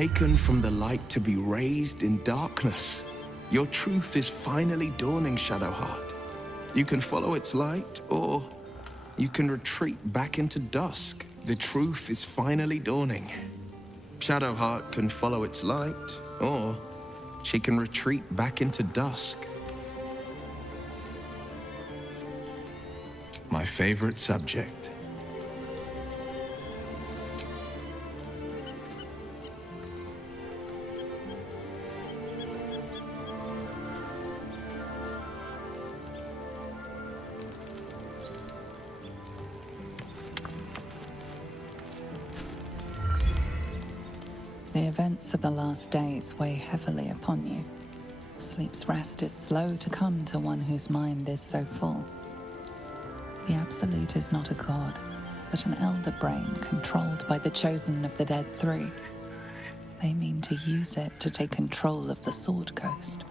taken from the light to be raised in darkness. Your truth is finally dawning, Shadowheart. You can follow its light, or you can retreat back into dusk. The truth is finally dawning. Shadowheart can follow its light, or she can retreat back into dusk. My favorite subject. The events of the last days weigh heavily upon you. Sleep's rest is slow to come to one whose mind is so full. The Absolute is not a god, but an elder brain controlled by the chosen of the Dead Three. They mean to use it to take control of the Sword Coast.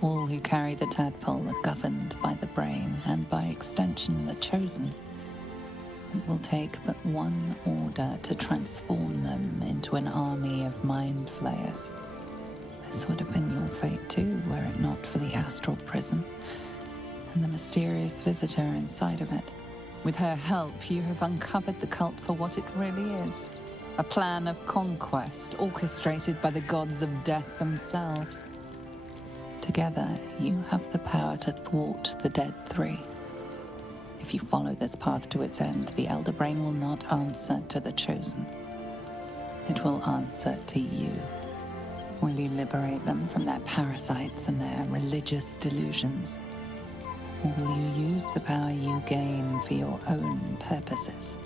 All who carry the tadpole are governed by the brain, and by extension the chosen. It will take but one order to transform them into an army of mind flayers. This would have been your fate too, were it not for the astral prison and the mysterious visitor inside of it. With her help, you have uncovered the cult for what it really is. A plan of conquest orchestrated by the gods of death themselves. Together, you have the power to thwart the Dead Three. If you follow this path to its end, the Elder Brain will not answer to the Chosen. It will answer to you. Will you liberate them from their parasites and their religious delusions? Or will you use the power you gain for your own purposes?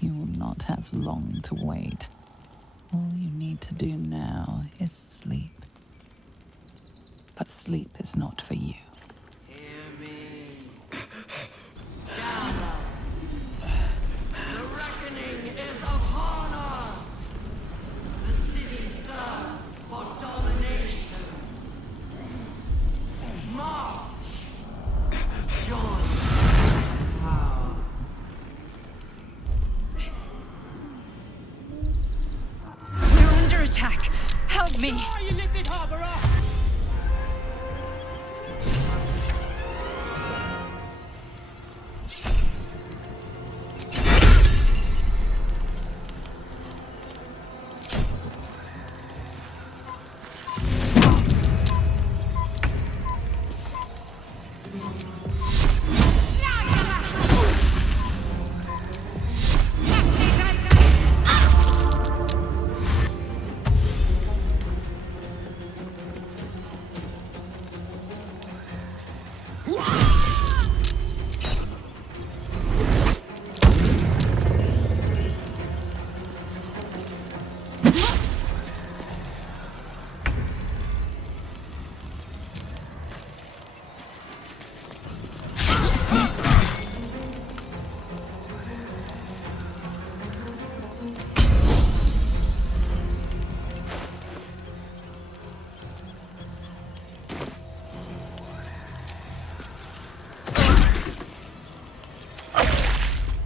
You will not have long to wait. All you need to do now is sleep. But sleep is not for you. Hear me. Gather. The reckoning is upon us. The city's thirst for domination. March. Join. Power. We're under attack. Help me. You lifted harbor up.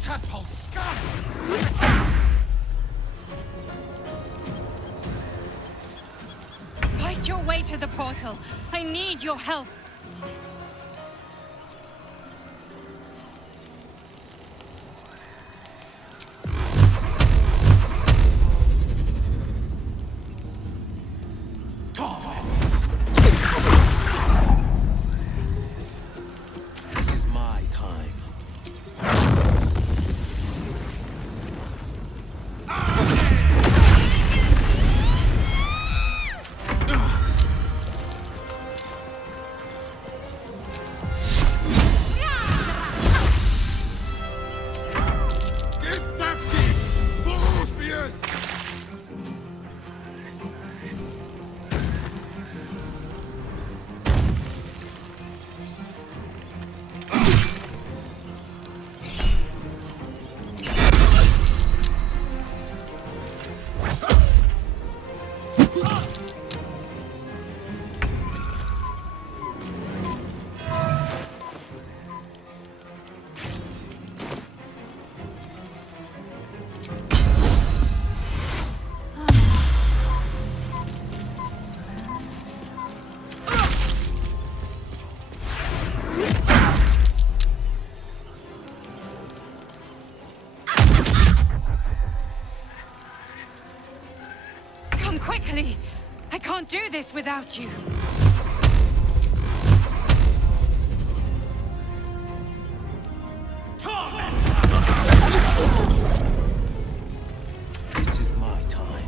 Tadpole scum! Fight your way to the portal. I need your help. This is my time. Come quickly! I can't do this without you! This is my time.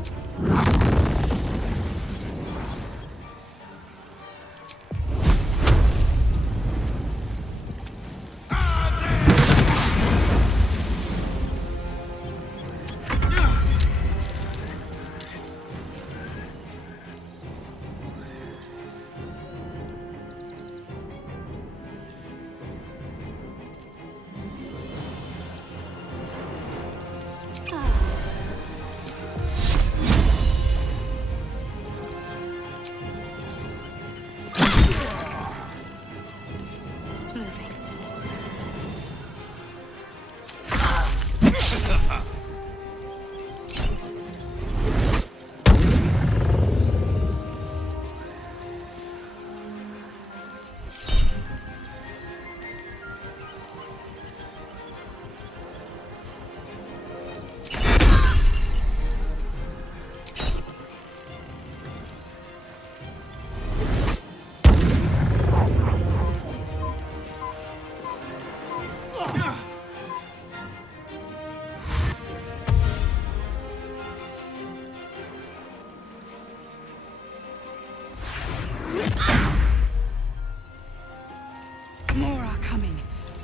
More are coming.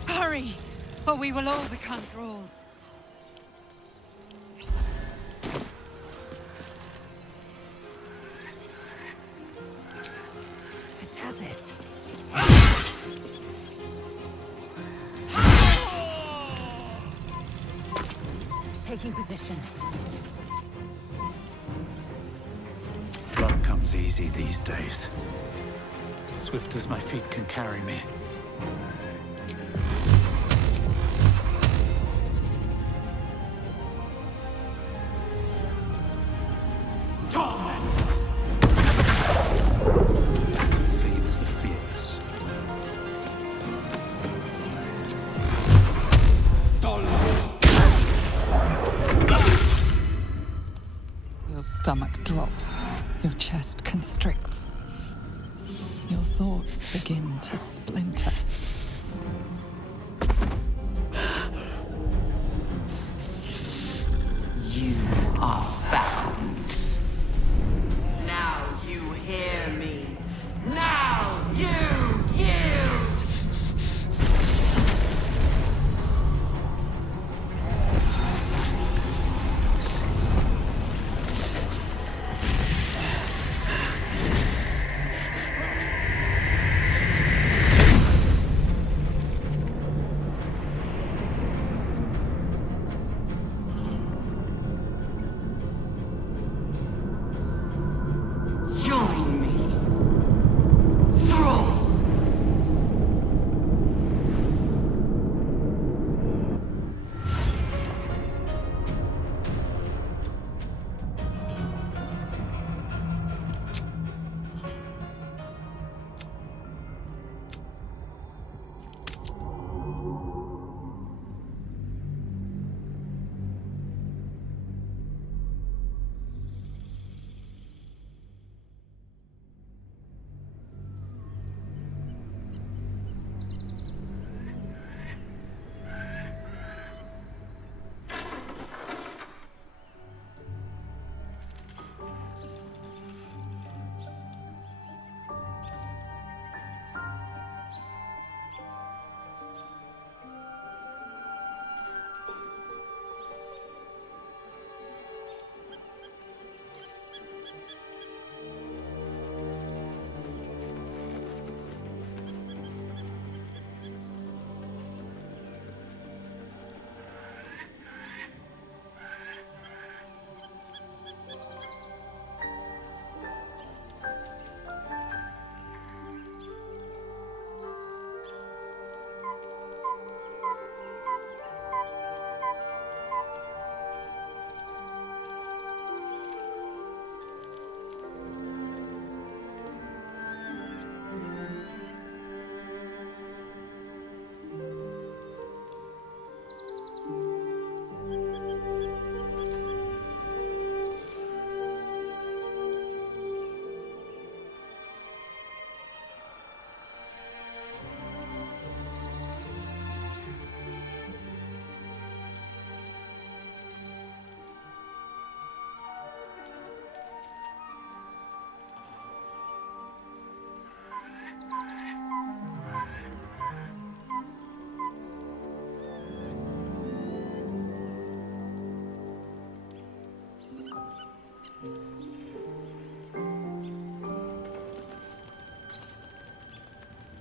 Hurry! Or we will all become thralls. It has it. Taking position. Blood comes easy these days. Swift as my feet can carry me. Favors the fearless. Your stomach drops. Your chest constricts. Your thoughts begin to splinter. You are found. Now you hear me. Now you yield!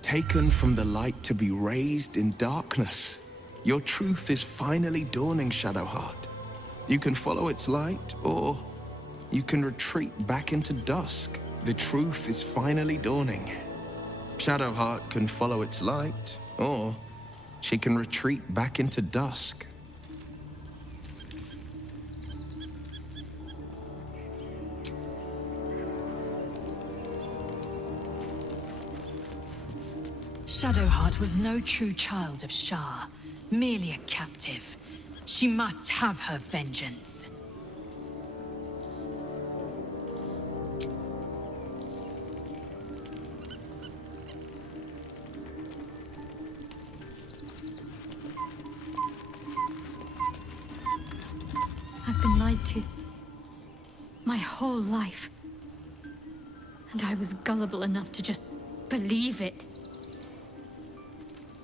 Taken from the light to be raised in darkness. Your truth is finally dawning, Shadowheart. You can follow its light, or you can retreat back into dusk. The truth is finally dawning. Shadowheart can follow its light, or she can retreat back into dusk. Shadowheart was no true child of Shah, merely a captive. She must have her vengeance. I've been lied to. My whole life. And I was gullible enough to just believe it.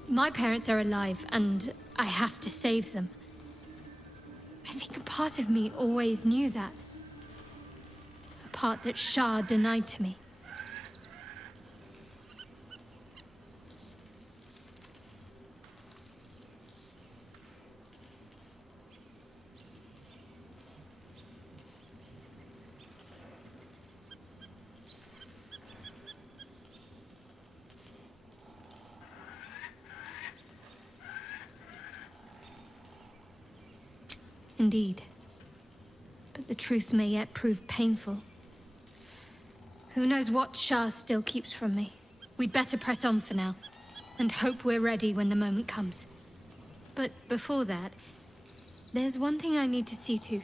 My parents are alive, and I have to save them. I think a part of me always knew that. A part that Shah denied to me. Indeed. But the truth may yet prove painful. Who knows what Shah still keeps from me? We'd better press on for now, and hope we're ready when the moment comes. But before that, there's one thing I need to see to.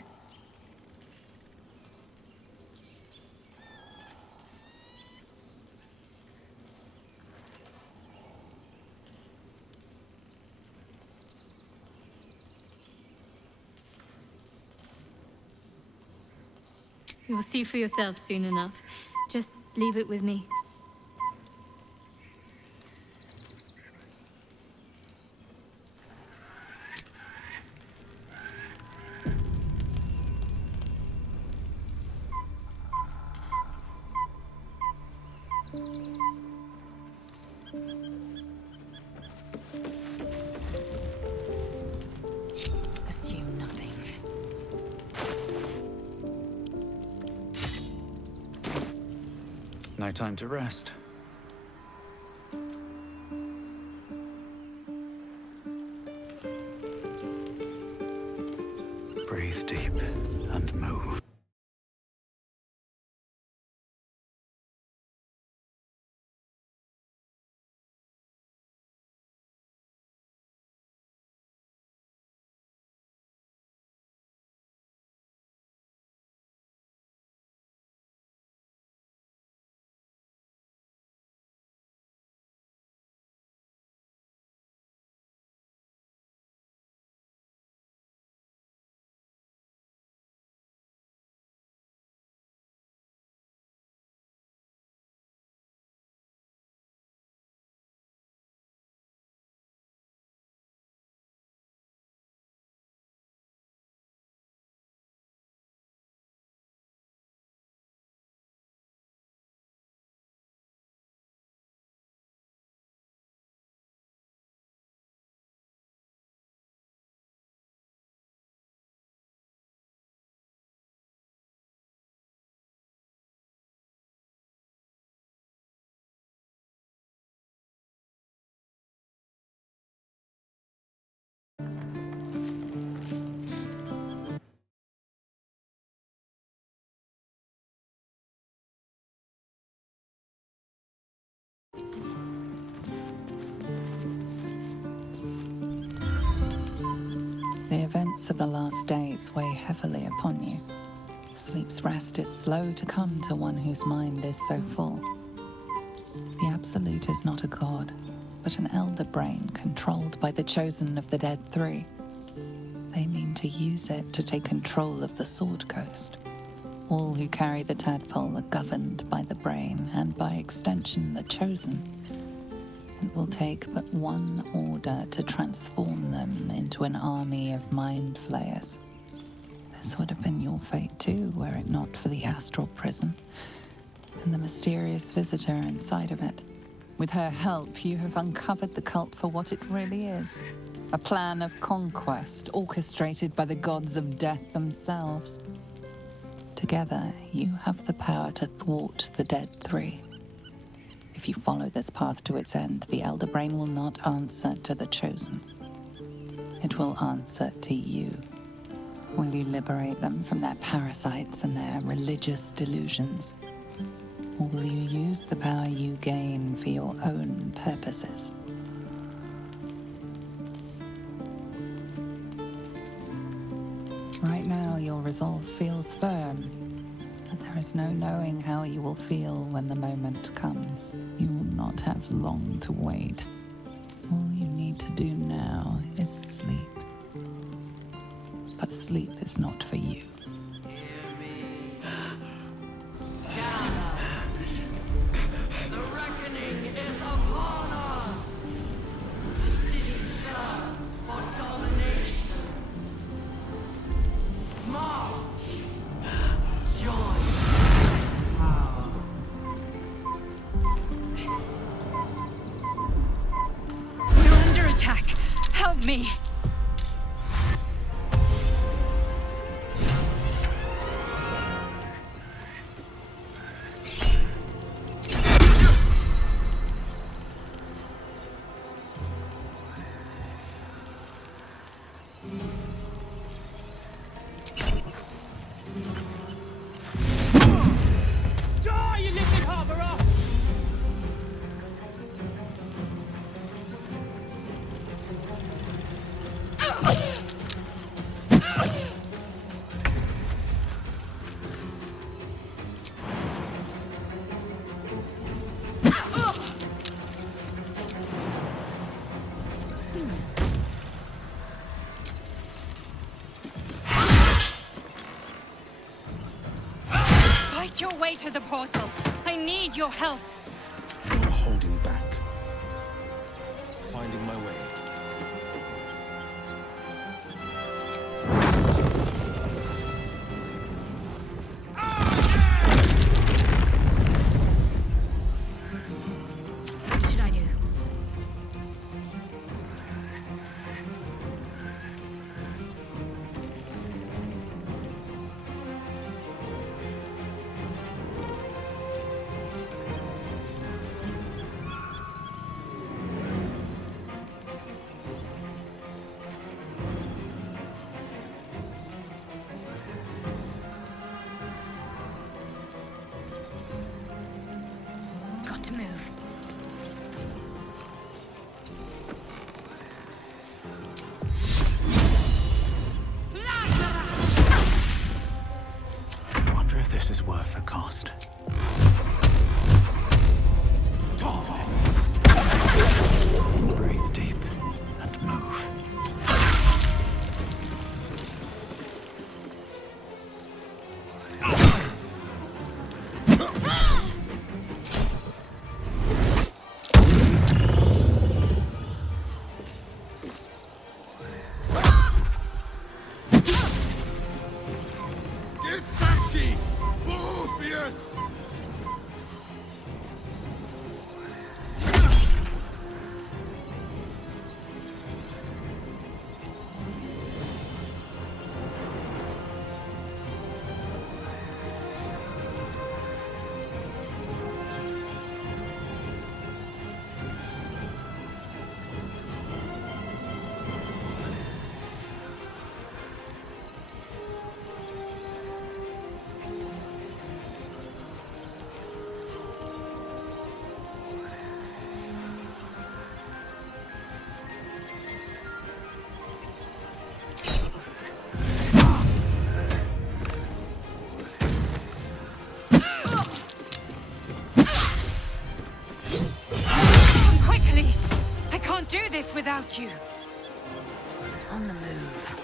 You'll see for yourself soon enough. Just leave it with me. Assume nothing. No time to rest. Breathe deep and move. The events of the last days weigh heavily upon you. Sleep's rest is slow to come to one whose mind is so full. The Absolute is not a god, but an elder brain controlled by the chosen of the Dead Three. They mean to use it to take control of the Sword Coast. All who carry the tadpole are governed by the brain, and by extension the chosen. It will take but one order to transform them into an army of mind flayers. This would have been your fate too, were it not for the astral prison and the mysterious visitor inside of it. With her help, you have uncovered the cult for what it really is. A plan of conquest orchestrated by the gods of death themselves. Together, you have the power to thwart the Dead Three. If you follow this path to its end, the Elder Brain will not answer to the Chosen. It will answer to you. Will you liberate them from their parasites and their religious delusions? Or will you use the power you gain for your own purposes? Right now, your resolve feels firm, but there is no knowing how you will feel when the moment comes. You will not have long to wait. All you need to do now is sleep. But sleep is not for you. The reckoning is upon us! The city thirsts for domination. March! Join power. We're under attack. Help me. Fight your way to the portal. I need your help. You're holding back. Finding my way. What should I do? Got to move. I wonder if this is worth the cost. Breathe deep and move. Quickly! I can't do this without you. On the move.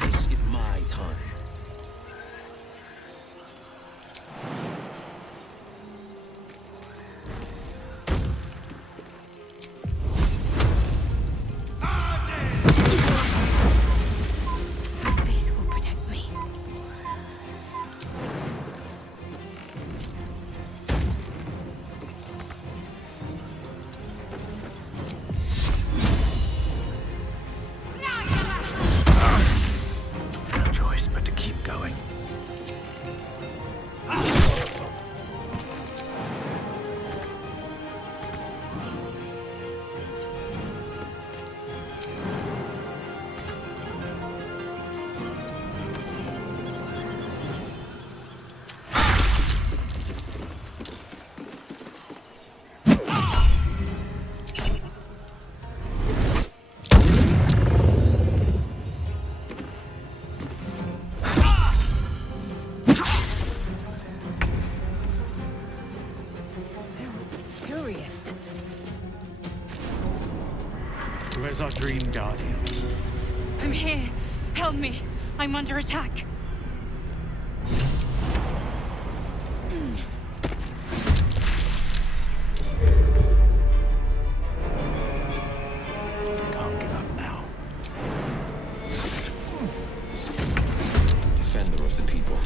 This is my time. curious. Where's our dream guardian? I'm here. Help me. I'm under attack. Can't give up now. Defender of the people.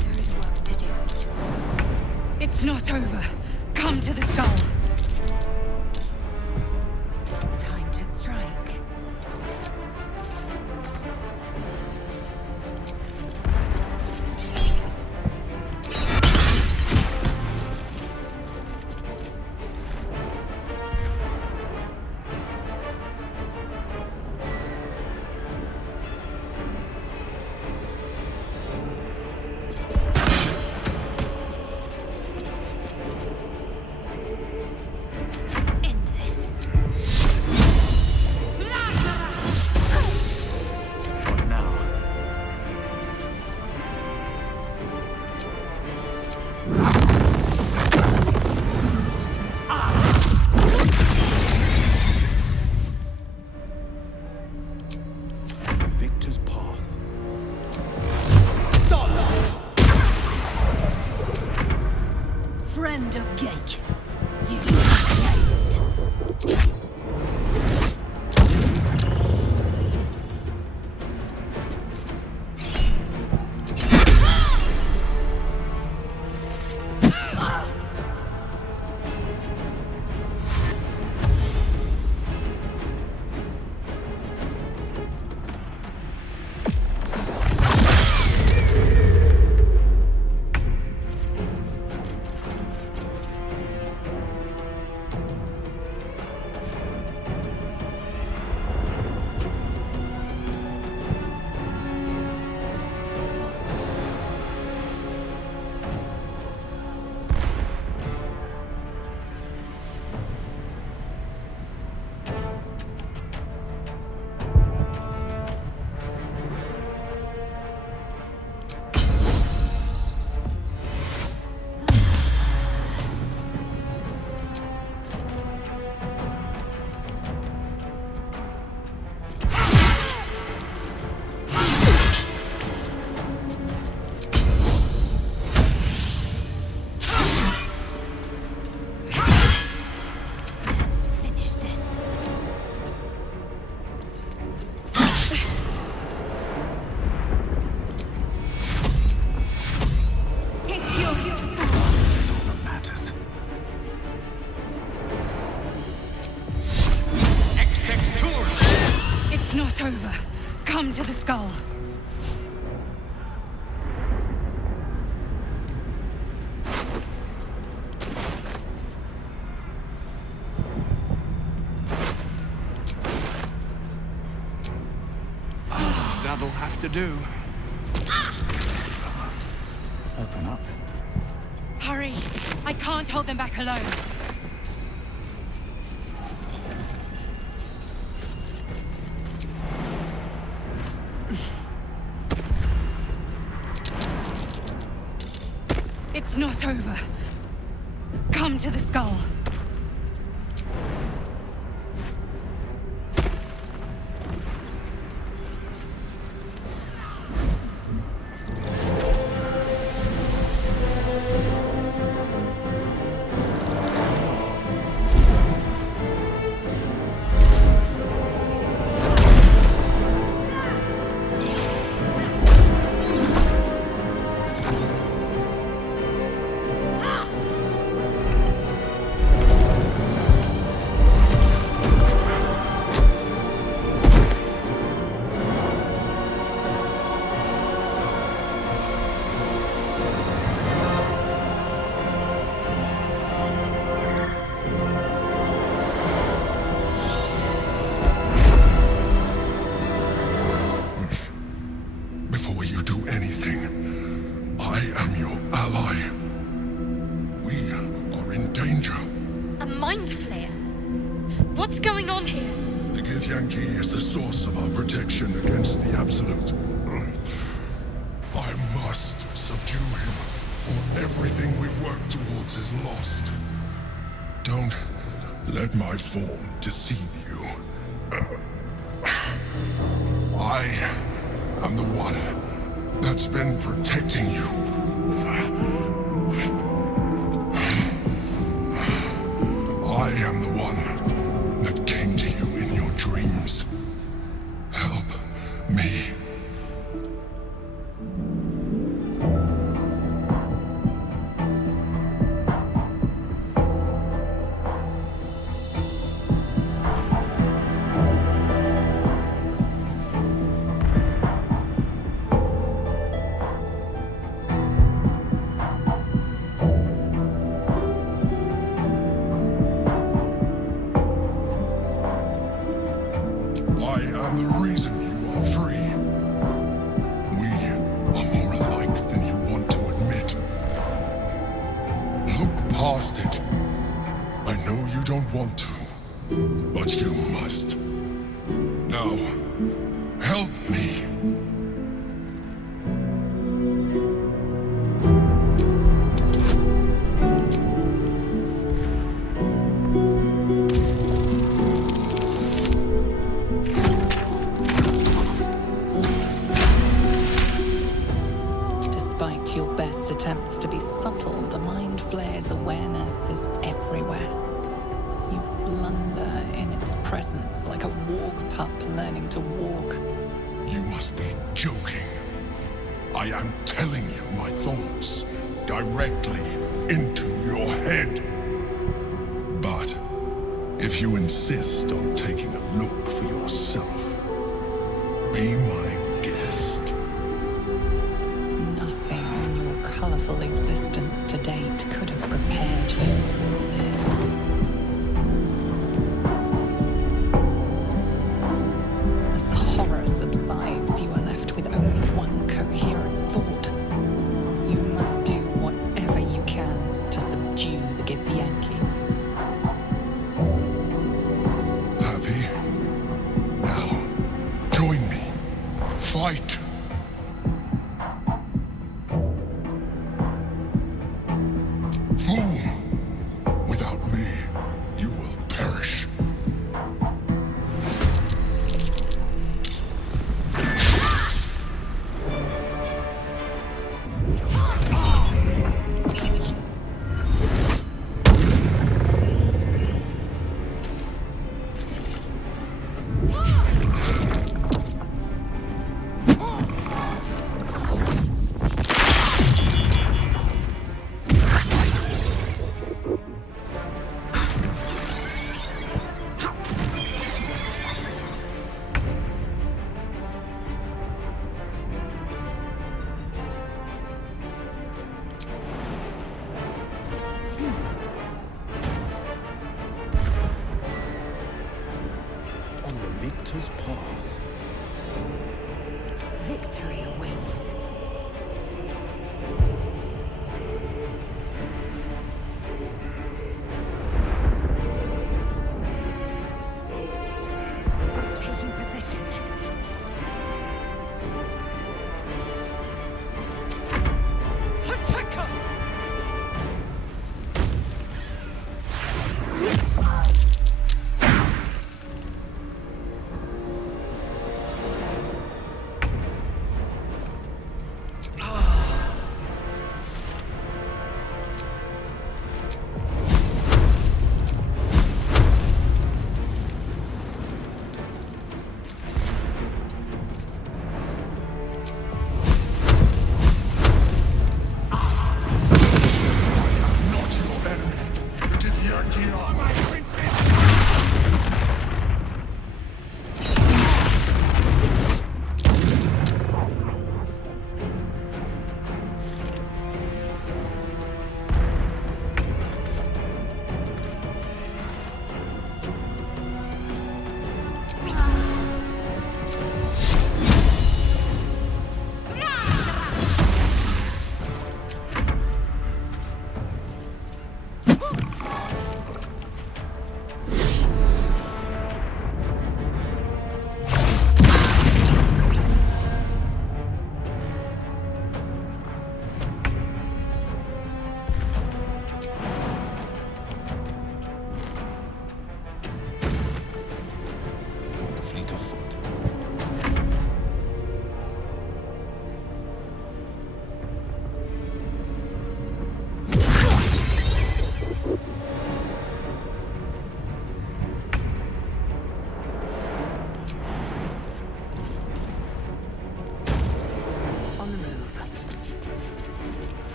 There is work to do. It's not over. Come to the skull. Time to strike. Let's end this. What now? Victor's path. Friend of Gake, you raised. Let's finish this. Take your That's all that matters. It's not over. Come to the skull. That'll have to do. Open up. Hurry! I can't hold them back alone. It's not over. Come to the skull. Mind Flayer? What's going on here? The Githyanki is the source of our protection against the Absolute. I must subdue him, or Everything we've worked towards is lost. Don't let my form deceive you. I am the one that's been protecting you. I am the one that came to you in your dreams. Help me. I am the reason you are free. We are more alike than you want to admit. Look past it. I know you don't want to, but you must. Now, help me. Despite your best attempts to be subtle, the Mind Flayer's awareness is everywhere. You blunder in its presence like a walk pup learning to walk. You must be joking. I am telling you my thoughts directly into your head. But if you insist on taking a look for yourself, be my guest. Nothing in your colorful existence to date could have prepared you for this. As the horror subsides, you are left with only one coherent thought. You must do whatever you can to subdue the Githyanki. Happy? Now, join me. Fight! Fool! Without me, you will perish.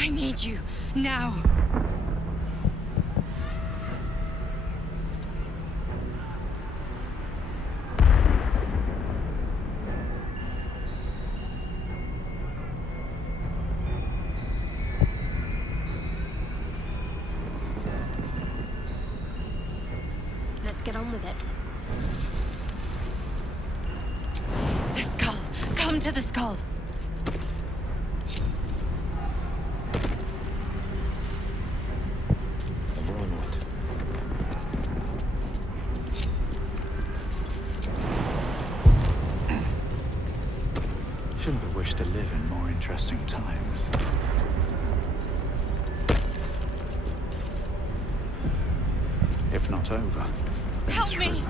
I need you, now. Let's get on with it. The skull! Come to the skull! Over onward. Shouldn't have wished to live in more interesting times. If not over, then Help through. me!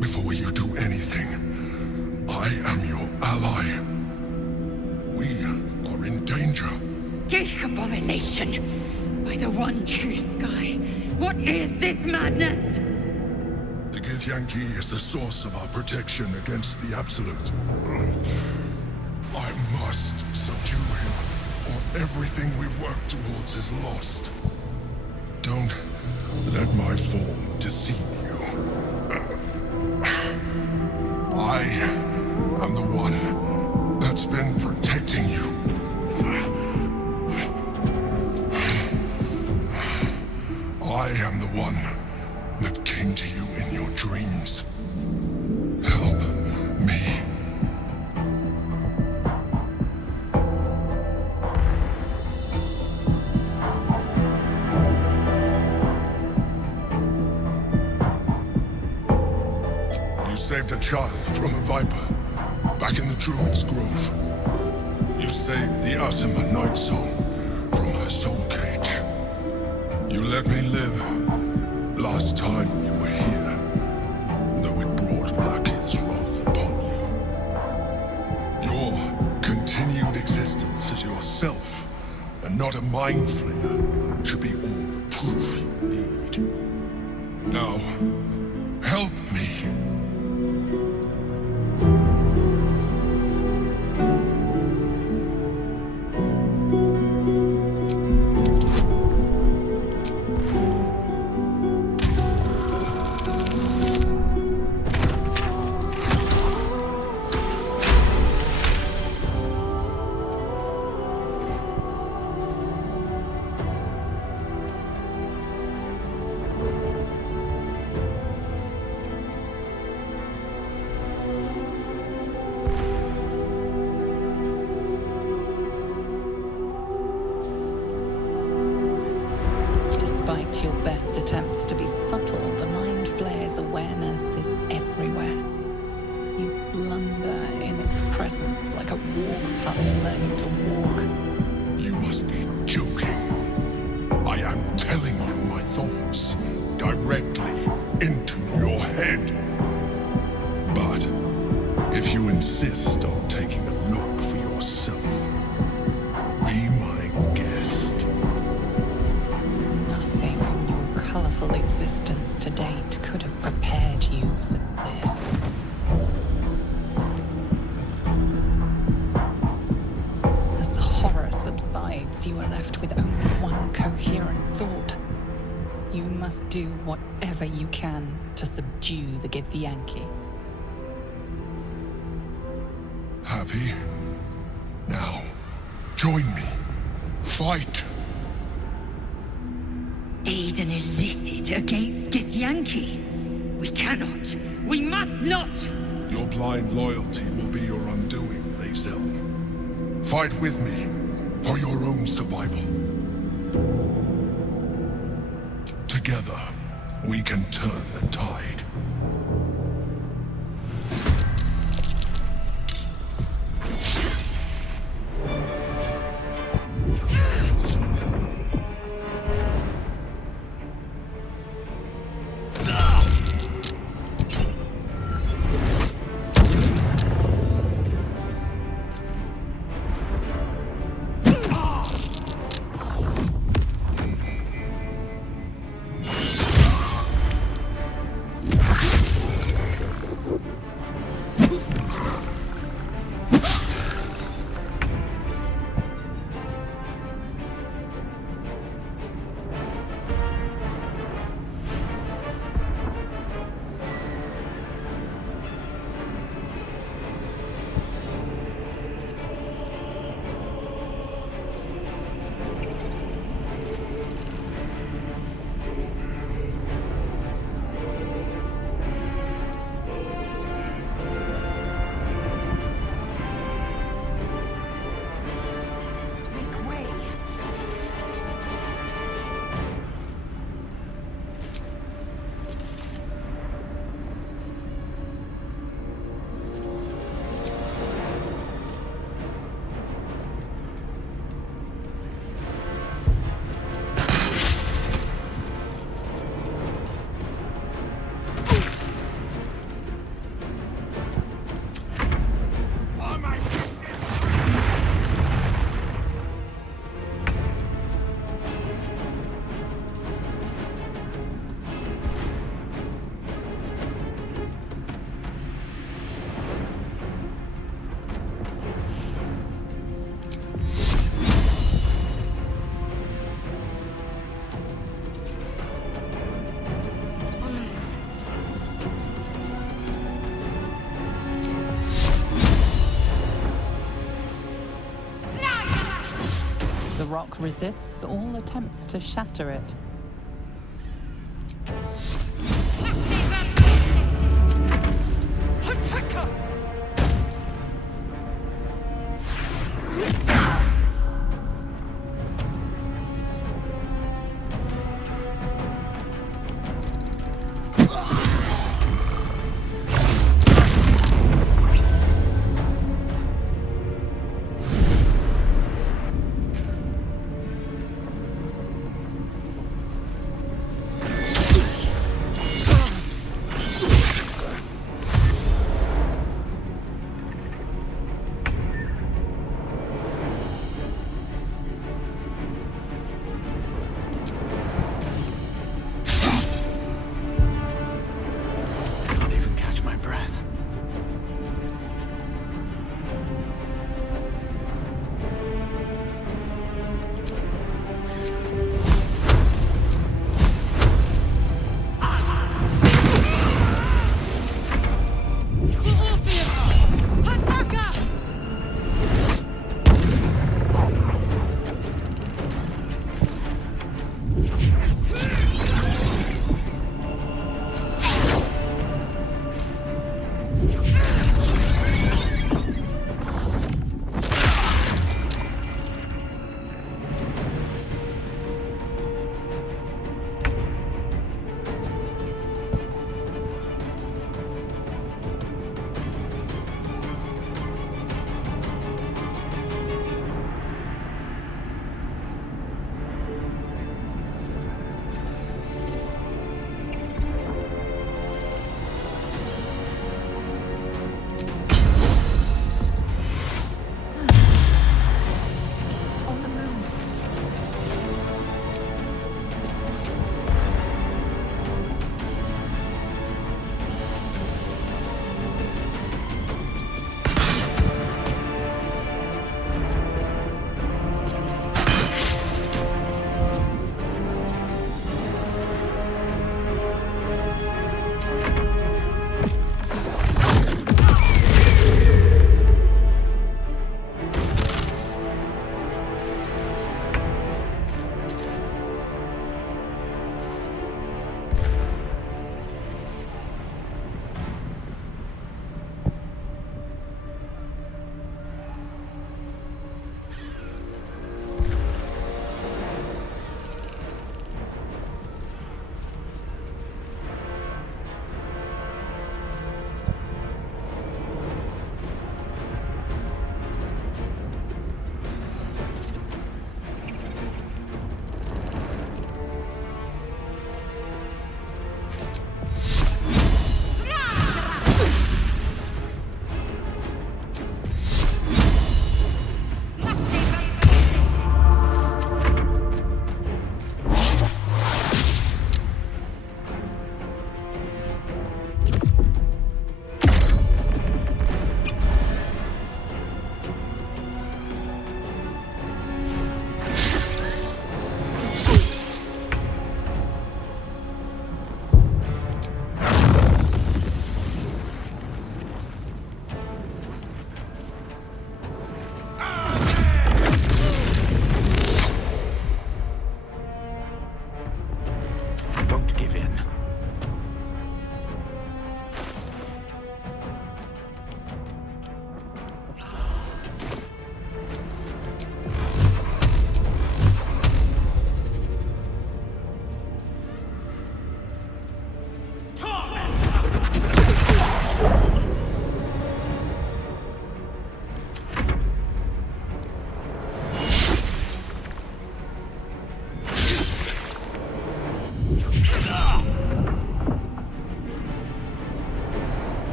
Before you do anything, I am your ally. We are in danger. Gate abomination! By the one true sky, what is this madness? The Githyanki is the source of our protection against the Absolute. I must subdue him, or everything we've worked towards is lost. Don't let my form deceive you. I am the one that's been protecting you. I am the one that came to you in your dreams. Help me. You saved a child from a viper back in the Druid's Grove. You saved the Asima Night Song from her soul cage. You let me live last time you were here, though it brought Blackhead's wrath upon you. Your continued existence as yourself, and not a mind flayer, should be all the proof you need. Now, help me. Despite your best attempts to be subtle, the Mind Flayer's awareness is everywhere. You blunder in its presence like a walk pup learning to walk. You must be joking. I am telling you my thoughts directly into your head. But if you insist on taking a look for yourself, be my guest. Nothing in your colorful existence to date could have prepared you for this. As the horror subsides, you are left with only one coherent thought. You must do whatever you can to subdue the Githyanki. Happy? Now, join me. Fight! Aid an illithid against Githyanki? We cannot. We must not! Your blind loyalty will be your undoing, Lae'zel. Fight with me for your own survival. Together, we can turn the tide. The rock resists all attempts to shatter it.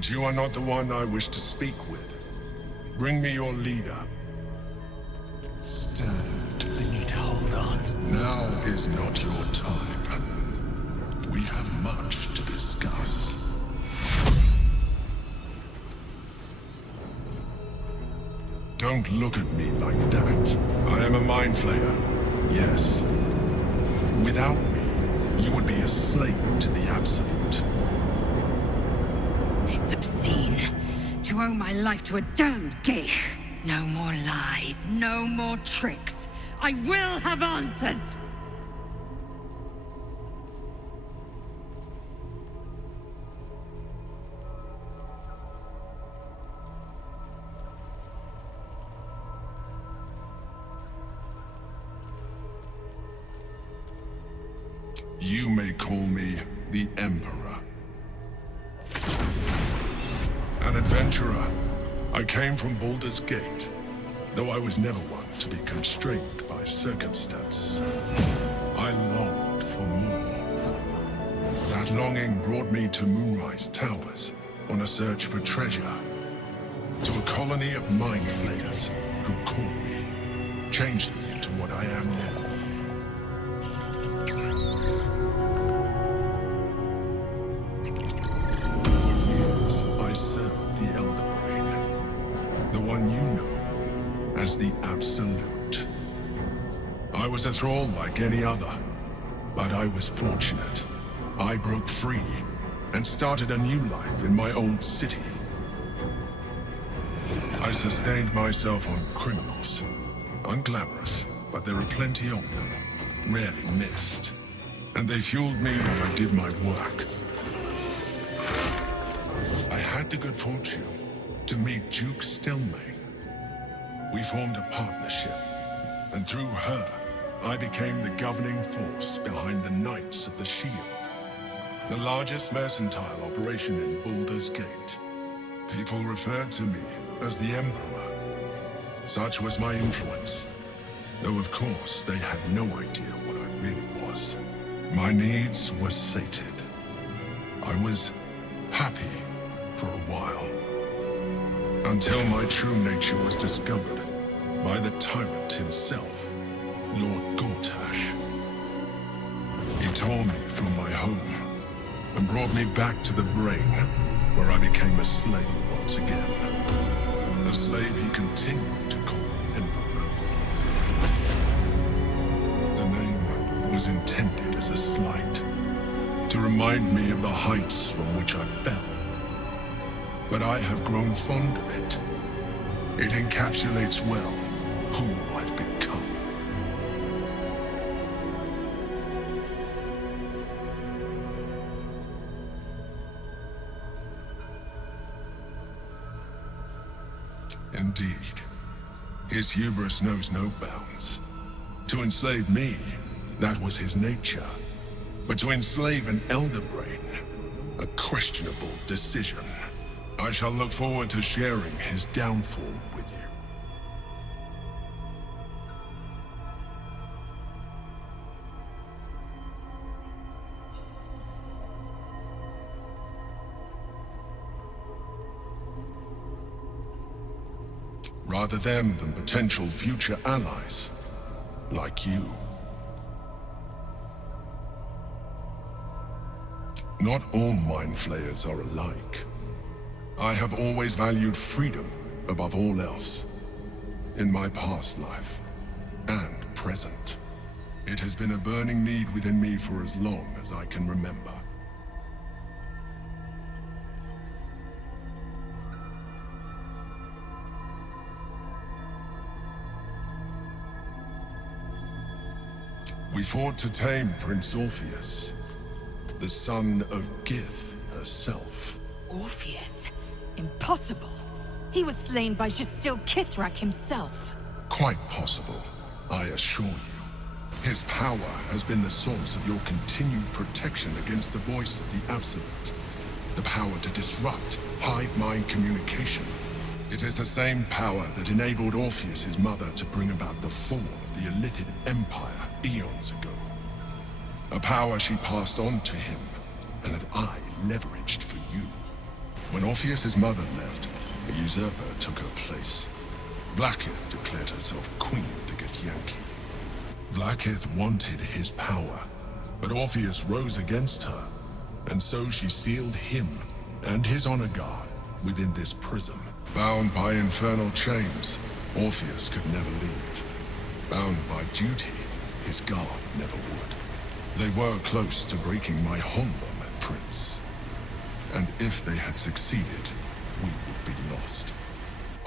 But you are not the one I wish to speak with. Bring me your leader. Stand. I need to hold on. Now is not your time. We have much to discuss. Don't look at me like that. I am a mind flayer. Yes. Without me, you would be a slave to the Absolute. It's obscene to owe my life to a damned geich. No more lies, no more tricks. I will have answers! You may call me the Emperor. An adventurer. I came from Baldur's Gate, though I was never one to be constrained by circumstance. I longed for more. That longing brought me to Moonrise Towers on a search for treasure. To a colony of mind flayers who caught me, changed me into what I am now. For years, I served the Elder Brain, the one you know as the Absolute. I was a thrall like any other, but I was fortunate. I broke free and started a new life in my old city. I sustained myself on criminals. Unglamorous, but there are plenty of them, rarely missed. And they fueled me while I did my work. I had the good fortune to meet Duke Stelmane. We formed a partnership, and through her, I became the governing force behind the Knights of the Shield, the largest mercantile operation in Baldur's Gate. People referred to me as the Emperor. Such was my influence, though of course they had no idea what I really was. My needs were sated. I was happy for a while, until my true nature was discovered by the tyrant himself, Lord Gortash. He tore me from my home and brought me back to the Brain, where I became a slave once again. A slave he continued to call me Emperor. The name was intended as a slight, to remind me of the heights from which I fell. But I have grown fond of it. It encapsulates well who I've become. Indeed, his hubris knows no bounds. To enslave me, that was his nature. But to enslave an Elder Brain, a questionable decision. I shall look forward to sharing his downfall with you. Rather them than potential future allies, like you. Not all mind flayers are alike. I have always valued freedom above all else. In my past life, and present. It has been a burning need within me for as long as I can remember. We fought to tame Prince Orpheus, the son of Gith herself. Orpheus? Impossible. He was slain by Justil Kithrak himself. Quite possible, I assure you. His power has been the source of your continued protection against the voice of the Absolute. The power to disrupt hive mind communication. It is the same power that enabled Orpheus's mother to bring about the fall of the Illithid Empire eons ago. A power she passed on to him, and that I leveraged for you. When Orpheus's mother left, a usurper took her place. Vlaakith declared herself queen of the Githyanki. Vlaakith wanted his power, but Orpheus rose against her, and so she sealed him and his honor guard within this prison. Bound by infernal chains, Orpheus could never leave. Bound by duty, his guard never would. They were close to breaking my honor, my prince. And if they had succeeded, we would be lost.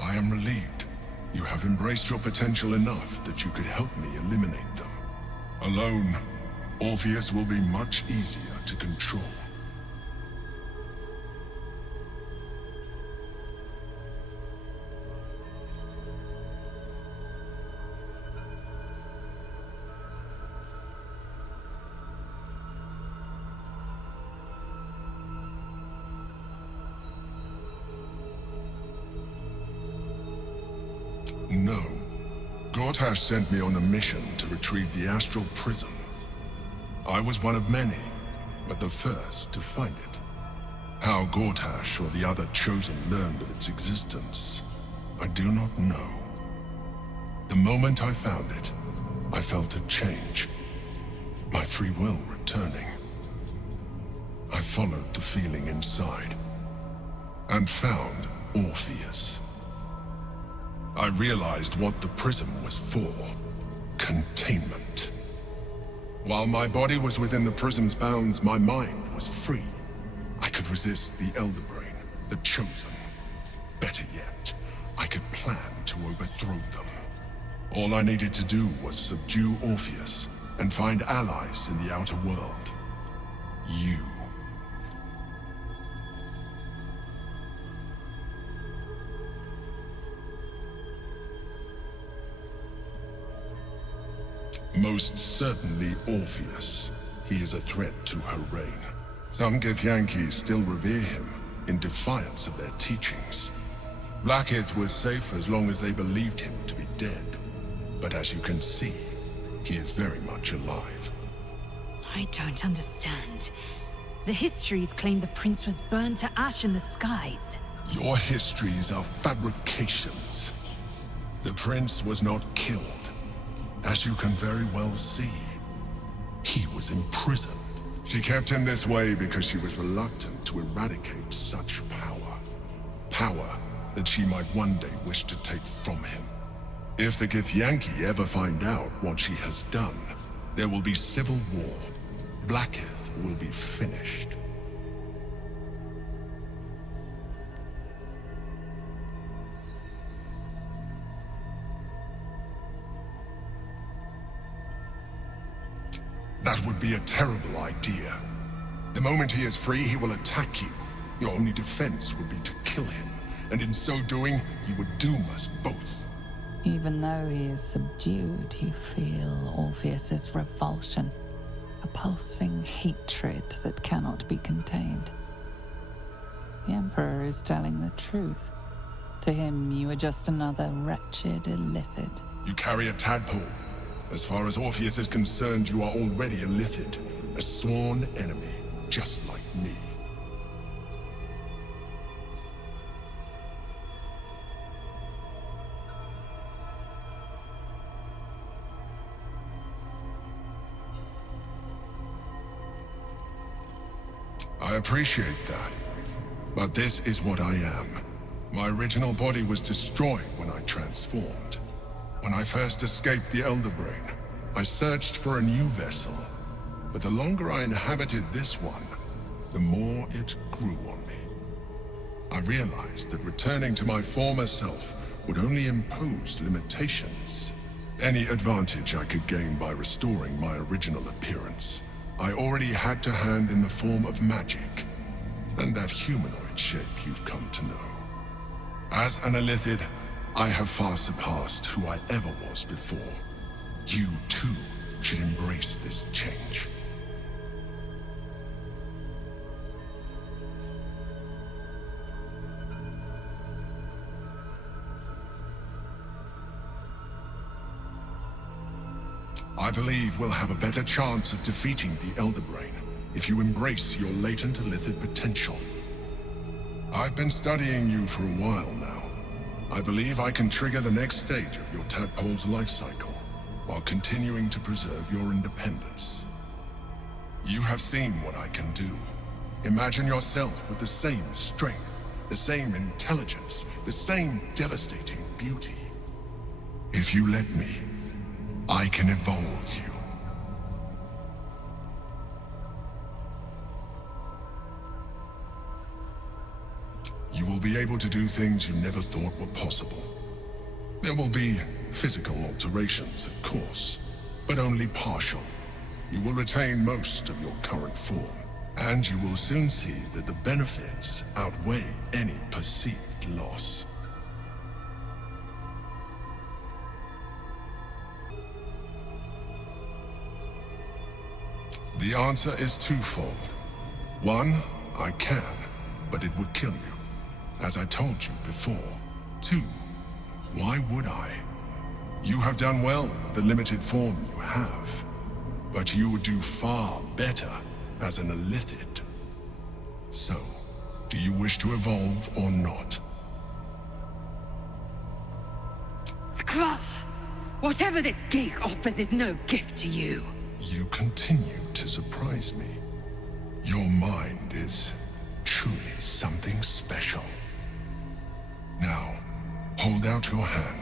I am relieved. You have embraced your potential enough that you could help me eliminate them. Alone, Orpheus will be much easier to control. No. Gortash sent me on a mission to retrieve the astral prism. I was one of many, but the first to find it. How Gortash or the other chosen learned of its existence, I do not know. The moment I found it, I felt a change. My free will returning. I followed the feeling inside, and found Orpheus. I realized what the prism was for. Containment. While my body was within the prism's bounds, my mind was free. I could resist the Elder Brain, the Chosen. Better yet, I could plan to overthrow them. All I needed to do was subdue Orpheus and find allies in the outer world. You. Most certainly Orpheus. He is a threat to her reign. Some Githyanki still revere him, in defiance of their teachings. Vlaakith was safe as long as they believed him to be dead. But as you can see, he is very much alive. I don't understand. The histories claim the prince was burned to ash in the skies. Your histories are fabrications. The prince was not killed. As you can very well see, he was imprisoned. She kept him this way because she was reluctant to eradicate such power. Power that she might one day wish to take from him. If the Githyanki ever find out what she has done, there will be civil war. Vlaakith will be finished. That would be a terrible idea. The moment he is free, he will attack you. Your only defense would be to kill him, and in so doing, you would doom us both. Even though he is subdued, you feel Orpheus's revulsion, a pulsing hatred that cannot be contained. The Emperor is telling the truth. To him, you are just another wretched illithid. You carry a tadpole. As far as Orpheus is concerned, you are already a Lithid, a sworn enemy, just like me. I appreciate that, but this is what I am. My original body was destroyed when I transformed. When I first escaped the Elder Brain, I searched for a new vessel, but the longer I inhabited this one, the more it grew on me. I realized that returning to my former self would only impose limitations. Any advantage I could gain by restoring my original appearance, I already had to hand in the form of magic, and that humanoid shape you've come to know. As an Illithid, I have far surpassed who I ever was before. You, too, should embrace this change. I believe we'll have a better chance of defeating the Elder Brain if you embrace your latent Illithid potential. I've been studying you for a while now. I believe I can trigger the next stage of your tadpole's life cycle, while continuing to preserve your independence. You have seen what I can do. Imagine yourself with the same strength, the same intelligence, the same devastating beauty. If you let me, I can evolve you. You will be able to do things you never thought were possible. There will be physical alterations, of course, but only partial. You will retain most of your current form, and you will soon see that the benefits outweigh any perceived loss. The answer is twofold. One, I can, but it would kill you, as I told you before. Two, why would I? You have done well with the limited form you have, but you would do far better as an illithid. So, do you wish to evolve or not? Skrull! Whatever this geek offers is no gift to you. You continue to surprise me. Your mind is truly something special. Now, hold out your hand.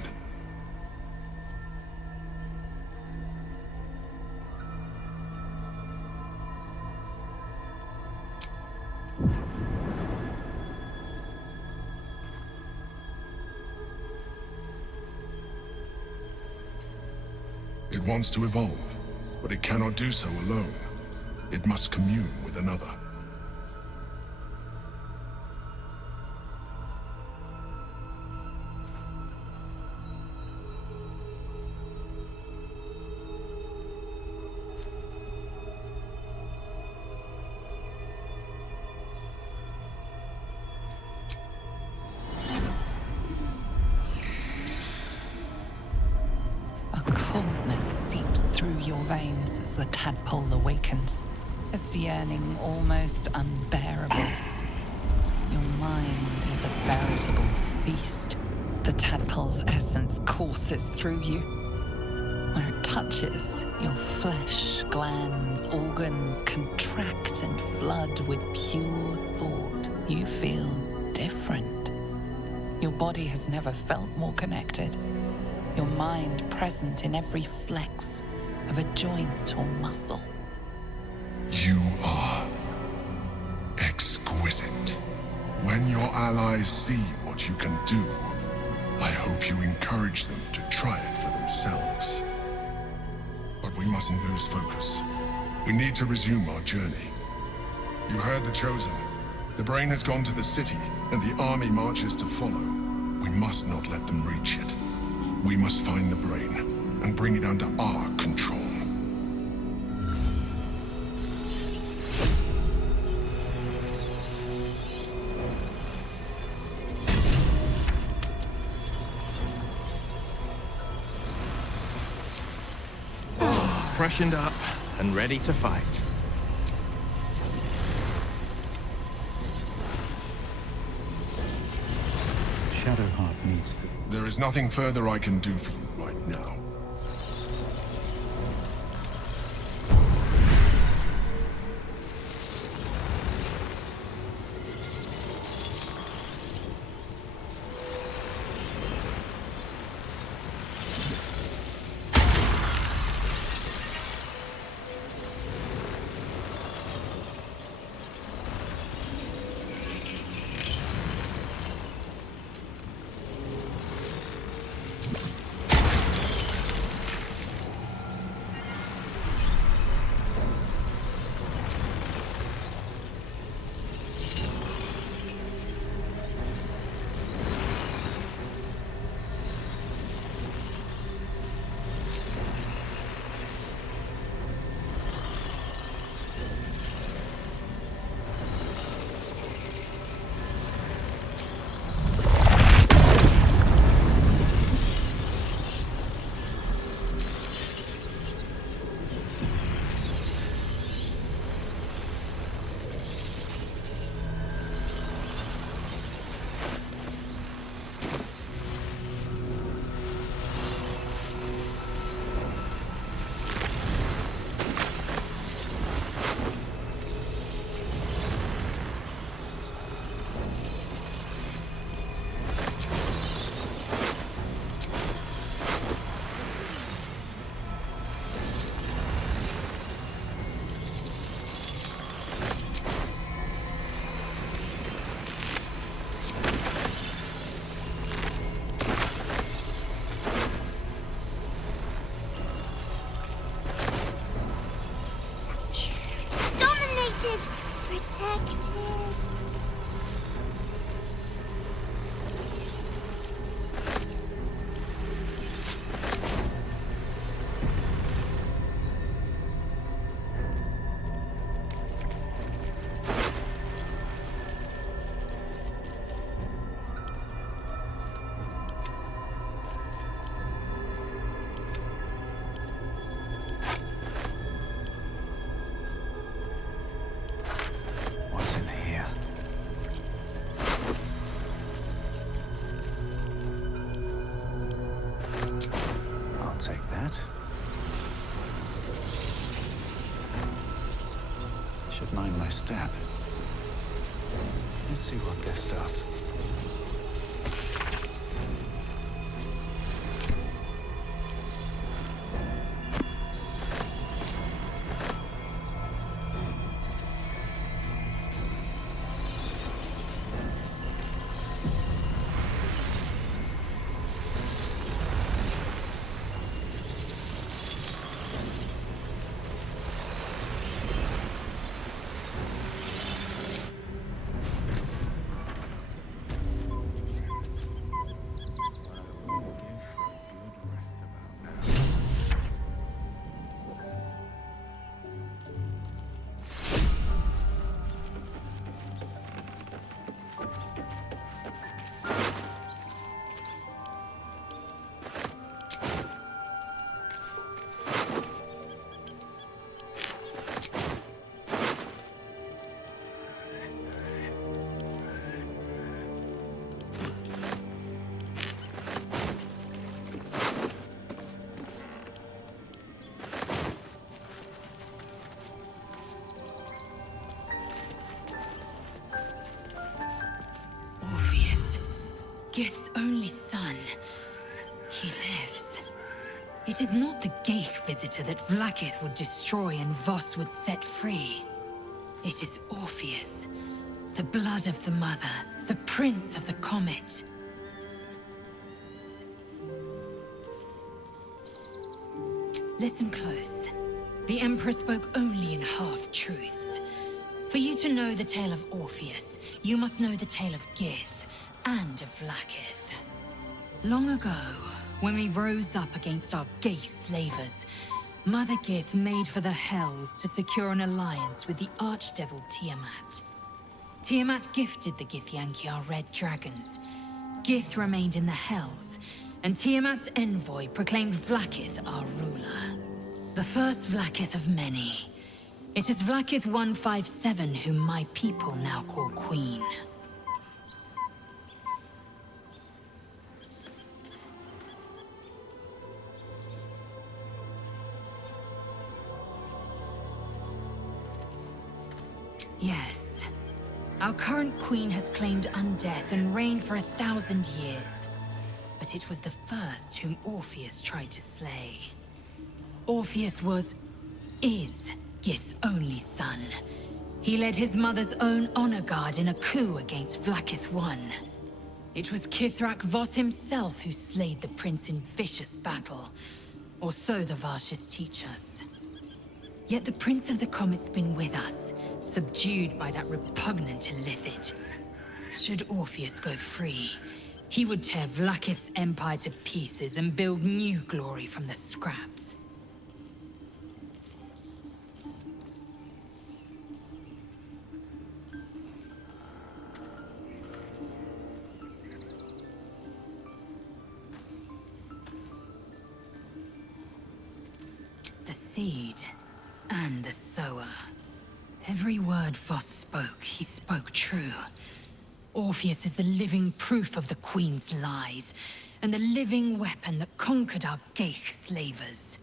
It wants to evolve, but it cannot do so alone. It must commune with another. Through your veins as the tadpole awakens, its yearning almost unbearable. Your mind is a veritable feast. The tadpole's essence courses through you. Where it touches, your flesh, glands, organs contract and flood with pure thought. You feel different. Your body has never felt more connected. Your mind present in every flex of a joint or muscle. You are exquisite. When your allies see what you can do, I hope you encourage them to try it for themselves. But we mustn't lose focus. We need to resume our journey. You heard the Chosen. The brain has gone to the city, and the army marches to follow. We must not let them reach it. We must find the brain and bring it under our control. Freshened up and ready to fight. Shadowheart needs. There is nothing further I can do for you right now. mind my step. Let's see what this does. Gith's only son. He lives. It is not the Geich visitor that Vlaakith would destroy and Voss would set free. It is Orpheus, the blood of the mother, the prince of the comet. Listen close. The Emperor spoke only in half-truths. For you to know the tale of Orpheus, you must know the tale of Gith and of Vlaakith. Long ago, when we rose up against our Geich slavers, Mother Gith made for the Hells to secure an alliance with the Archdevil Tiamat. Tiamat gifted the Githyanki our red dragons. Gith remained in the Hells, and Tiamat's envoy proclaimed Vlaakith our ruler. The first Vlaakith of many. It is Vlaakith 157 whom my people now call Queen. Yes. Our current queen has claimed undeath and reigned for 1,000 years. But it was the first whom Orpheus tried to slay. Orpheus is Gith's only son. He led his mother's own honor guard in a coup against Vlaakith I. It was Kithrak Voss himself who slayed the prince in vicious battle. Or so the Varshas teach us. Yet the Prince of the Comet's been with us, subdued by that repugnant Illithid. Should Orpheus go free, he would tear Vlaakith's empire to pieces and build new glory from the scraps. The seed and the sower. Every word Voss spoke, he spoke true. Orpheus is the living proof of the Queen's lies, and the living weapon that conquered our Geich slavers.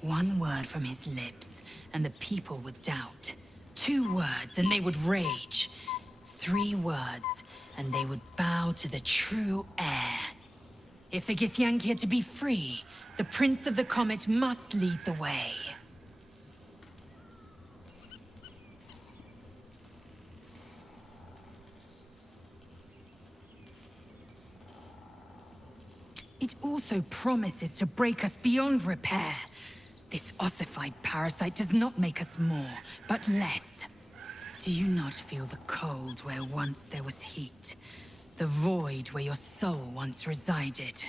One word from his lips, and the people would doubt. 2 words, and they would rage. 3 words, and they would bow to the true heir. If the Githyanki are to be free, the Prince of the Comet must lead the way. It also promises to break us beyond repair. This ossified parasite does not make us more, but less. Do you not feel the cold where once there was heat? The void where your soul once resided?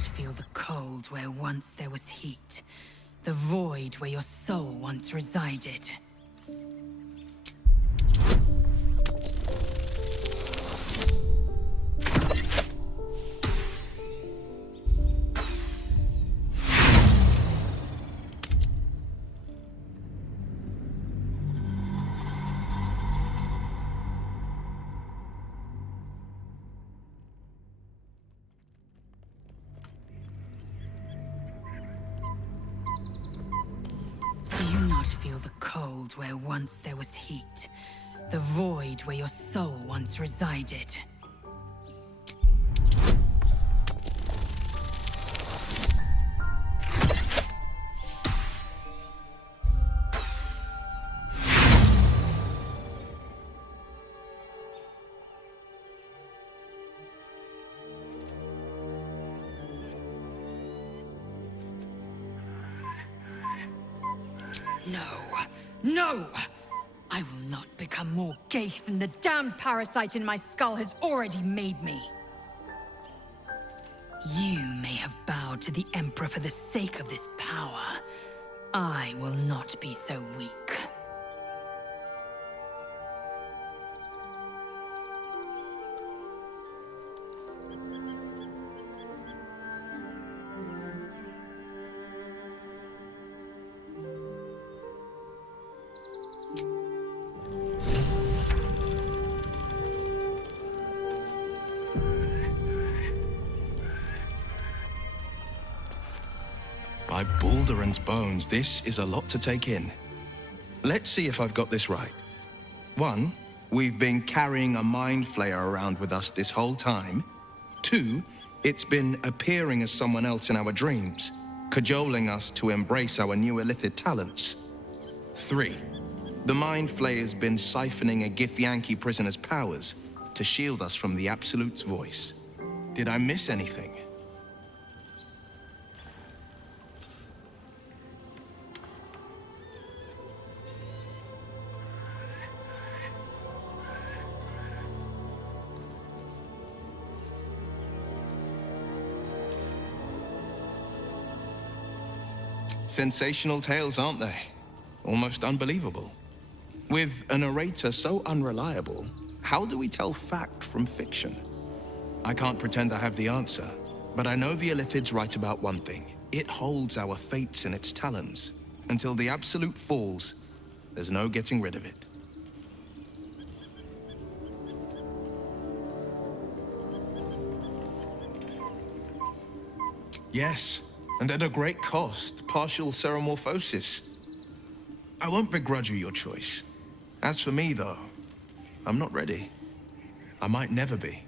not feel the cold where once there was heat? The void where your soul once resided? Do you not feel the cold where once there was heat? The void where your soul once resided? No. No! I will not become more Gaith than the damned parasite in my skull has already made me. You may have bowed to the Emperor for the sake of this power. I will not be so weak. By Baldur's bones, this is a lot to take in. Let's see if I've got this right. 1, we've been carrying a mind flayer around with us this whole time. 2, it's been appearing as someone else in our dreams, cajoling us to embrace our new illithid talents. 3, the mind flayer's been siphoning a Githyanki prisoner's powers to shield us from the Absolute's voice. Did I miss anything? Sensational tales, aren't they? Almost unbelievable. With a narrator so unreliable, how do we tell fact from fiction? I can't pretend I have the answer, but I know the Illithid's right about one thing. It holds our fates in its talons. Until the Absolute falls, there's no getting rid of it. Yes, and at a great cost, partial ceremorphosis. I won't begrudge you your choice. As for me, though, I'm not ready. I might never be.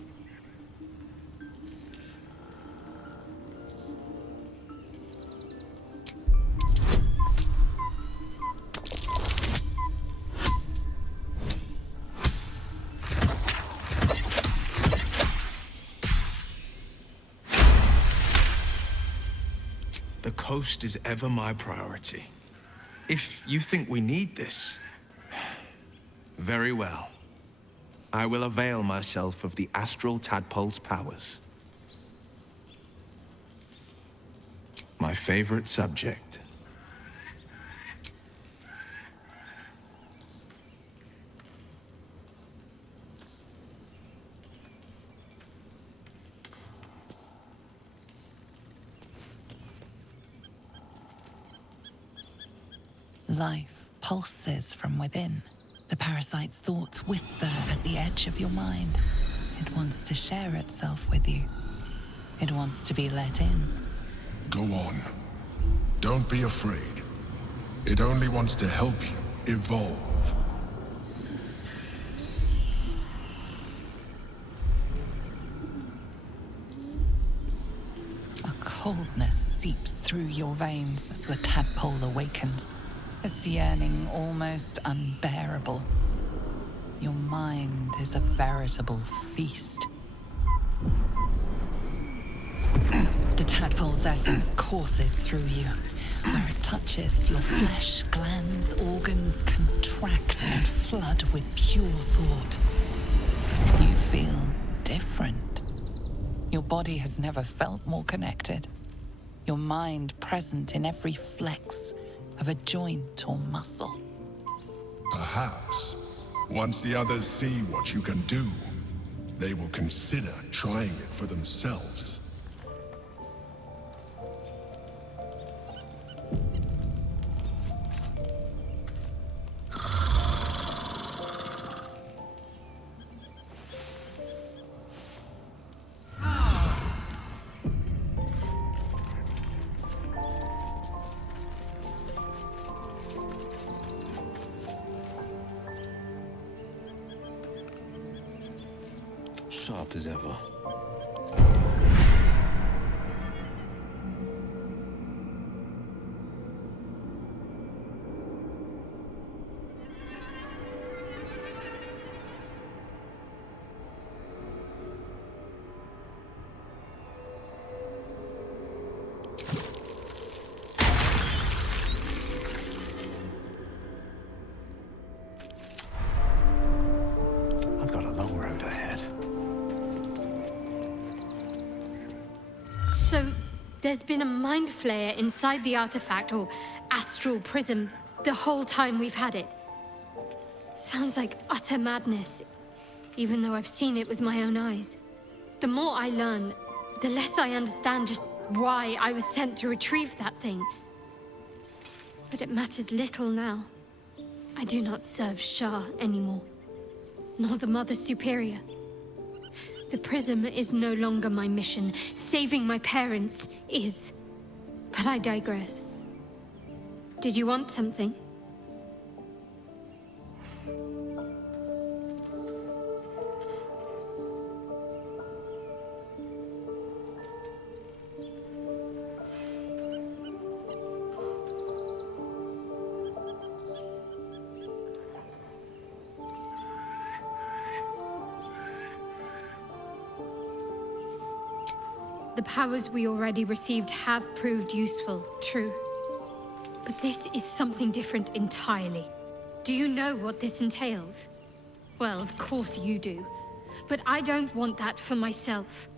The coast is ever my priority. If you think we need this, very well. I will avail myself of the astral tadpole's powers. My favorite subject. Life pulses from within. The parasite's thoughts whisper at the edge of your mind. It wants to share itself with you. It wants to be let in. Go on. Don't be afraid. It only wants to help you evolve. A coldness seeps through your veins as the tadpole awakens. Its yearning almost unbearable. Your mind is a veritable feast. The tadpole's essence courses through you. Where it touches, your flesh, glands, organs contract and flood with pure thought. You feel different. Your body has never felt more connected. Your mind present in every flex of a joint or muscle. Perhaps, once the others see what you can do, they will consider trying it for themselves. Sharp as ever. I've got a long road ahead. So, there's been a mind flayer inside the artifact, or astral prism, the whole time we've had it. Sounds like utter madness, even though I've seen it with my own eyes. The more I learn, the less I understand just why I was sent to retrieve that thing. But it matters little now. I do not serve Shah anymore, nor the Mother Superior. The prism is no longer my mission. Saving my parents is. But I digress. Did you want something? The powers we already received have proved useful, true. But this is something different entirely. Do you know what this entails? Well, of course you do. But I don't want that for myself.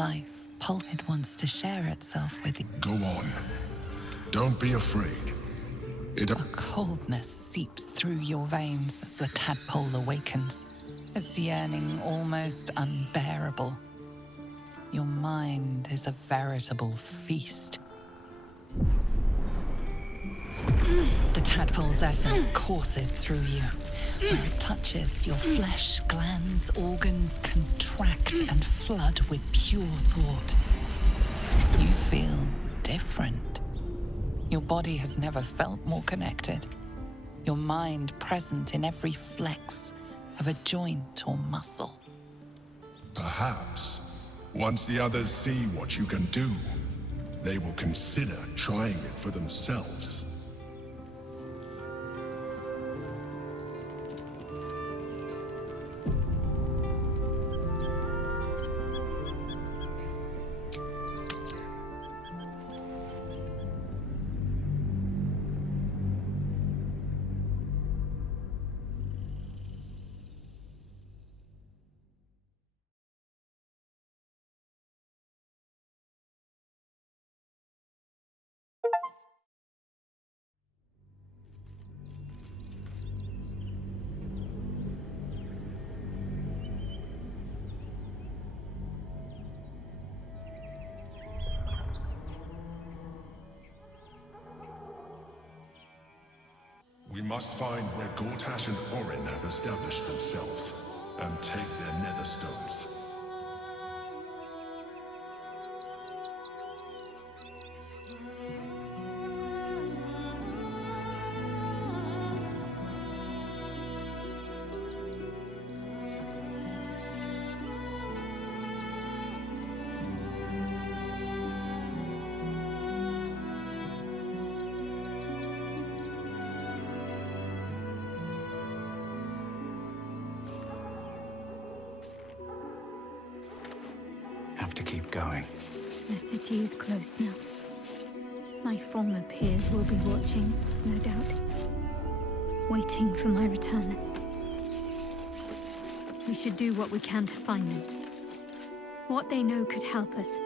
life Pulpit wants to share itself with you. Go on. Don't be afraid. A coldness seeps through your veins as the tadpole awakens, its yearning almost unbearable. Your mind is a veritable feast. The tadpole's essence courses through you. Where it touches, your flesh, glands, organs contract and flood with pure thought. You feel different. Your body has never felt more connected. Your mind present in every flex of a joint or muscle. Perhaps, once the others see what you can do, they will consider trying it for themselves. We must find where Gortash and Orin have established themselves, and take their nether stones. Have to keep going. The city is close now. My former peers will be watching, no doubt. Waiting for my return. We should do what we can to find them. What they know could help us.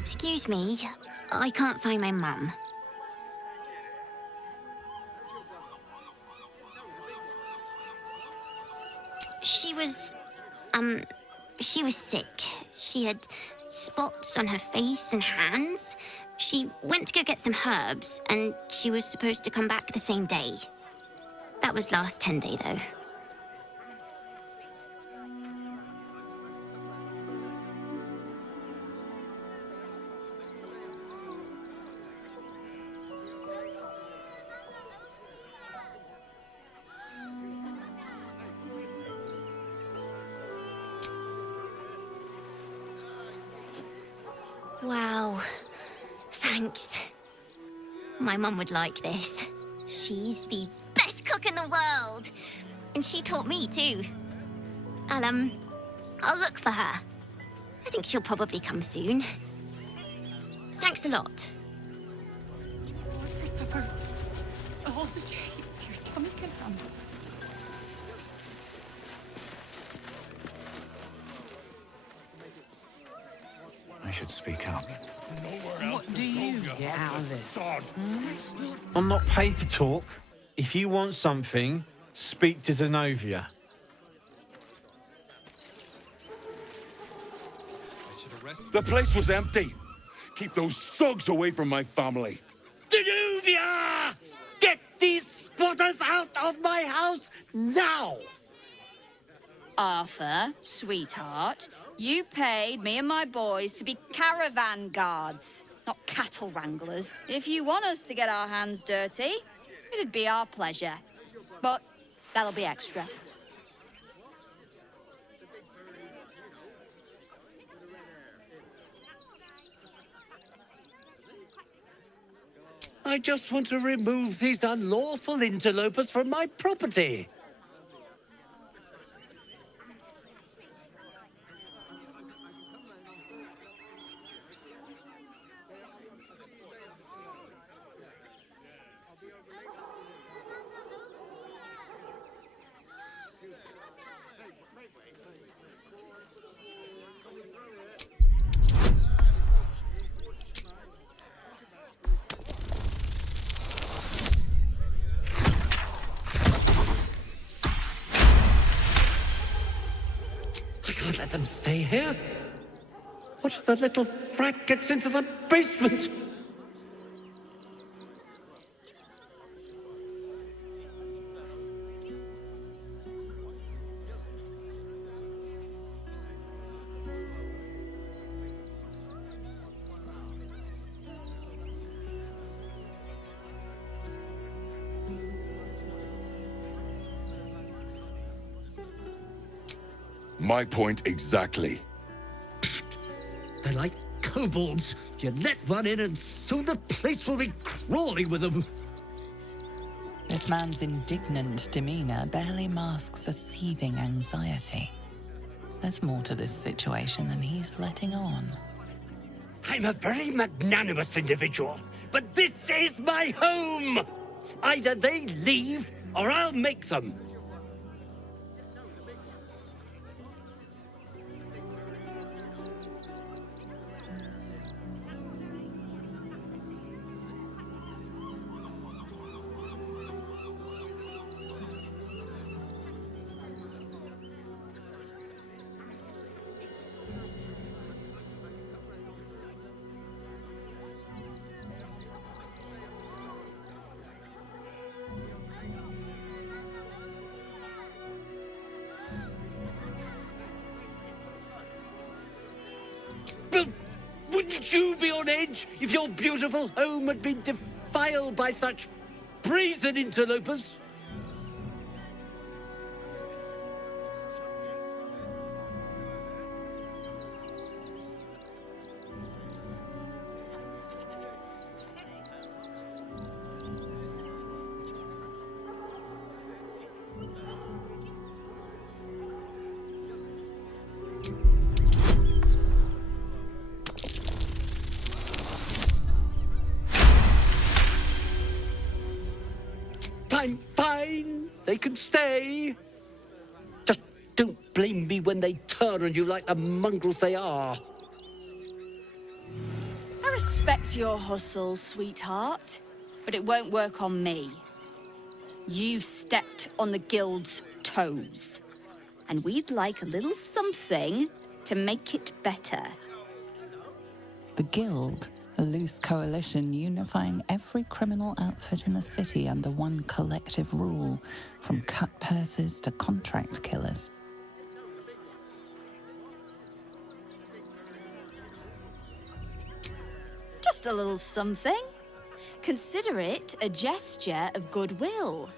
Excuse me. I can't find my mum. She was sick. She had spots on her face and hands. She went to go get some herbs, and she was supposed to come back the same day. That was last 10 day, though. Wow. Thanks. My mum would like this. She's the best cook in the world. And she taught me, too. I'll look for her. I think she'll probably come soon. Thanks a lot. For supper, all the treats your tummy can handle. I should speak up. What do you get out of this? I'm not paid to talk. If you want something, speak to Zenobia. The place was empty. Keep those thugs away from my family. Denuvia! Get these squatters out of my house now! Arthur, sweetheart, you paid me and my boys to be caravan guards, not cattle wranglers. If you want us to get our hands dirty, it'd be our pleasure. But that'll be extra. I just want to remove these unlawful interlopers from my property. I can't let them stay here. What if the little brat gets into the basement? My point exactly. They're like kobolds. You let one in and soon the place will be crawling with them. This man's indignant demeanor barely masks a seething anxiety. There's more to this situation than he's letting on. I'm a very magnanimous individual, but this is my home! Either they leave, or I'll make them. But wouldn't you be on edge if your beautiful home had been defiled by such brazen interlopers? Fine. They can stay. Just don't blame me when they turn on you like the mongrels they are. I respect your hustle, sweetheart, but it won't work on me. You've stepped on the guild's toes, and we'd like a little something to make it better. The Guild, a loose coalition unifying every criminal outfit in the city under one collective rule, from cut purses to contract killers. Just a little something. Consider it a gesture of goodwill.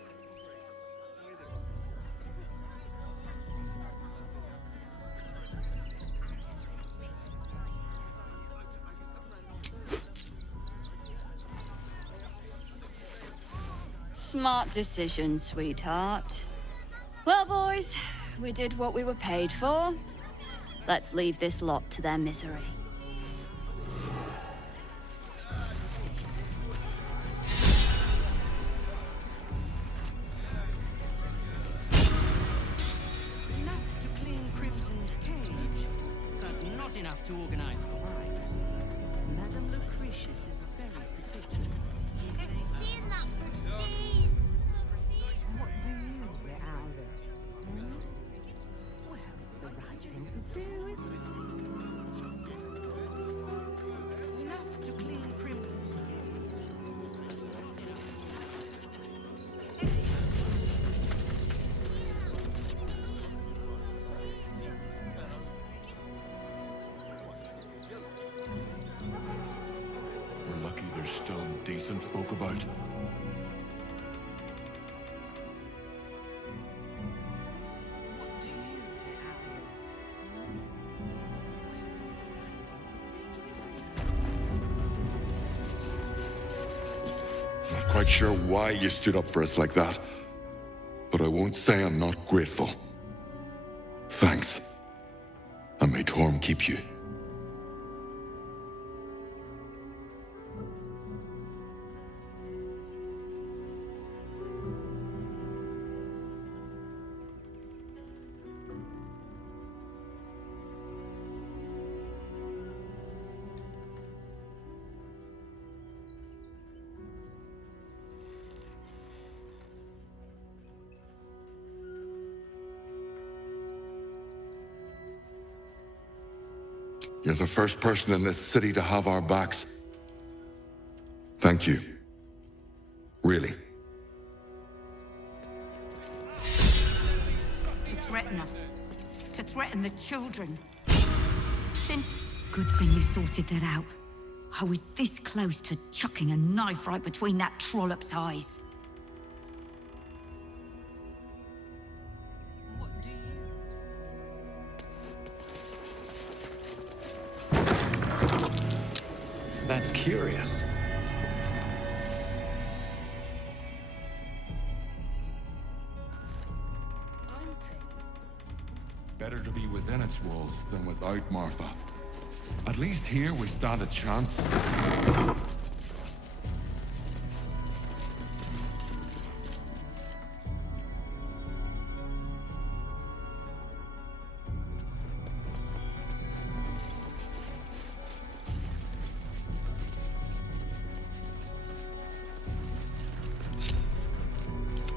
Smart decision, sweetheart. Well, boys, we did what we were paid for. Let's leave this lot to their misery. Enough to clean Crimson's cage, but not enough to organize the riot. Madame Lucretius is very particular. Seeing that for days. What do you, Alder? Well, the right thing to do is... Enough to clean Crimson's We're lucky there's still decent folk about. quite sure why you stood up for us like that, but I won't say I'm not grateful. Thanks. And may Torm keep you. You're the first person in this city to have our backs. Thank you. Really. To threaten us. To threaten the children. Then, good thing you sorted that out. I was this close to chucking a knife right between that trollop's eyes. That's curious. Better to be within its walls than without, Martha. At least here we stand a chance.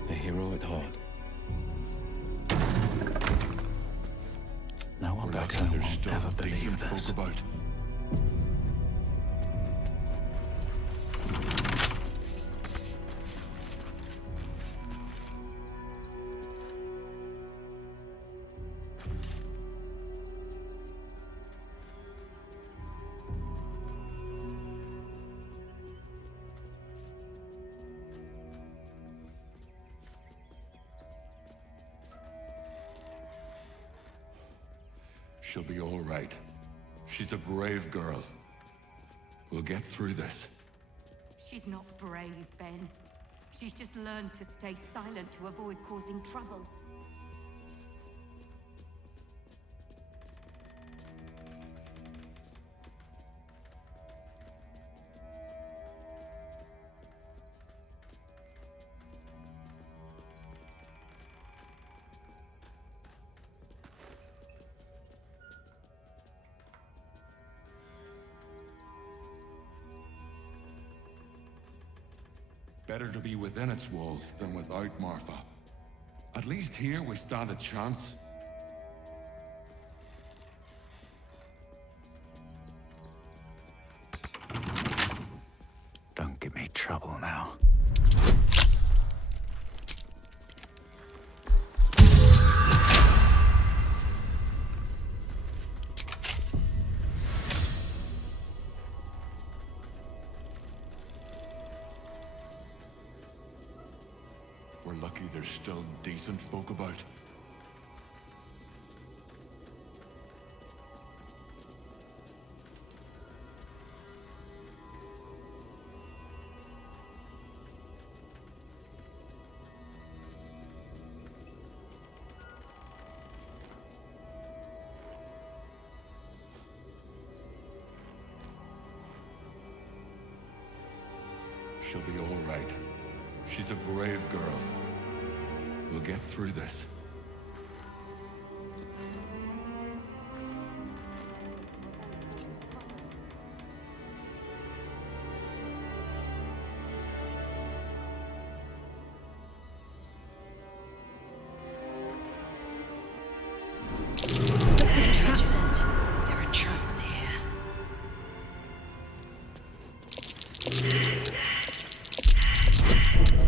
A hero at heart. No one back home will ever believe this. About. She'll be all right. She's a brave girl. We'll get through this. She's not brave, Ben. She's just learned to stay silent to avoid causing trouble. Better to be within its walls than without, Martha. At least here we stand a chance. Don't give me trouble now. We're lucky there's still decent folk about. She'll be all right. She's a brave girl. We'll get through this. There are traps here.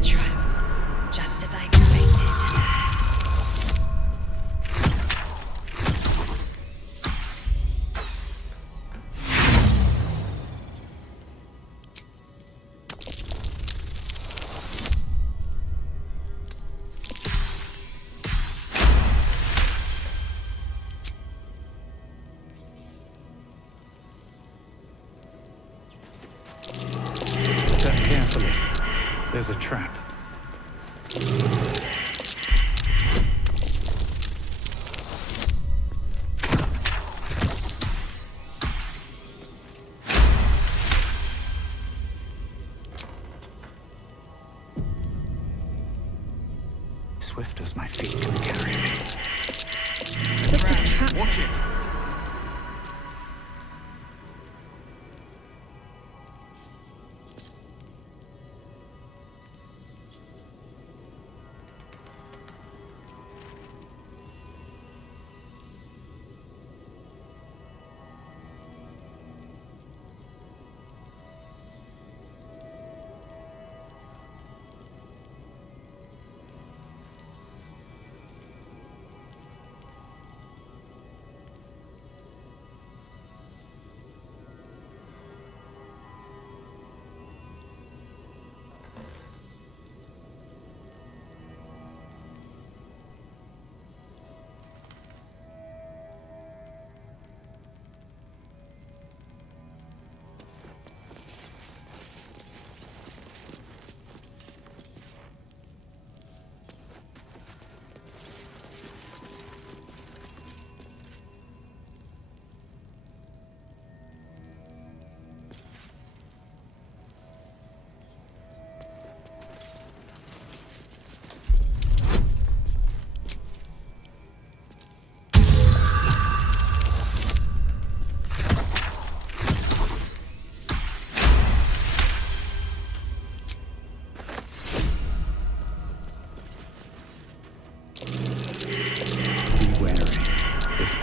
Trap. Just as I expected. There's a trap. Swift as my feet can carry me. Just a trap. Watch it.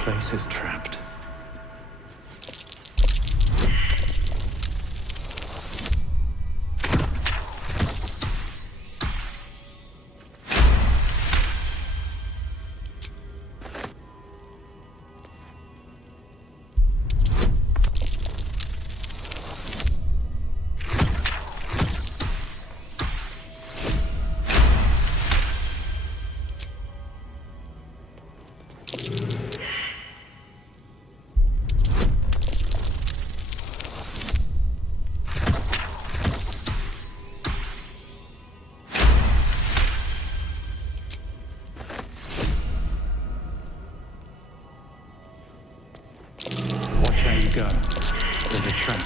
Place is trapped. Go. There's a trap.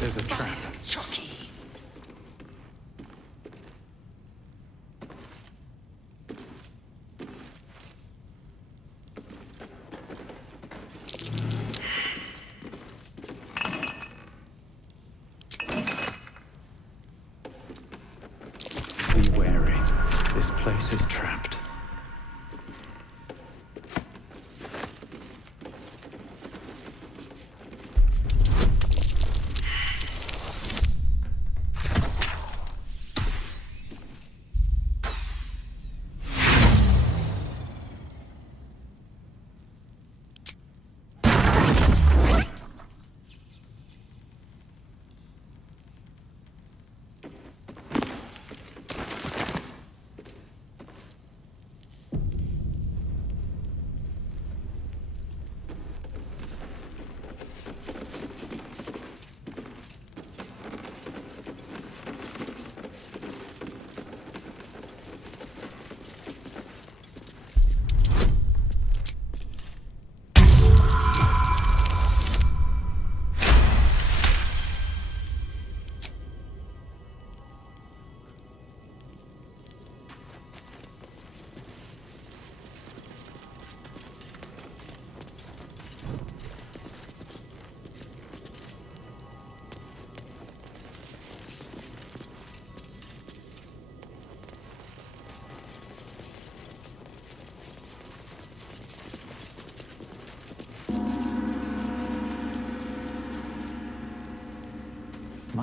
There's a trap. Chucky. Be wary. This place is trapped.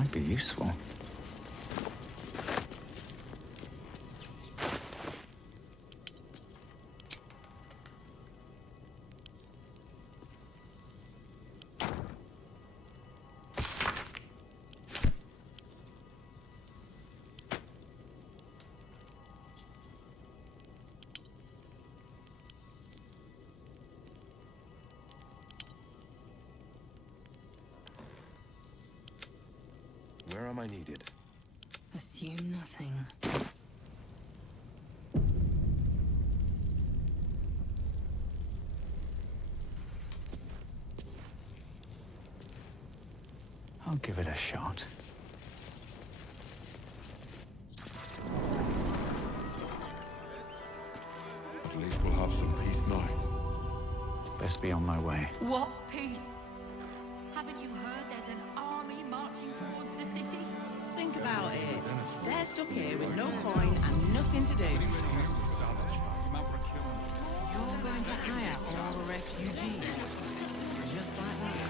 Might be useful. Where am I needed? Assume nothing. I'll give it a shot. At least we'll have some peace now. Best be on my way. What peace? Haven't you heard there's an army marching towards the city? Think about it. They're stuck here with no coin and nothing to do. You're going to hire all the refugees. Just like that.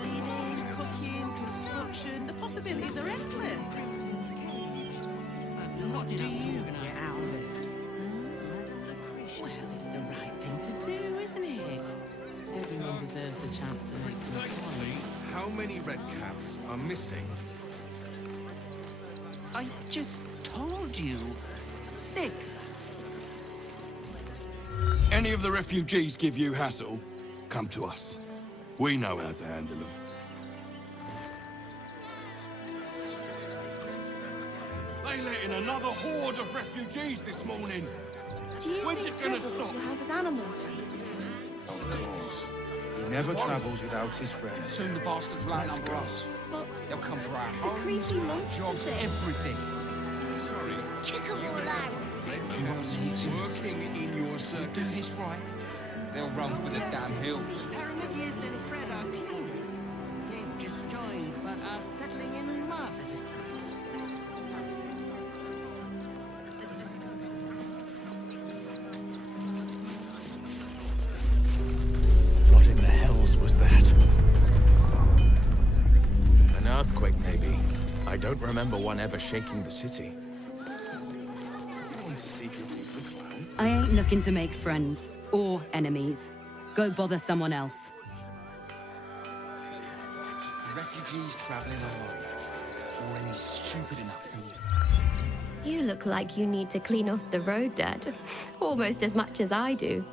Cleaning, cooking, construction. The possibilities are endless. Not do you get out of this? Well, it's the right thing to do, isn't it? Everyone deserves the chance to make some Precisely how many red caps are missing? I just told you. 6. Any of the refugees give you hassle, come to us. We know how to handle them. They let in another horde of refugees this morning. Do you When's think it gonna Gregor stop? will have his animal friends with him? Of course. He never travels without his friends. Soon the bastards will Let's outnumber go. us. But They'll come for our the homes, creepy our monster jobs, thing. everything. Sorry. Check them all out. Working in your Do circus. this right, they'll run for the damn hills. Aramidius and Fred are cleaners. They've just joined, but are settling in marvelously. What in the hells was that? An earthquake, maybe. I don't remember one ever shaking the city. I ain't looking to make friends or enemies. Go bother someone else. Refugees traveling alone. Or any stupid enough to leave. You look like you need to clean off the road dirt. Almost as much as I do.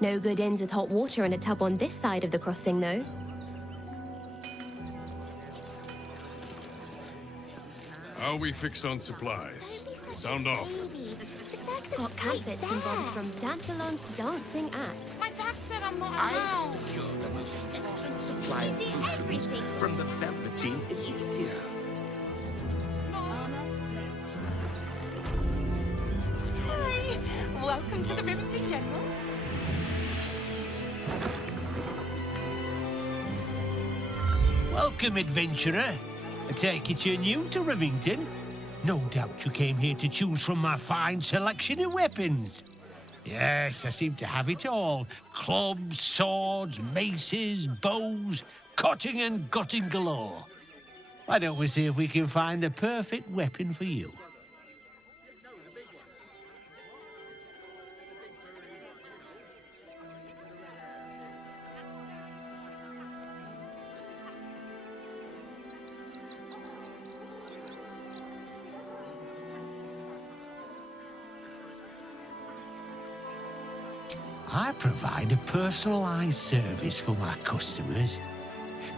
No good inns with hot water and a tub on this side of the crossing, though. How are we fixed on supplies? Sound off. Got camp bits and bobs from Dantalon's dancing acts. My dad said I'm not allowed. Secured the most excellent supply of You do potions everything. from the Velveteen Elixir. Hi! Welcome to the Rivington General. Welcome, adventurer. I take it you're new to Rivington. No doubt you came here to choose from my fine selection of weapons. Yes, I seem to have it all. Clubs, swords, maces, bows, cutting and gutting galore. Why don't we see if we can find the perfect weapon for you? I provide a personalized service for my customers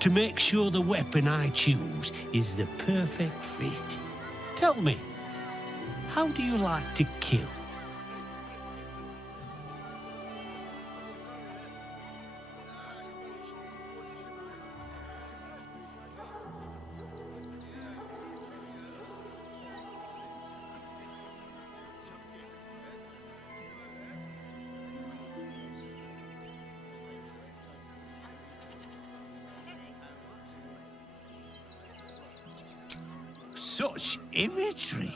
to make sure the weapon I choose is the perfect fit. Tell me, how do you like to kill? Such imagery.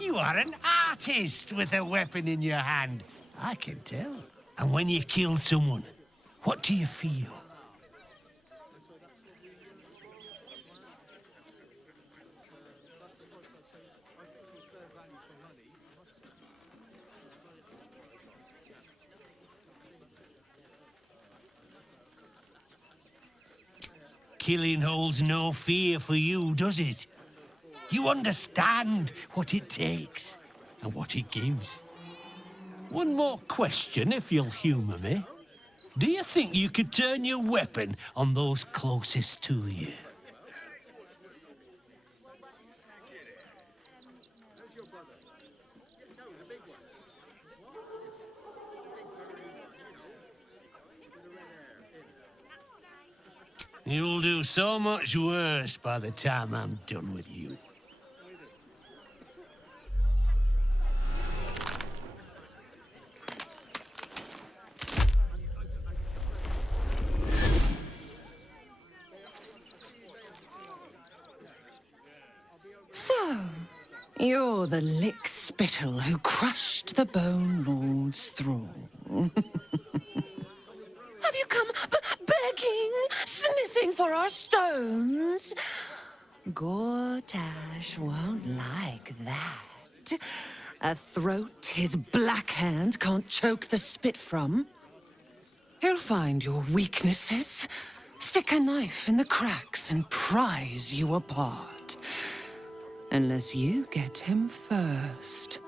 You are an artist with a weapon in your hand. I can tell. And when you kill someone, what do you feel? killing holds no fear for you, does it? You understand what it takes and what it gives. One more question, if you'll humour me. Do you think you could turn your weapon on those closest to you? You'll do so much worse by the time I'm done with you. So, you're the lick-spittle who crushed the Bone Lord's thrall. Have you come begging, sniffing for our stones? Gortash won't like that. A throat his black hand can't choke the spit from. He'll find your weaknesses, stick a knife in the cracks and prise you apart. Unless you get him first.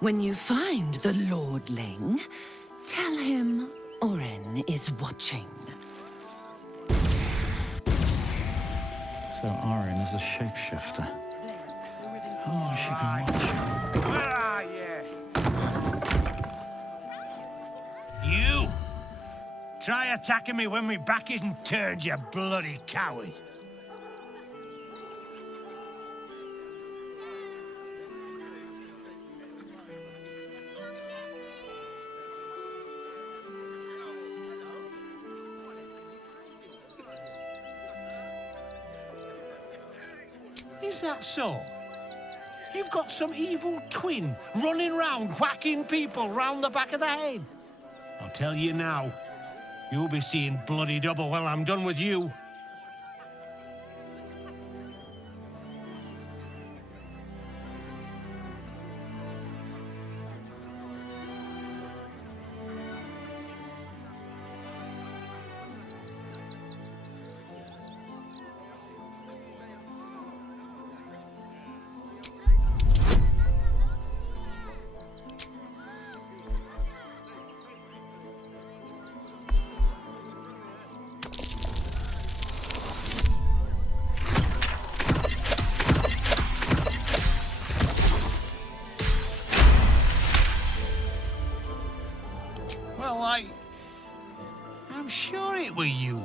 When you find the Lordling, tell him Oren is watching. So Oren is a shapeshifter. How long has she been watching? Where are you? You? Try attacking me when my back isn't turned, you bloody coward. Is that so? You've got some evil twin running round whacking people round the back of the head. I'll tell you now, you'll be seeing bloody double when I'm done with you. Well, I'm sure it were you.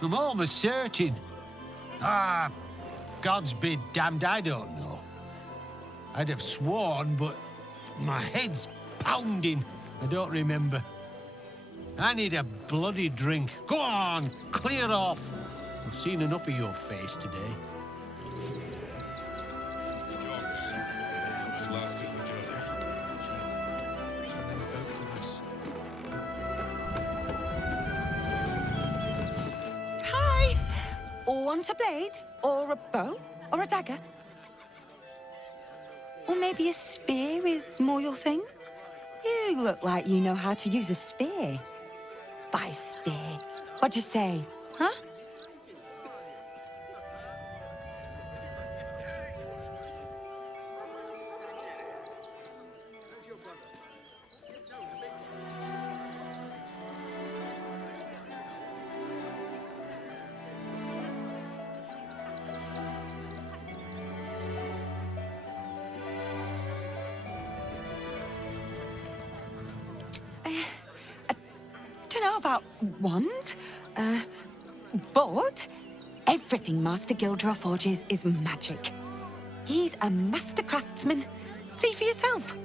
I'm almost certain. Ah, God's be damned, I don't know. I'd have sworn, but my head's pounding. I don't remember. I need a bloody drink. Go on, clear off. I've seen enough of your face today. Hi! Want a blade? Or a bow? Or a dagger? Or maybe a spear is more your thing? You look like you know how to use a spear. By spear. What'd you say, huh? I don't know about wands, but everything Master Gildra forges is magic. He's a master craftsman. See for yourself.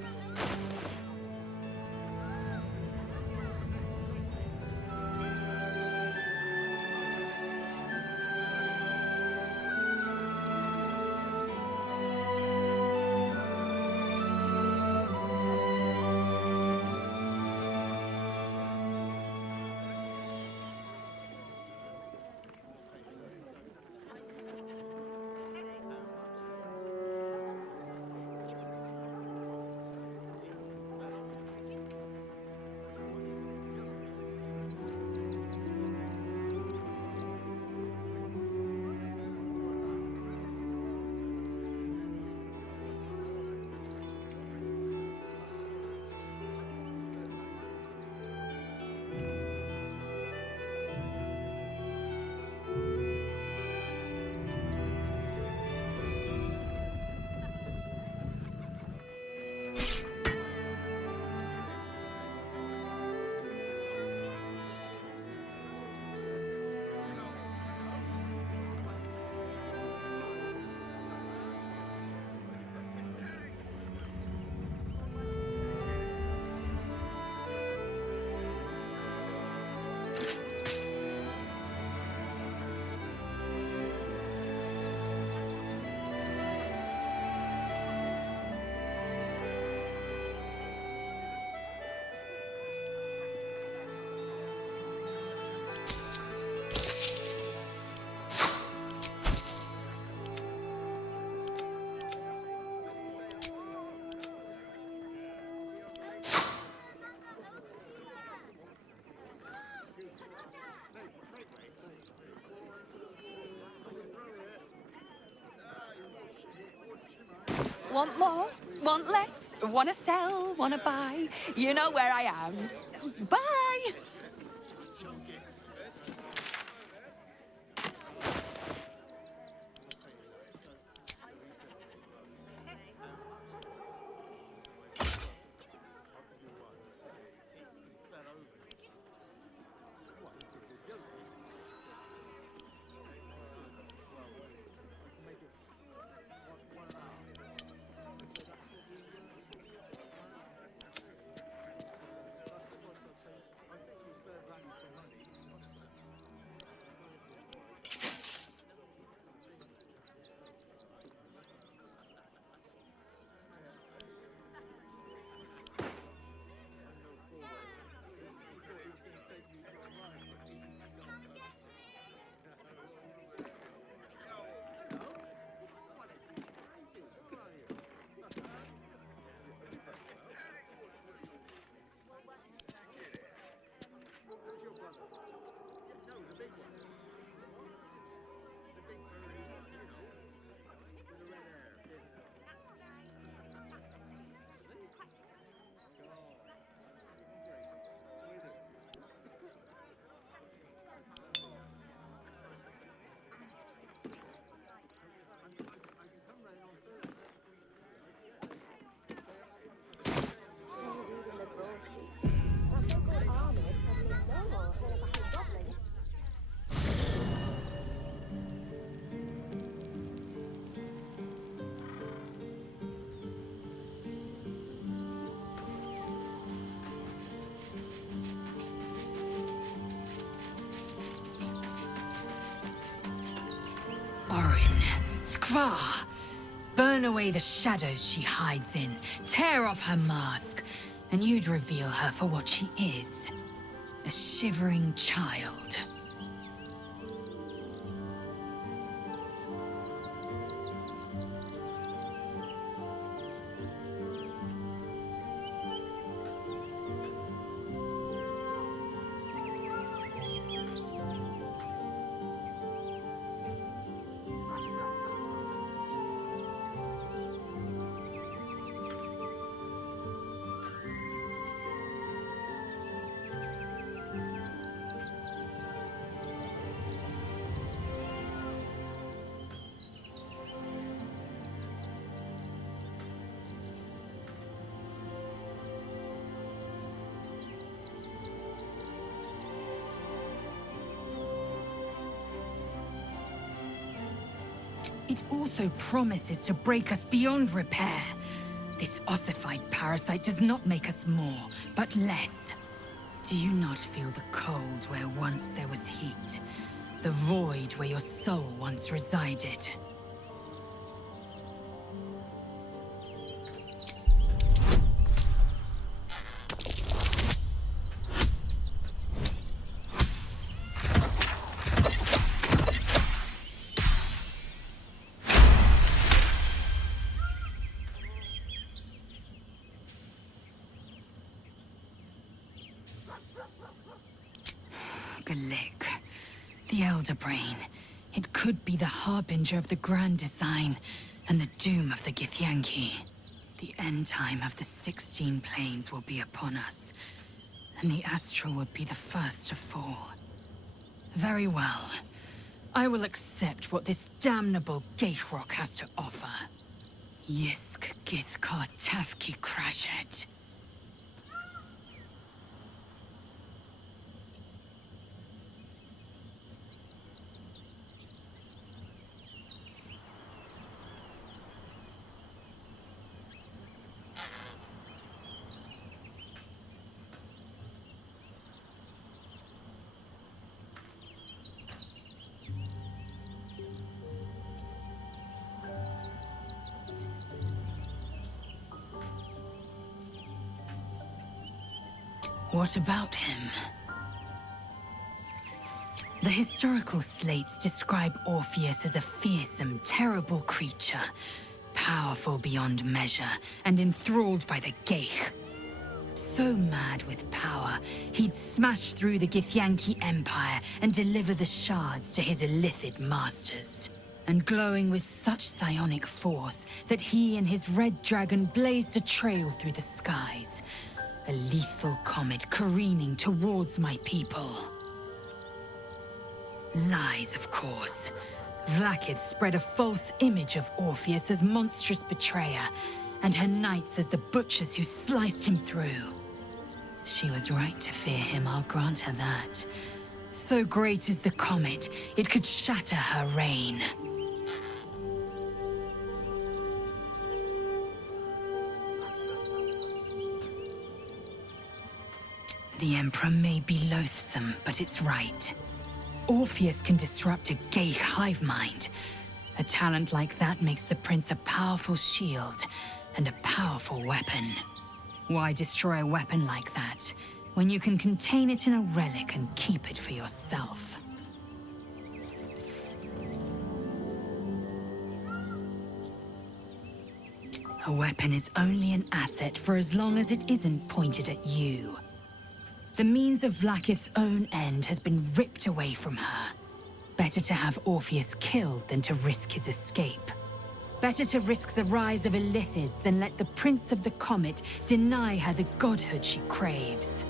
Want more? Want less? Wanna sell? Wanna buy? You know where I am. Bye! Orin, Skvar! Burn away the shadows she hides in, tear off her mask, and you'd reveal her for what she is. A shivering child. It also promises to break us beyond repair. This ossified parasite does not make us more, but less. Do you not feel the cold where once there was heat? The void where your soul once resided? Galik, the Elder Brain. It could be the harbinger of the Grand Design and the doom of the Githyanki. The end time of the 16 planes will be upon us, and the Astral would be the first to fall. Very well. I will accept what this damnable Geichrok has to offer. Yisk Githkar Tafki Krashet. What about him? The historical slates describe Orpheus as a fearsome, terrible creature, powerful beyond measure, and enthralled by the Geich. So mad with power, he'd smash through the Githyanki Empire and deliver the shards to his illithid masters. and glowing with such psionic force that he and his red dragon blazed a trail through the skies. A lethal comet careening towards my people. Lies, of course. Vlaakith spread a false image of Orpheus as monstrous betrayer, and her knights as the butchers who sliced him through. She was right to fear him, I'll grant her that. So great is the comet, it could shatter her reign. The Emperor may be loathsome, but it's right. Orpheus can disrupt a gay hive mind. A talent like that makes the prince a powerful shield and a powerful weapon. Why destroy a weapon like that, when you can contain it in a relic and keep it for yourself? A weapon is only an asset for as long as it isn't pointed at you. The means of Vlaakith's own end has been ripped away from her. Better to have Orpheus killed than to risk his escape. Better to risk the rise of Illithids than let the Prince of the Comet deny her the godhood she craves.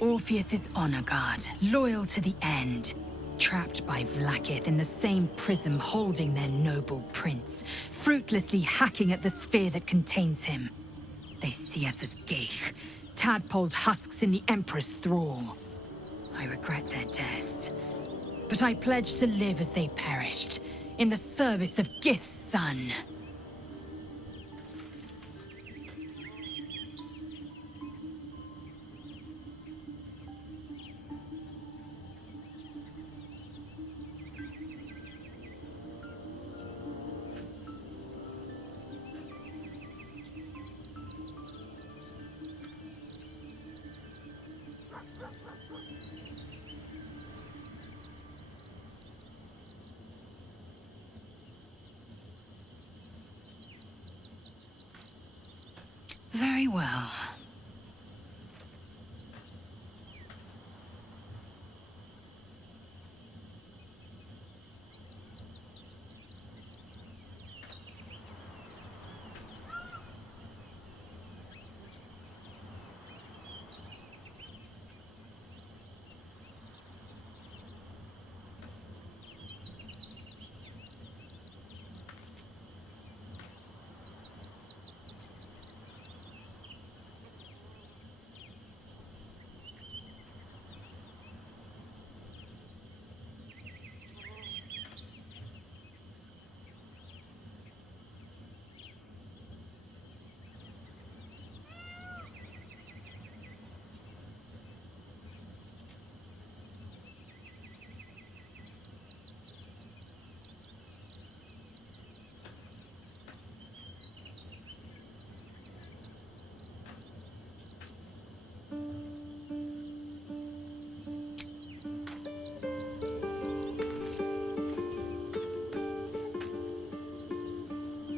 Orpheus is honor guard, loyal to the end. Trapped by Vlaakith in the same prism holding their noble prince, fruitlessly hacking at the sphere that contains him. They see us as Geich, tadpoled husks in the Emperor's thrall. I regret their deaths, but I pledge to live as they perished, in the service of Gith's son. Very well.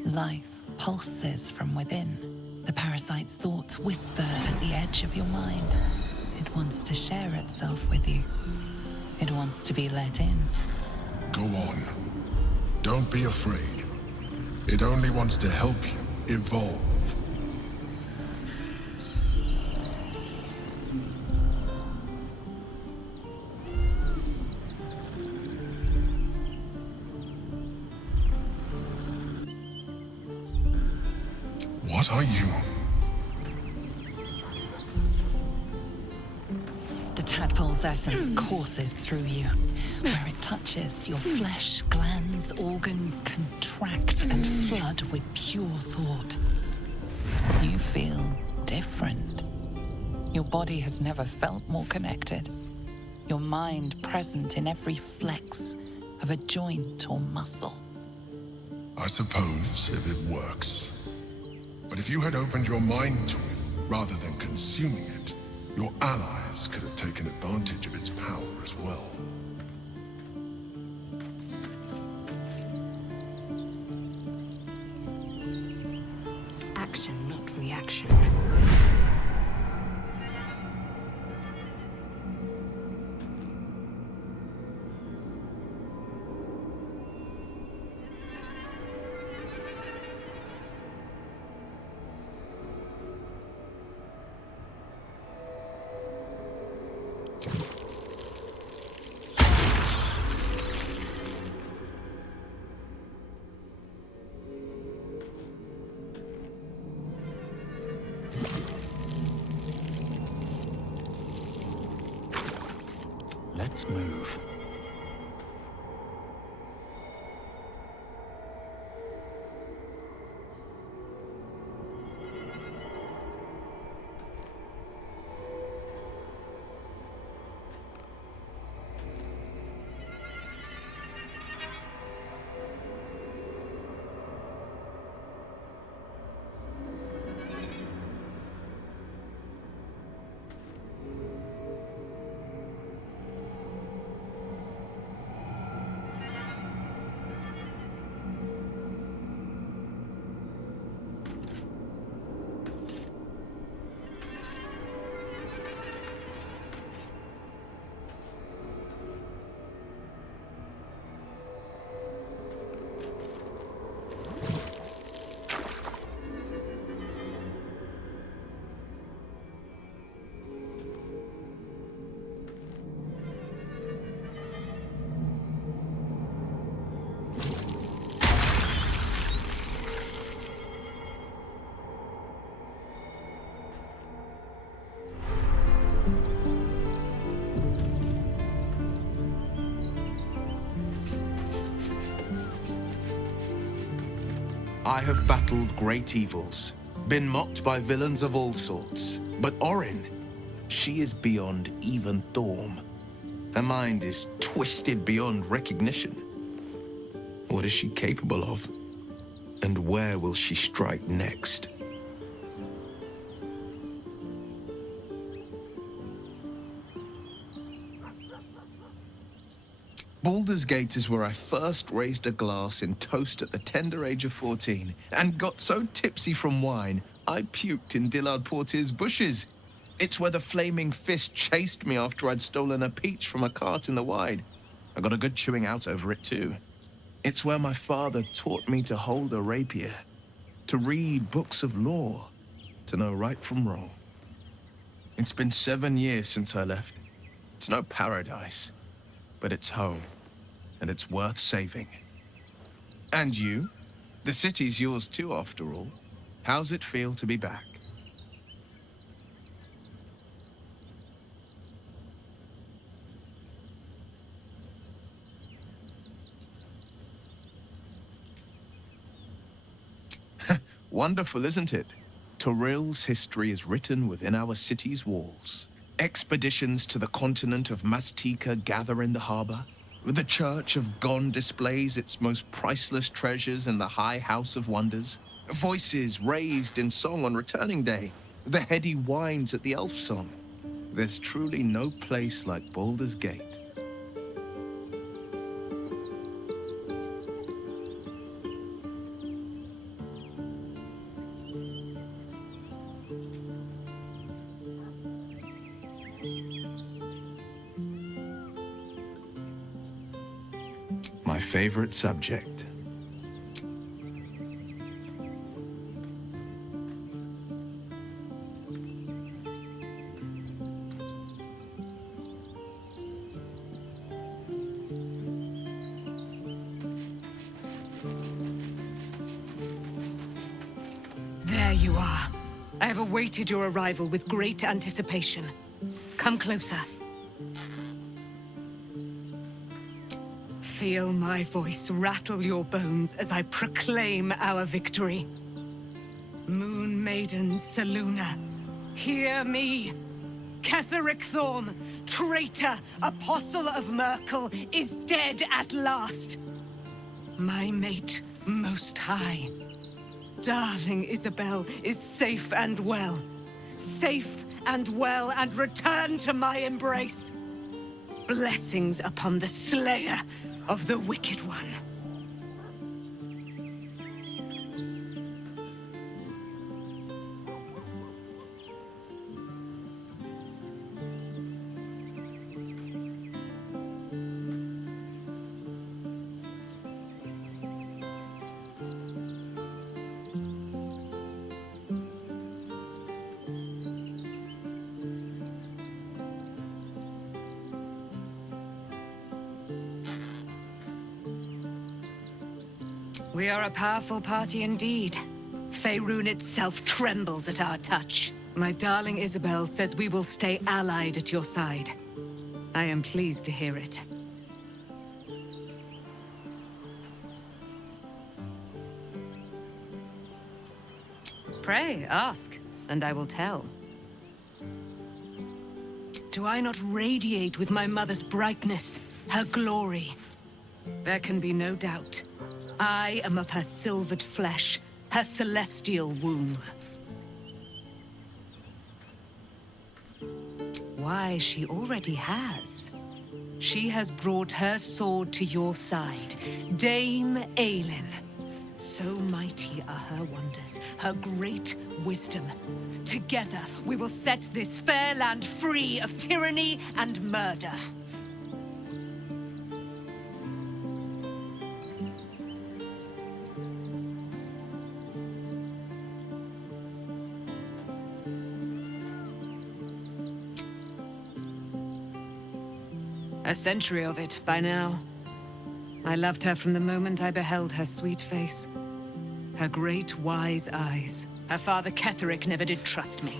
Life pulses from within. The parasite's thoughts whisper at the edge of your mind. It wants to share itself with you. It wants to be let in. Go on. Don't be afraid. It only wants to help you evolve. What are you? The tadpole's essence courses through you. Where it touches, your flesh, glands, organs contract and flood with pure thought. You feel different. Your body has never felt more connected. Your mind present in every flex of a joint or muscle. I suppose, if it works. But if you had opened your mind to it, rather than consuming it, your allies could have taken advantage of its power as well. Action, not reaction. I have battled great evils, been mocked by villains of all sorts. But Orin, she is beyond even Thorm. Her mind is twisted beyond recognition. What is she capable of? And where will she strike next? Baldur's Gate is where I first raised a glass in toast at the tender age of 14, and got so tipsy from wine, I puked in Dillard Portier's bushes. It's where the flaming fist chased me after I'd stolen a peach from a cart in the Wide. I got a good chewing out over it too. It's where my father taught me to hold a rapier, to read books of lore, to know right from wrong. It's been 7 years since I left. It's no paradise, but it's home, and it's worth saving. And you? The city's yours too, after all. How's it feel to be back? Wonderful, isn't it? Torril's history is written within our city's walls. Expeditions to the continent of Mastika gather in the harbor. The Church of Gon displays its most priceless treasures in the High House of Wonders. Voices raised in song on Returning Day. The heady wines at the Elf Song. There's truly no place like Baldur's Gate. My favorite subject. There you are. I have awaited your arrival with great anticipation. Come closer. Feel my voice rattle your bones as I proclaim our victory. Moon Maiden Selûne, hear me. Ketheric Thorm, traitor, apostle of Merkel, is dead at last. My mate, Most High. Darling Isabel is safe and well. Safe and well, and returned to my embrace. Blessings upon the Slayer of the Wicked One. We are a powerful party indeed. Faerun itself trembles at our touch. My darling Isabel says we will stay allied at your side. I am pleased to hear it. Pray, ask, and I will tell. Do I not radiate with my mother's brightness, her glory? There can be no doubt. I am of her silvered flesh, her celestial womb. Why, she already has. She has brought her sword to your side, Dame Aelin. So mighty are her wonders, her great wisdom. Together, we will set this fair land free of tyranny and murder. A century of it, by now. I loved her from the moment I beheld her sweet face. Her great, wise eyes. Her father Ketheric never did trust me.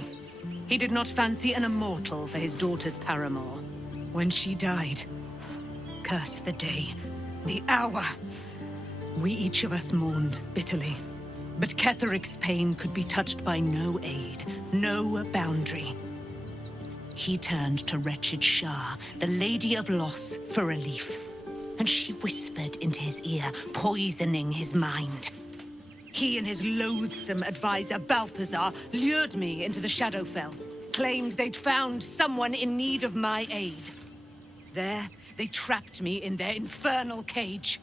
He did not fancy an immortal for his daughter's paramour. When she died, curse the day, the hour. We each of us mourned bitterly. But Ketheric's pain could be touched by no aid, no boundary. He turned to wretched Shah, the Lady of Loss, for relief. And she whispered into his ear, poisoning his mind. He and his loathsome advisor, Balthazar, lured me into the Shadowfell, claimed they'd found someone in need of my aid. There, they trapped me in their infernal cage.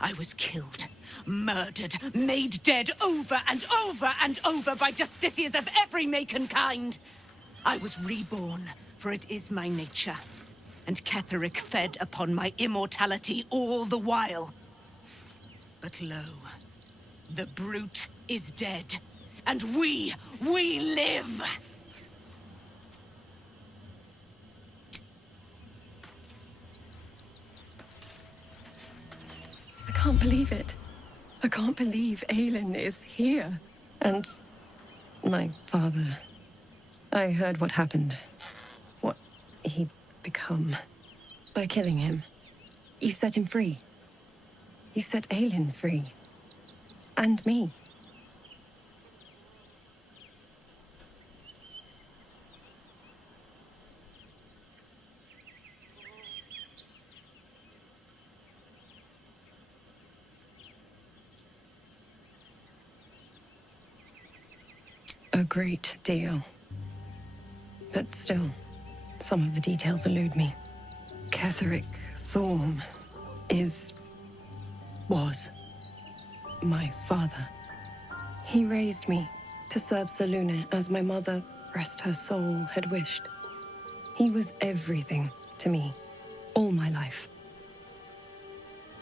I was killed, murdered, made dead over and over and over by justiciars of every make and kind. I was reborn, for it is my nature. And Ketheric fed upon my immortality all the while. But lo, the brute is dead, and we live! I can't believe it. I can't believe Aelin is here. And my father. I heard what happened. What he'd become. By killing him. You set him free. You set Aelin free. And me. A great deal. But still, some of the details elude me. Ketheric Thorm was my father. He raised me to serve Selûne as my mother, rest her soul, had wished. He was everything to me, all my life.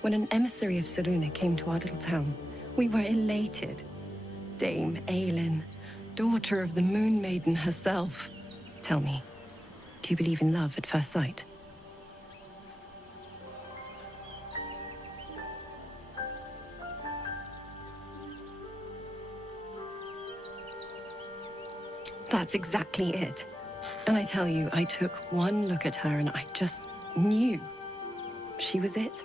When an emissary of Selûne came to our little town, we were elated. Dame Aelin, daughter of the Moon Maiden herself. Tell me, do you believe in love at first sight? That's exactly it. And I tell you, I took one look at her and I just knew. She was it.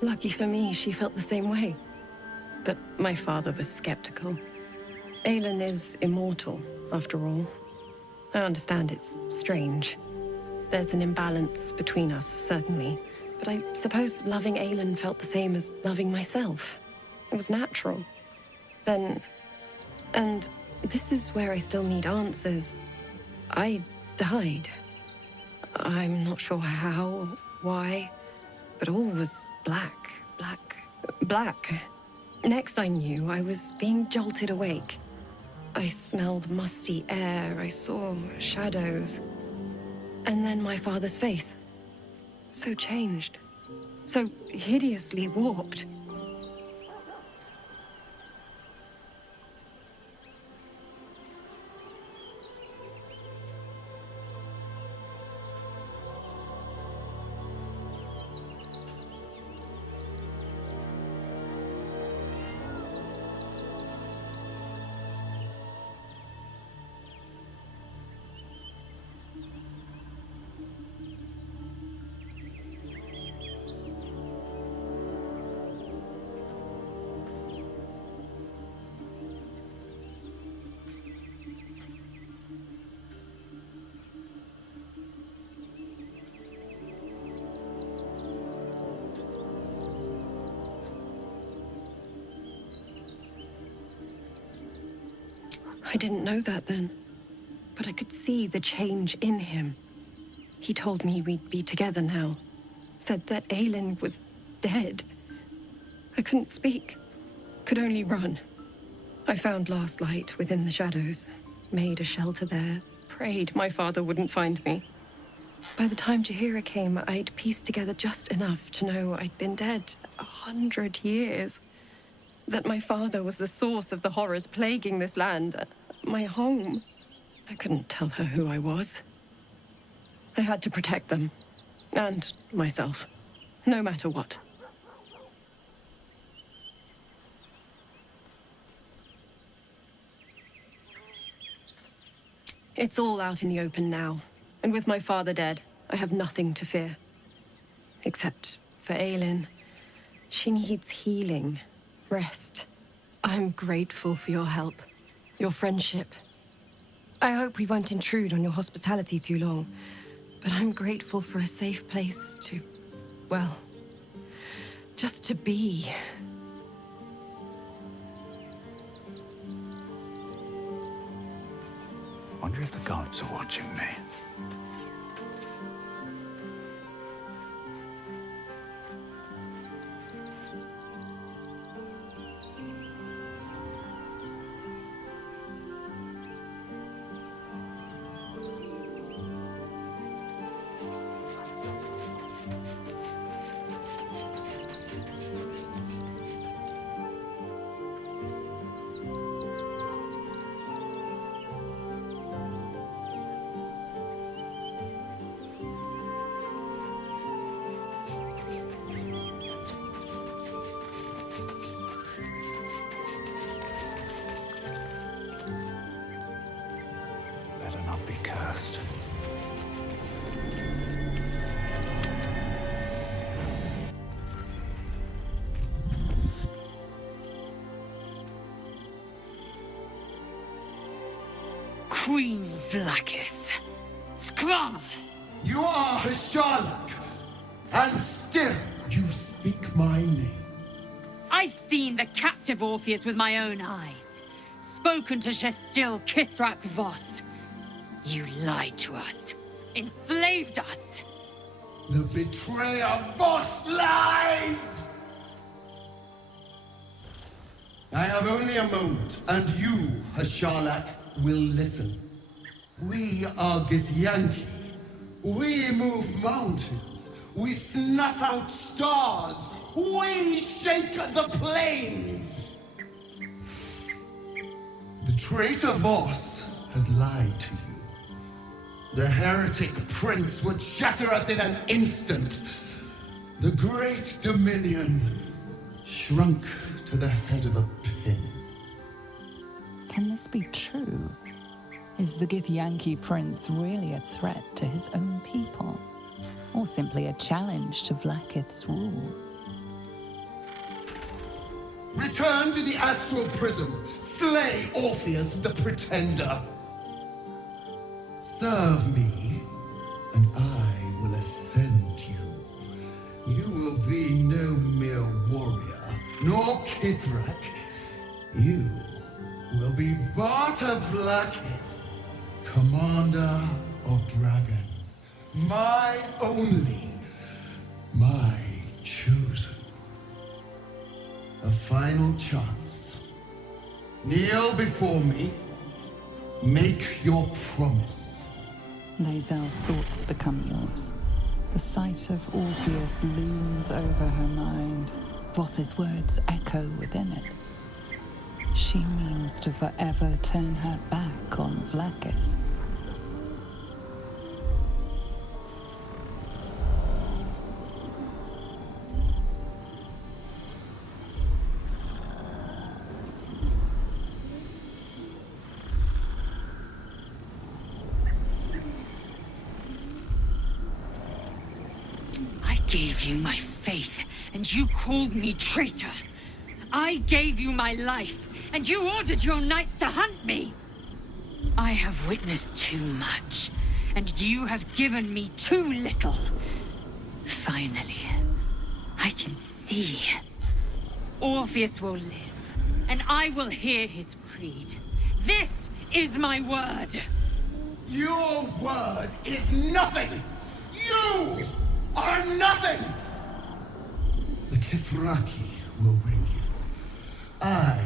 Lucky for me, she felt the same way. But my father was skeptical. Aelin is immortal, after all. I understand it's strange. There's an imbalance between us, certainly. But I suppose loving Aelin felt the same as loving myself. It was natural. Then... And this is where I still need answers. I died. I'm not sure how, why, but all was black. Next I knew, I was being jolted awake. I smelled musty air, I saw shadows. And then my father's face. So changed. So hideously warped. I didn't know that then, but I could see the change in him. He told me we'd be together now, said that Aelin was dead. I couldn't speak, could only run. I found last light within the shadows, made a shelter there, prayed my father wouldn't find me. By the time Jaheira came, I'd pieced together just enough to know I'd been dead 100 years. That my father was the source of the horrors plaguing this land, my home. I couldn't tell her who I was. I had to protect them, and myself, no matter what. It's all out in the open now, and with my father dead, I have nothing to fear. Except for Aelin. She needs healing, rest. I'm grateful for your help, your friendship. I hope we won't intrude on your hospitality too long, but I'm grateful for a safe place to, well, just to be. Wonder if the gods are watching me. Better not be cursed. Queen Vlaakith. Skra! You are Hasharlok, and still you speak my name. I've seen the captive Orpheus with my own eyes. Spoken to Gestil Kithrak Voss. You lied to us. Enslaved us. The betrayer Voss lies! I have only a moment, and you, Hasharlok, will listen. We are Githyanki. We move mountains. We snuff out stars. We shake the plains. The traitor Voss has lied to you. The heretic prince would shatter us in an instant. The great dominion shrunk to the head of a pin. Can this be true? Is the Githyanki prince really a threat to his own people? Or simply a challenge to Vlaakith's rule? Return to the astral prism. Slay Orpheus the Pretender. Serve me, and I will ascend you. You will be no mere warrior, nor Kithrak. You will be Barta Vlaakith, commander of dragons. My only, my chosen. A final chance. Kneel before me. Make your promise. Lae'zel's thoughts become yours. The sight of Orpheus looms over her mind. Voss's words echo within it. She means to forever turn her back on Vlaakith. I gave you my faith, and you called me traitor. I gave you my life, and you ordered your knights to hunt me. I have witnessed too much, and you have given me too little. Finally, I can see. Orpheus will live, and I will hear his creed. This is my word. Your word is nothing! You are nothing! The Kithraki will bring you. I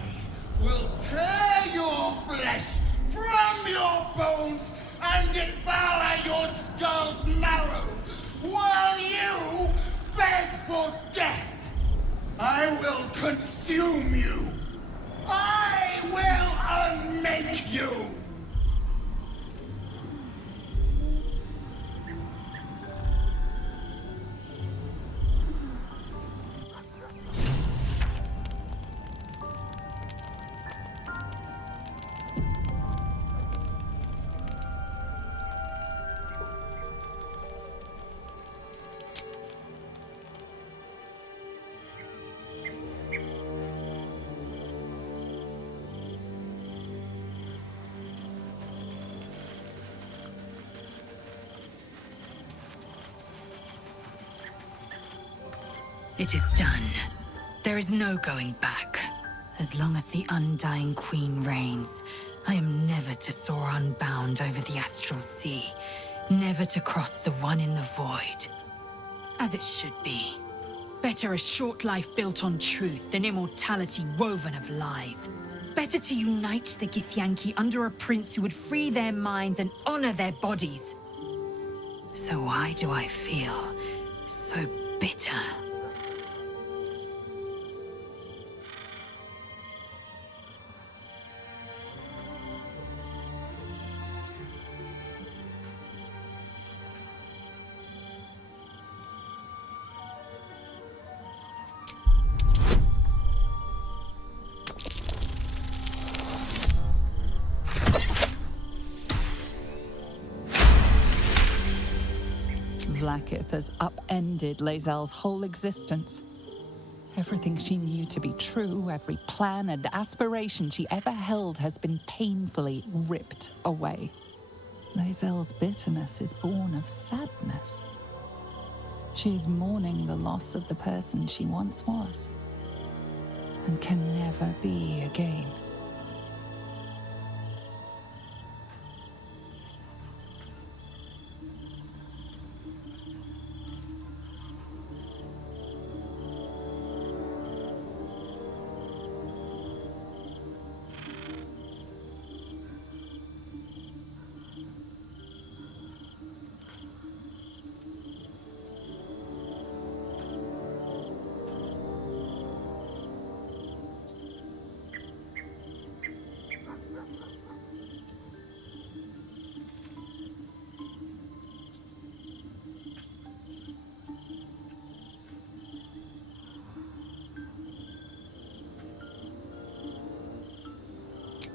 will tear your flesh from your bones and devour your skull's marrow, while you beg for death. I will consume you. I will unmake you. It is done. There is no going back. As long as the Undying Queen reigns, I am never to soar unbound over the astral sea, never to cross the one in the void. As it should be. Better a short life built on truth than immortality woven of lies. Better to unite the Githyanki under a prince who would free their minds and honor their bodies. So why do I feel so bitter? Vlaakith has upended Lae'zel's whole existence. Everything she knew to be true, every plan and aspiration she ever held has been painfully ripped away. Lae'zel's bitterness is born of sadness. She's mourning the loss of the person she once was, and can never be again.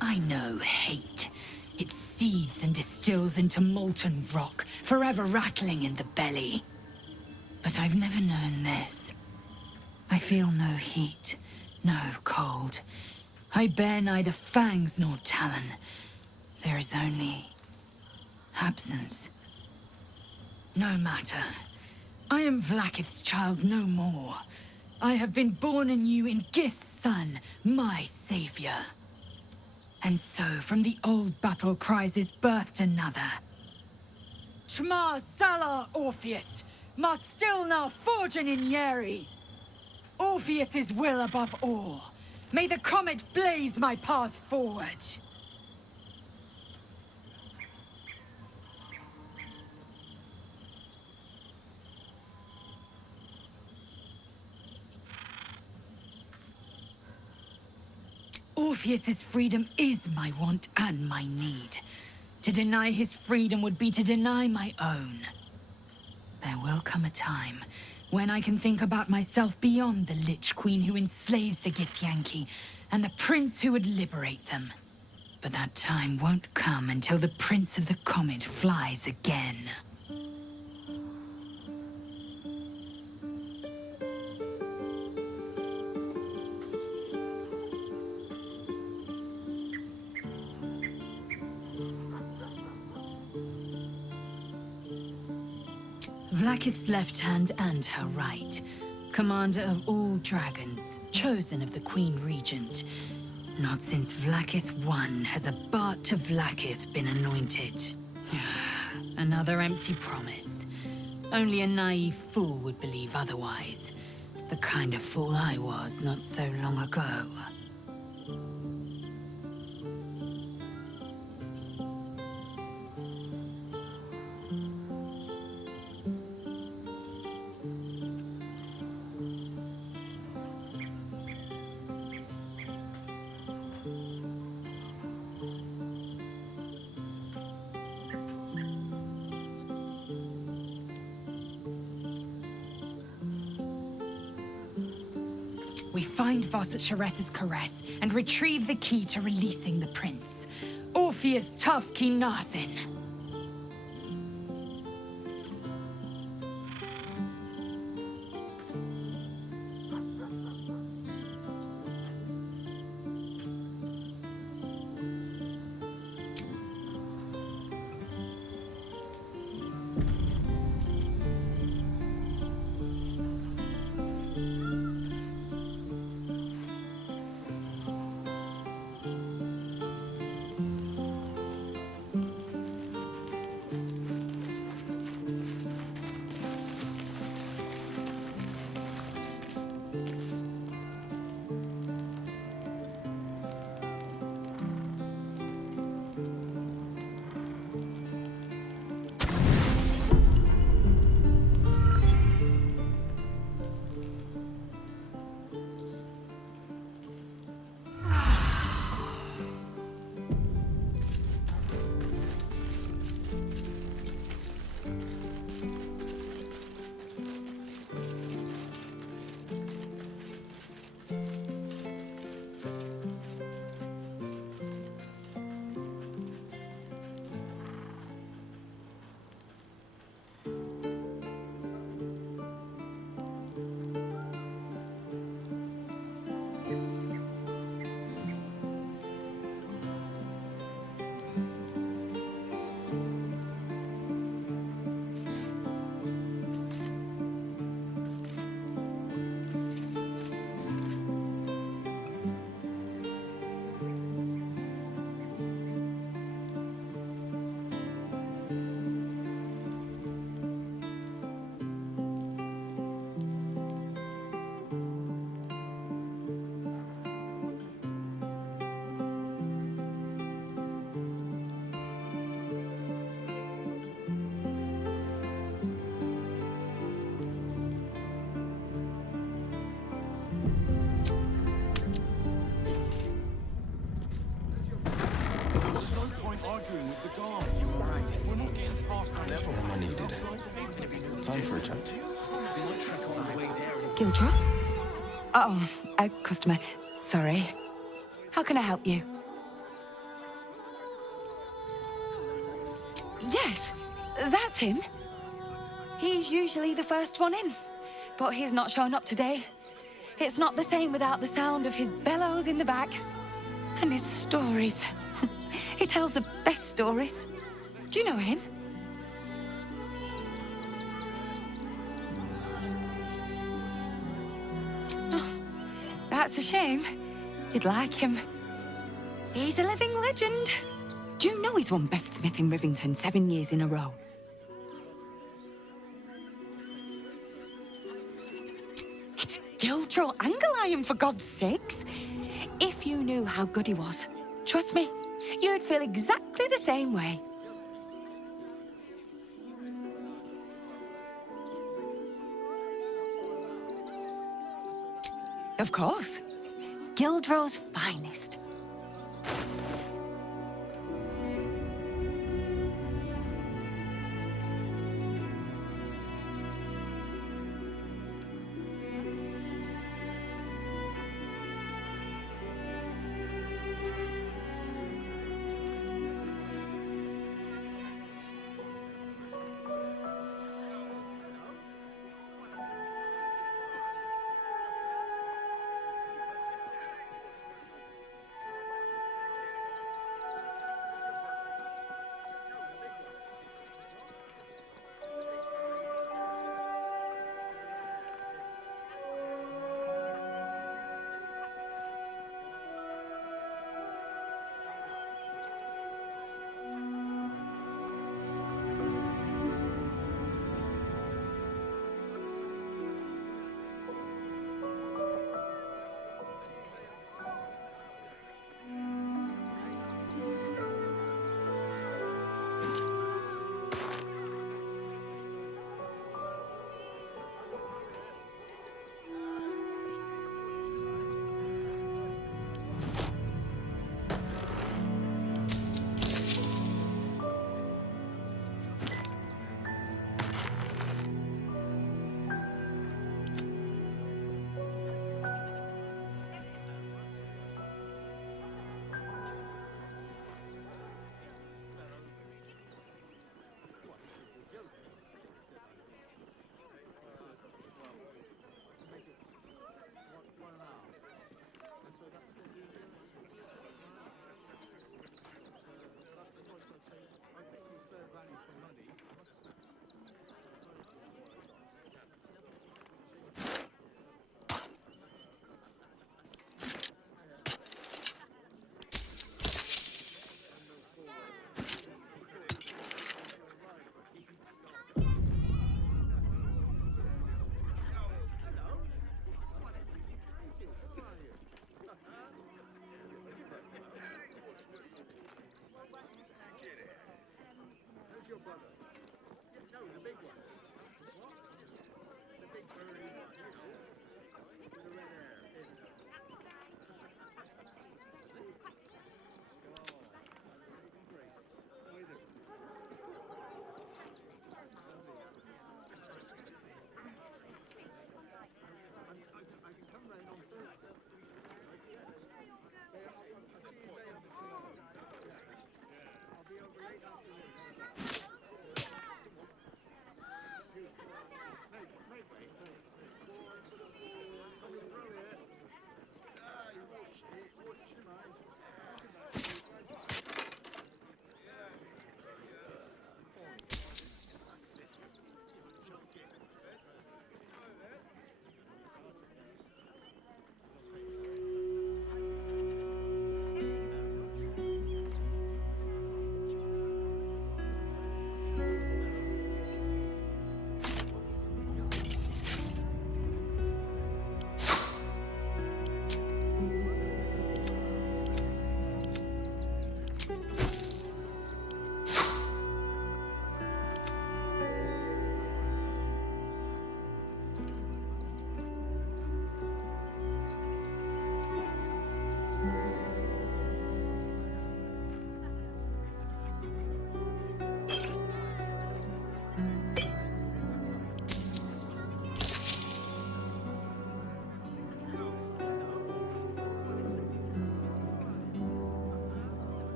I know hate. It seethes and distills into molten rock, forever rattling in the belly. But I've never known this. I feel no heat, no cold. I bear neither fangs nor talon. There is only absence. No matter. I am Vlaakith's child no more. I have been born anew in Gith's son, my savior. And so, from the old battle cries is birthed another. Shma Salar Orpheus, ma still now forging in Yeri. Orpheus's will above all. May the comet blaze my path forward. Orpheus's freedom is my want and my need. To deny his freedom would be to deny my own. There will come a time when I can think about myself beyond the Lich Queen who enslaves the Githyanki and the prince who would liberate them. But that time won't come until the Prince of the Comet flies again. Vlaakith's left hand and her right. Commander of all dragons, chosen of the Queen Regent. Not since Vlaakith I has a Bart to Vlaakith been anointed. Another empty promise. Only a naive fool would believe otherwise. The kind of fool I was not so long ago. We find Voss at Sharess's caress and retrieve the key to releasing the prince. Orpheus Tough Kinarsin. We're not getting past that level. What am I needed? Time for a chat. Gildra? Oh, a customer. Sorry. How can I help you? Yes, that's him. He's usually the first one in, but he's not shown up today. It's not the same without the sound of his bellows in the back. And his stories. He tells the best stories. Do you know him? Oh, that's a shame. You'd like him. He's a living legend. Do you know he's won Best Smith in Rivington 7 years in a row? It's Gildro Angelion, for God's sakes. If you knew how good he was, trust me, you'd feel exactly the same way. Of course. Gildro's finest.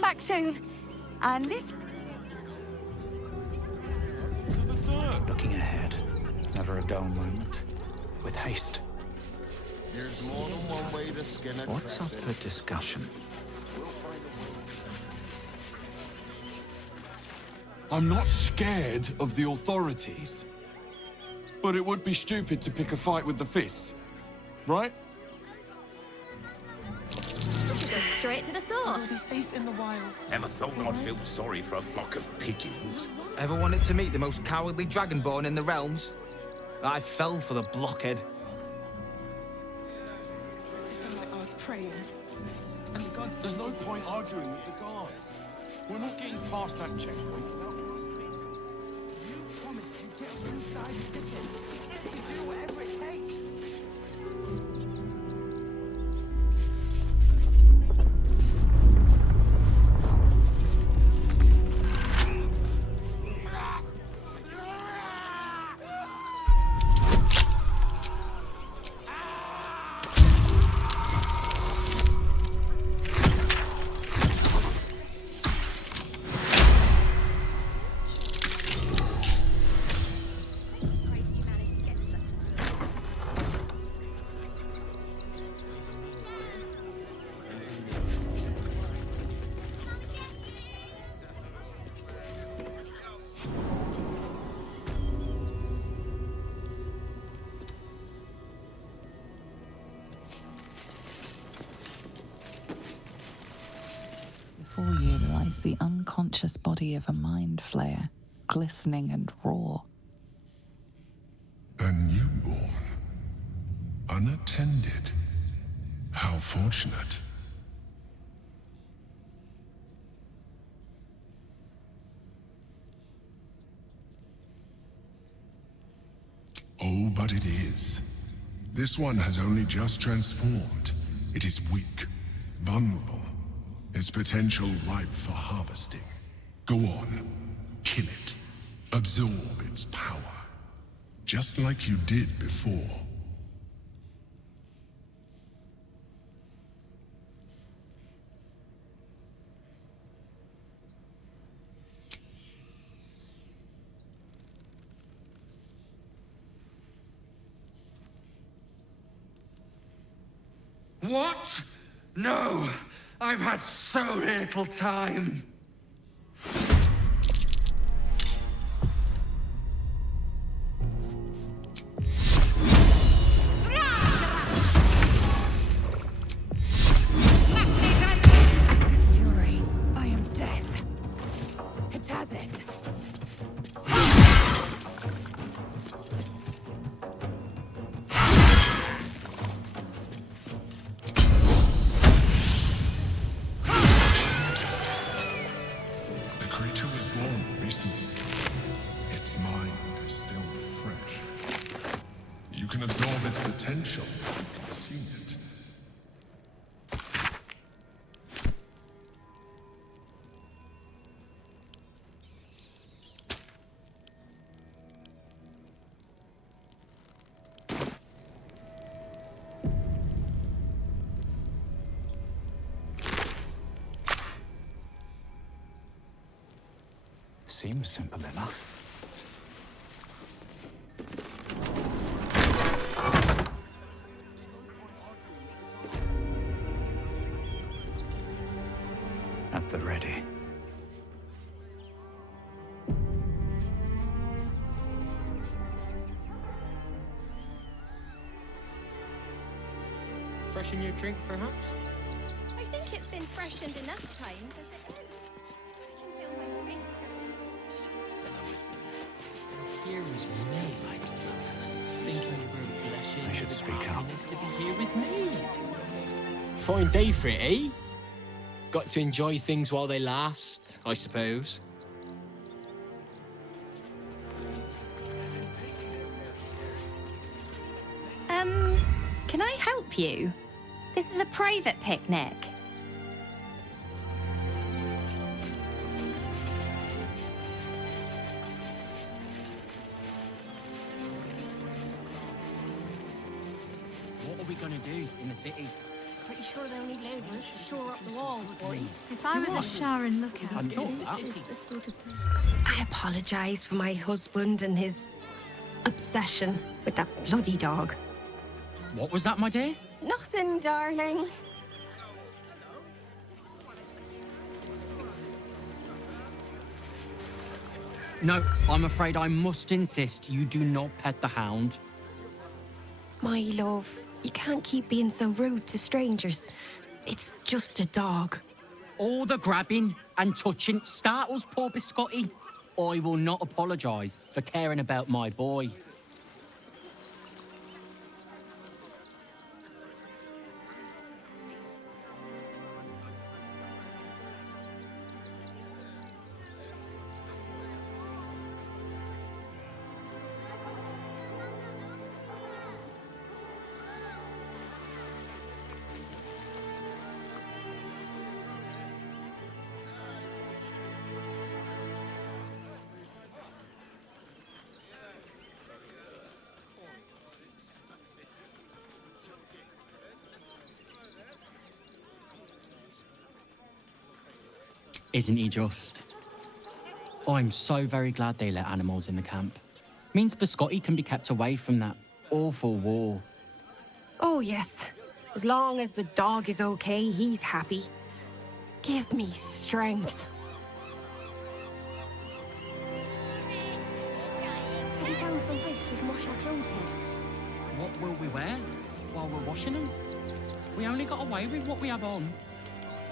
come back soon. And if... Looking ahead, never a dull moment. With haste. There's more than one way to skin a What's up for discussion? I'm not scared of the authorities. But it would be stupid to pick a fight with the fists, right? Go straight to the source. Safe in the wilds. Never thought I'd feel sorry for a flock of pigeons. Ever wanted to meet the most cowardly dragonborn in the realms? I fell for the blockhead. I was praying. And the gods... There's no point arguing with the guards. We're not getting past that checkpoint without... You promised you'd get us inside the city. You said you'd do whatever it takes. Before you lies the unconscious body of a mind flayer, glistening and raw. A newborn. Unattended. How fortunate. Oh, but it is. This one has only just transformed. It is weak, vulnerable. Its potential ripe for harvesting. Go on, kill it. Absorb its power. Just like you did before. What? No! I've had so little time! Fury, I am death. Hitazeth. The creature was born recently. Its mind is still fresh. You can absorb its potential if you consume it. Seems simple enough. At the ready. Freshen your drink, perhaps? I think it's been freshened enough times as it is. I can feel my face. Here is me, thinking you were blushing. I should speak up. To be here with me. Fine day for it, eh? Got to enjoy things while they last, I suppose. Can I help you? This is a private picnic. What are we gonna do in the city? Pretty sure they'll need labourers to shore up the walls for you. If I was a Sharon lookout, this is the sort of place. I apologise for my husband and his obsession with that bloody dog. What was that, my dear? Nothing, darling. No, I'm afraid I must insist you do not pet the hound. My love, you can't keep being so rude to strangers. It's just a dog. All the grabbing and touching startles poor Biscotti. I will not apologise for caring about my boy. Isn't he just? I'm so very glad they let animals in the camp. Means Biscotti can be kept away from that awful war. Oh, yes. As long as the dog is okay, he's happy. Give me strength. Have you found some place we can wash our clothes in? What will we wear while we're washing them? We only got away with what we have on.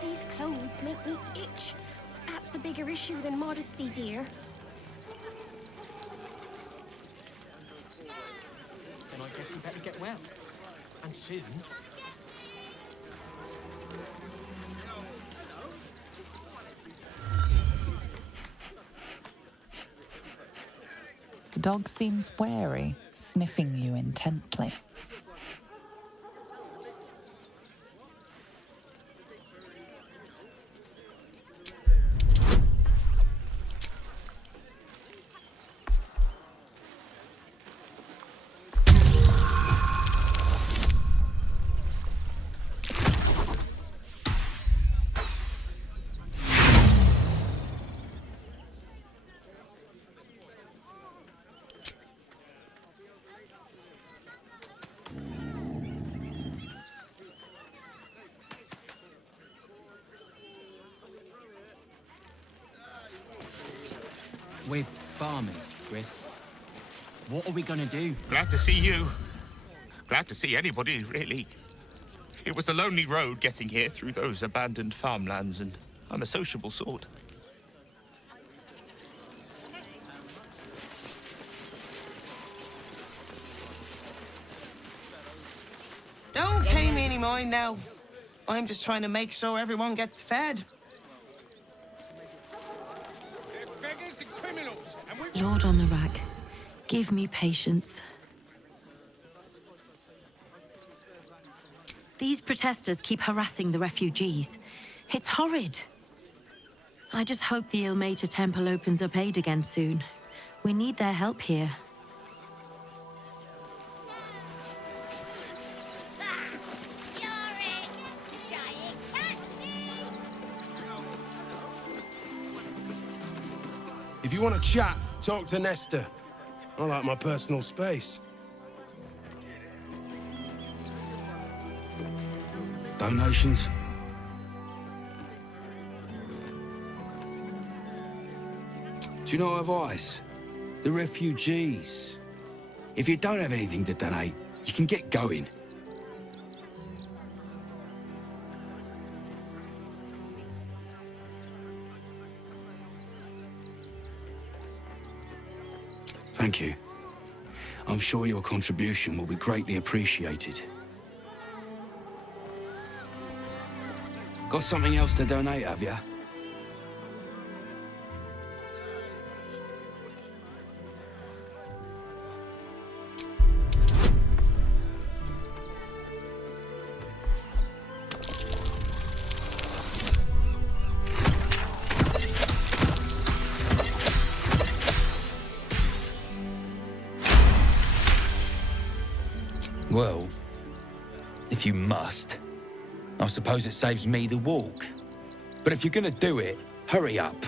These clothes make me itch. That's a bigger issue than modesty, dear. Then I guess you better get well. And soon. The dog seems wary, sniffing you intently. We're farmers, Chris. What are we gonna do? Glad to see you. Glad to see anybody, really. It was a lonely road getting here through those abandoned farmlands, and I'm a sociable sort. Don't pay me any mind now. I'm just trying to make sure everyone gets fed. Lord on the rack, give me patience. These protesters keep harassing the refugees. It's horrid. I just hope the Ilmater Temple opens up aid again soon. We need their help here. If you want to chat, talk to Nestor. I like my personal space. Donations? Do you know advice? The refugees. If you don't have anything to donate, you can get going. Thank you. I'm sure your contribution will be greatly appreciated. Got something else to donate, have you? Well, if you must. I suppose it saves me the walk. But if you're gonna do it, hurry up.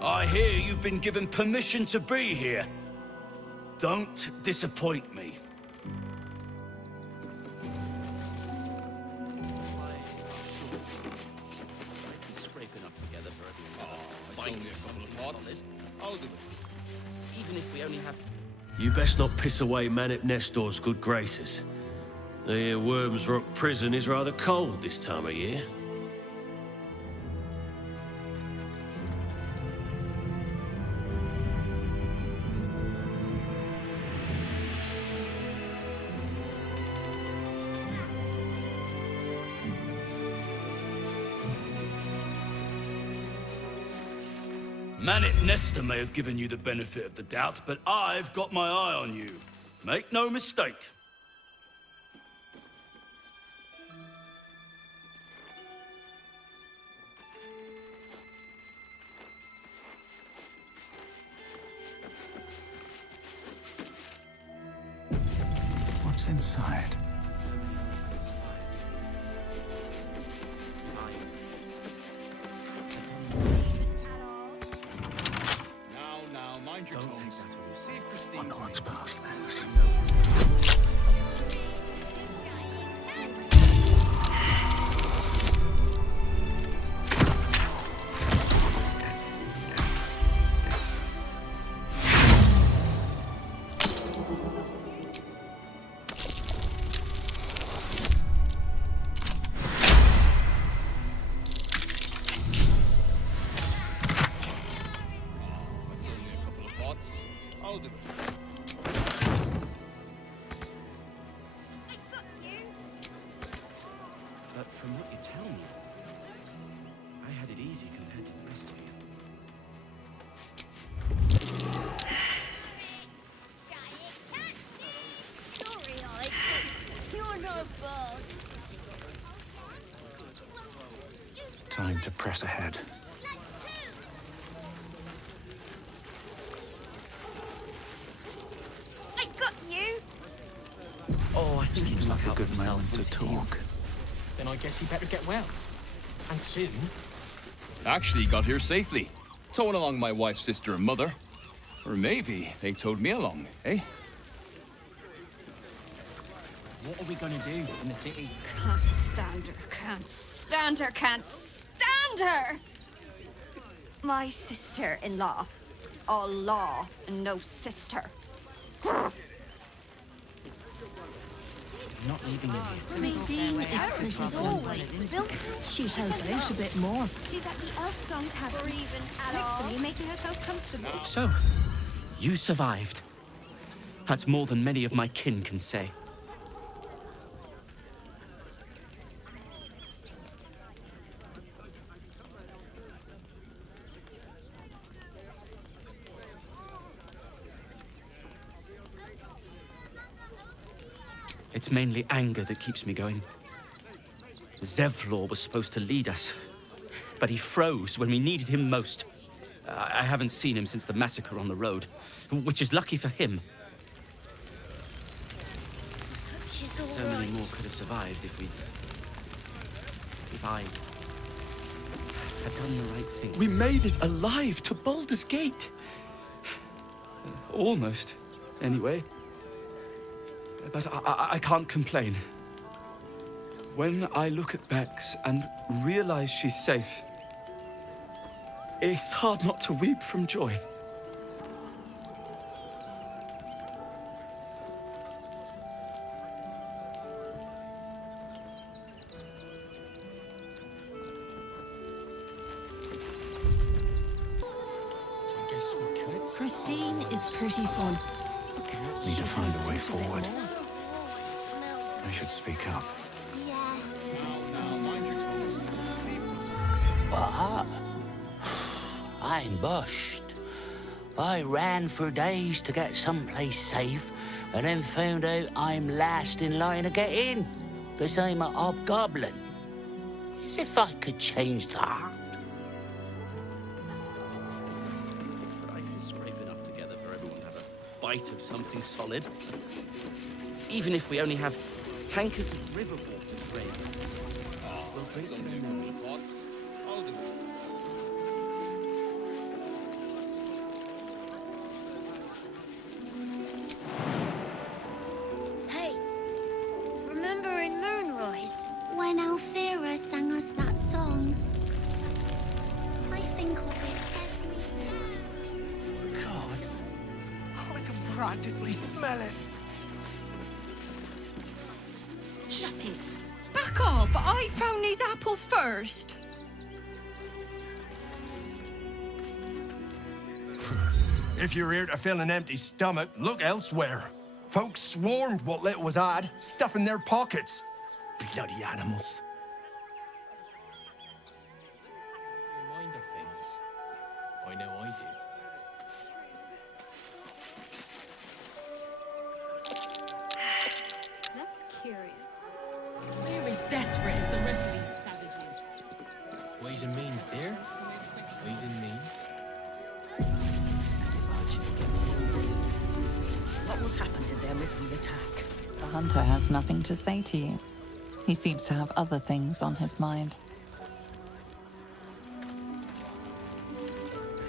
I hear you've been given permission to be here. Don't disappoint me. Scraping up together for it's only a couple of pots. I'll do it. Even if we only have... You best not piss away Man Nestor's good graces. I hear Worms Rock Prison is rather cold this time of year. Manet Nestor may have given you the benefit of the doubt, but I've got my eye on you. Make no mistake. What's inside? Mind your tongues. See if Christine... Wonder what's past this. I'll do it. But from what you tell me, I had it easy compared to the rest of you. You're no bird. Time to press ahead. I got you. Oh, I think Seems like a good moment to talk. Then I guess he better get well. And soon. Actually got here safely. Towing along my wife's sister and mother. Or maybe they towed me along, eh? What are we gonna do in the city? Can't stand her, can't stand her, can't stand her! My sister-in-law. All law and no sister. Grr. Not leaving it here. Christine is pretty fun. She'd help out a bit more. She's at the Elf Song Tavern. Or even at all. Hopefully making herself comfortable. So, you survived. That's more than many of my kin can say. It's mainly anger that keeps me going. Zevlor was supposed to lead us, but he froze when we needed him most. I haven't seen him since the massacre on the road, which is lucky for him. So many more could have survived if I had done the right thing. We made it alive to Baldur's Gate. Almost, anyway. But I can't complain. When I look at Bex and realize she's safe, it's hard not to weep from joy. I guess we could. Christine is pretty fun. Need to find a way forward. I should speak up. What? I'm bushed. I ran for days to get someplace safe, and then found out I'm last in line to get in, because I'm a hobgoblin. As if I could change that. I can scrape enough together for everyone to have a bite of something solid. Even if we only have tankers of river water to raise. We'll drink to them. Hey, remember in Moonrise when Alfira sang us that song? I think of it every day. God, I can practically smell it. Shut it! Back off! I found these apples first! If you're here to fill an empty stomach, look elsewhere. Folks swarmed what little was had, stuffing their pockets. Bloody animals. Mind of things. I know I do. That's curious. We're as desperate as the rest of these savages. Ways and means, dear. Ways and means. What will happen to them if we attack? The hunter has nothing to say to you. He seems to have other things on his mind.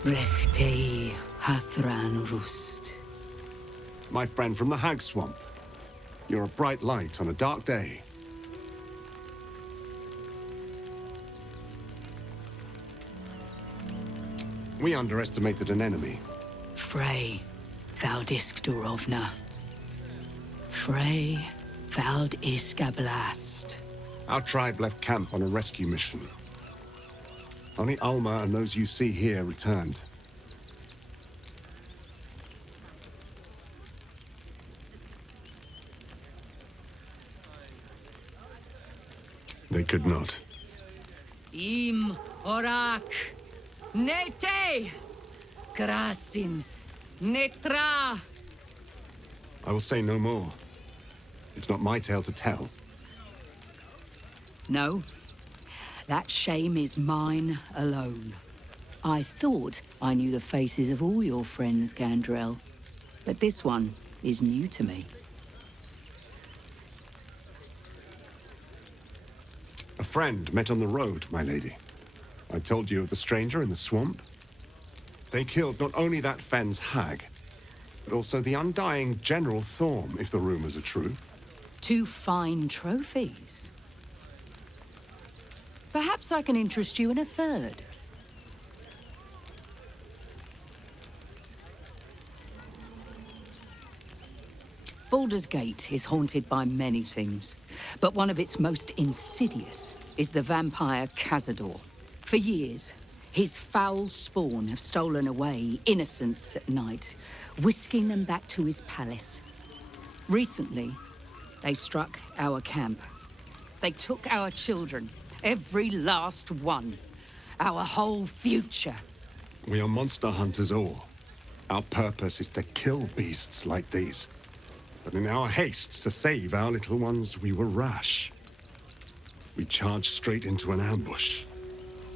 Rechtei Hathran Rust. My friend from the Hag Swamp. You're a bright light on a dark day. We underestimated an enemy. Frey Valdisk Durovna. Frey Valdisk Ablast. Our tribe left camp on a rescue mission. Only Alma and those you see here returned. They could not. Im Orak. Nete. Krasin. Netra. I will say no more. It's not my tale to tell. No. That shame is mine alone. I thought I knew the faces of all your friends, Gandrel. But this one is new to me. A friend met on the road, my lady. I told you of the stranger in the swamp. They killed not only that Fenn's hag, but also the undying General Thorm, if the rumors are true. 2 fine trophies. Perhaps I can interest you in a third. Baldur's Gate is haunted by many things, but one of its most insidious is the vampire Cazador. For years, his foul spawn have stolen away innocents at night, whisking them back to his palace. Recently, they struck our camp. They took our children, every last one, our whole future. We are monster hunters all. Our purpose is to kill beasts like these. But in our haste to save our little ones, we were rash. We charged straight into an ambush.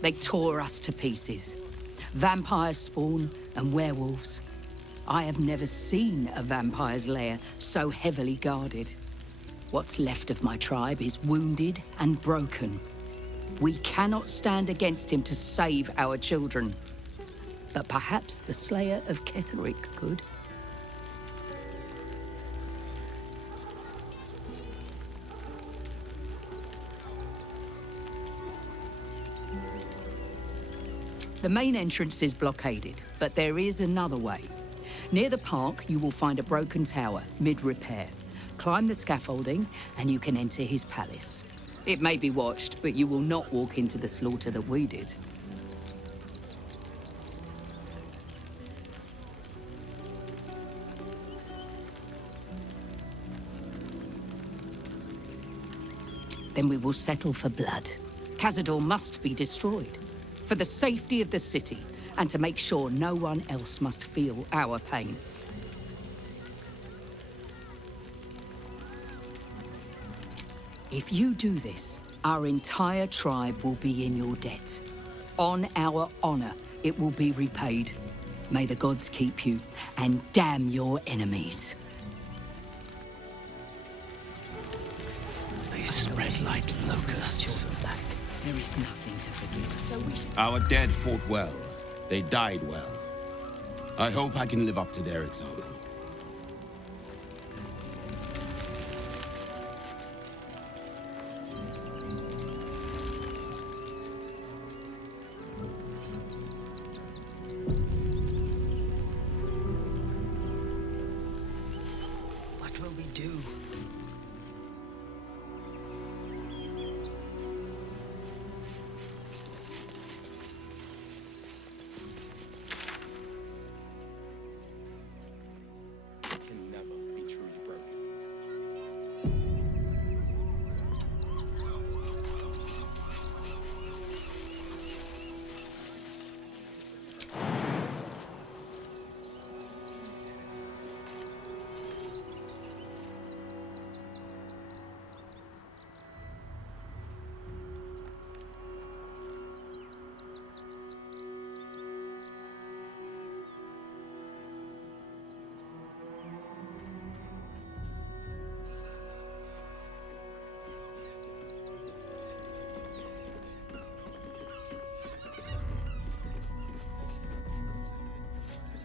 They tore us to pieces. Vampire spawn and werewolves. I have never seen a vampire's lair so heavily guarded. What's left of my tribe is wounded and broken. We cannot stand against him to save our children. But perhaps the Slayer of Ketheric could. The main entrance is blockaded, but there is another way. Near the park, you will find a broken tower, mid-repair. Climb the scaffolding, and you can enter his palace. It may be watched, but you will not walk into the slaughter that we did. Then we will settle for blood. Cazador must be destroyed. For the safety of the city, and to make sure no one else must feel our pain. If you do this, our entire tribe will be in your debt. On our honor, it will be repaid. May the gods keep you, and damn your enemies. They spread like locusts. There is nothing to forgive. So we should... Our dead fought well. They died well. I hope I can live up to their example. What will we do? Can never be truly broken.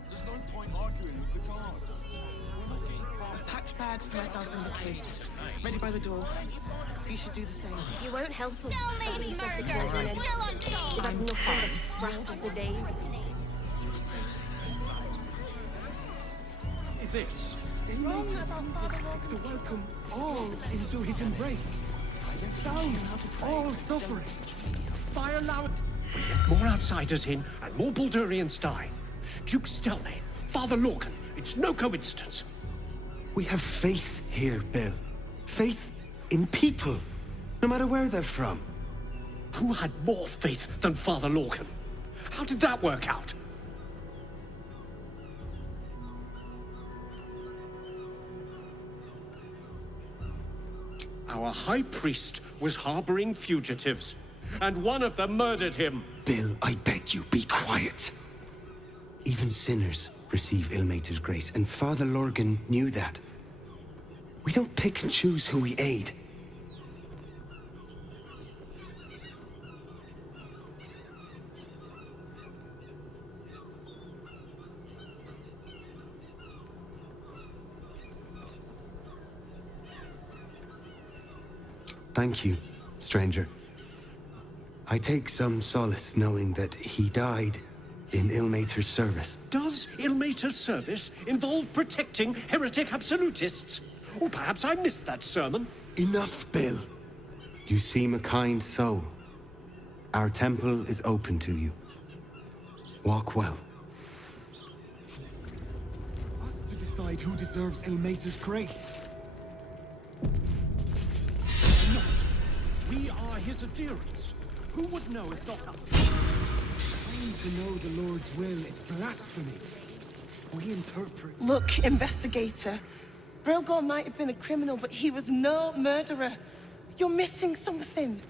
There's no point arguing with the guards. I've packed bags for myself and the kids. Ready by the door. You should do the same. If you won't help us, Still maybe murdered. Still unsolved. you've had nothing but scraps for days. This. Wrong about Father Logan to welcome all into his embrace. Sound all suffering. Fire loud. We let more outsiders in and more Baldurians die. Duke Stelmane, Father Lorcan, it's no coincidence. We have faith here, Bill. Faith in people, no matter where they're from. Who had more faith than Father Lorcan? How did that work out? Our high priest was harboring fugitives, and one of them murdered him. Bill, I beg you, be quiet. Even sinners receive Ilmater's grace, and Father Lorgan knew that. We don't pick and choose who we aid. Thank you, stranger. I take some solace knowing that he died in Ilmater's service. Does Ilmater's service involve protecting heretic absolutists? Or perhaps I missed that sermon. Enough, Bill. You seem a kind soul. Our temple is open to you. Walk well. Us to decide who deserves Ilmater's grace. Not. We are his adherents. Who would know if not? Trying to know the Lord's will is blasphemy. We interpret... Look, investigator. Brilgor might have been a criminal, but he was no murderer. You're missing something.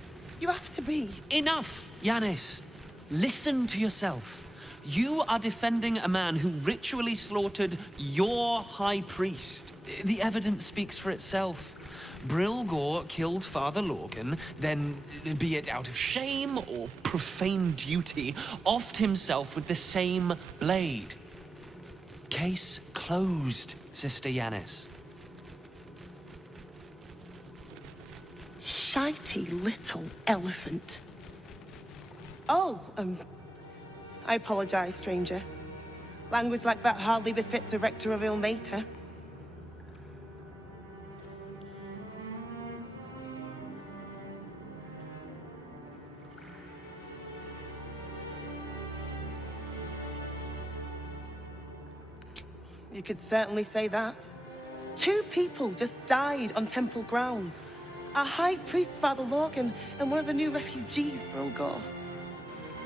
You have to be. Enough, Yanis. Listen to yourself. You are defending a man who ritually slaughtered your high priest. The evidence speaks for itself. Brilgor killed Father Lorgan, then, be it out of shame or profane duty, offed himself with the same blade. Case closed, Sister Yanis. Shitey little elephant. Oh, I apologize, stranger. Language like that hardly befits a rector of Ilmater. You could certainly say that. 2 people just died on temple grounds. Our high priest, Father Lorgan, and one of the new refugees, Brilgor.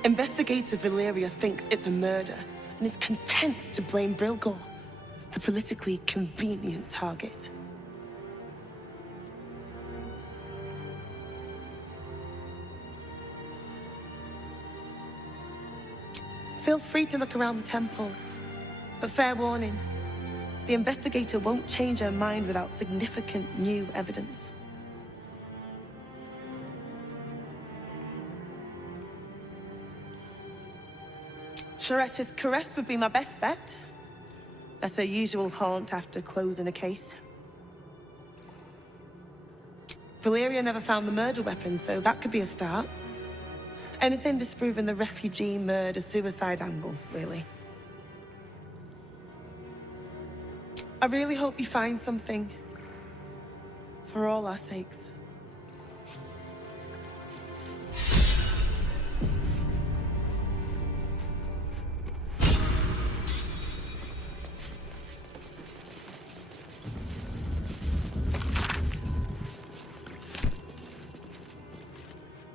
Investigator Valeria thinks it's a murder and is content to blame Brilgor, the politically convenient target. Feel free to look around the temple, but fair warning, the investigator won't change her mind without significant new evidence. Charette's caress would be my best bet. That's her usual haunt after closing a case. Valeria never found the murder weapon, so that could be a start. Anything disproving the refugee murder-suicide angle, really. I really hope you find something. For all our sakes.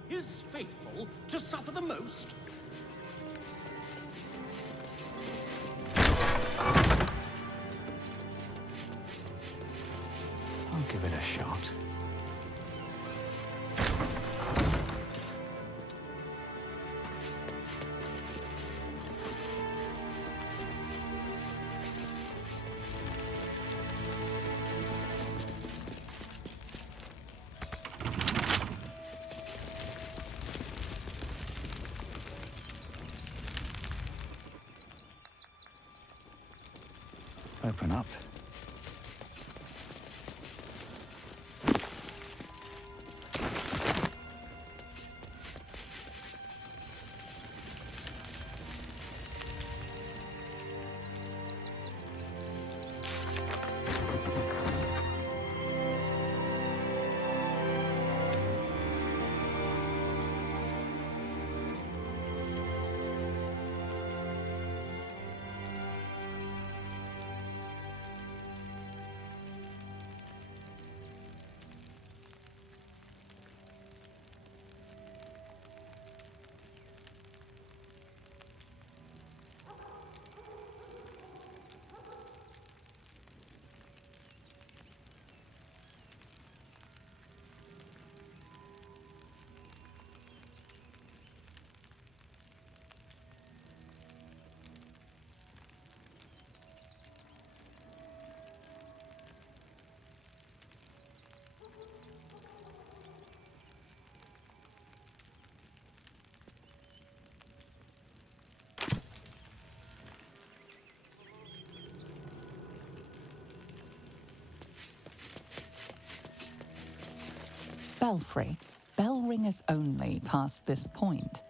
Is faithful to suffer the most? I'll give it a shot. Open up. Belfry. Bell ringers only past this point.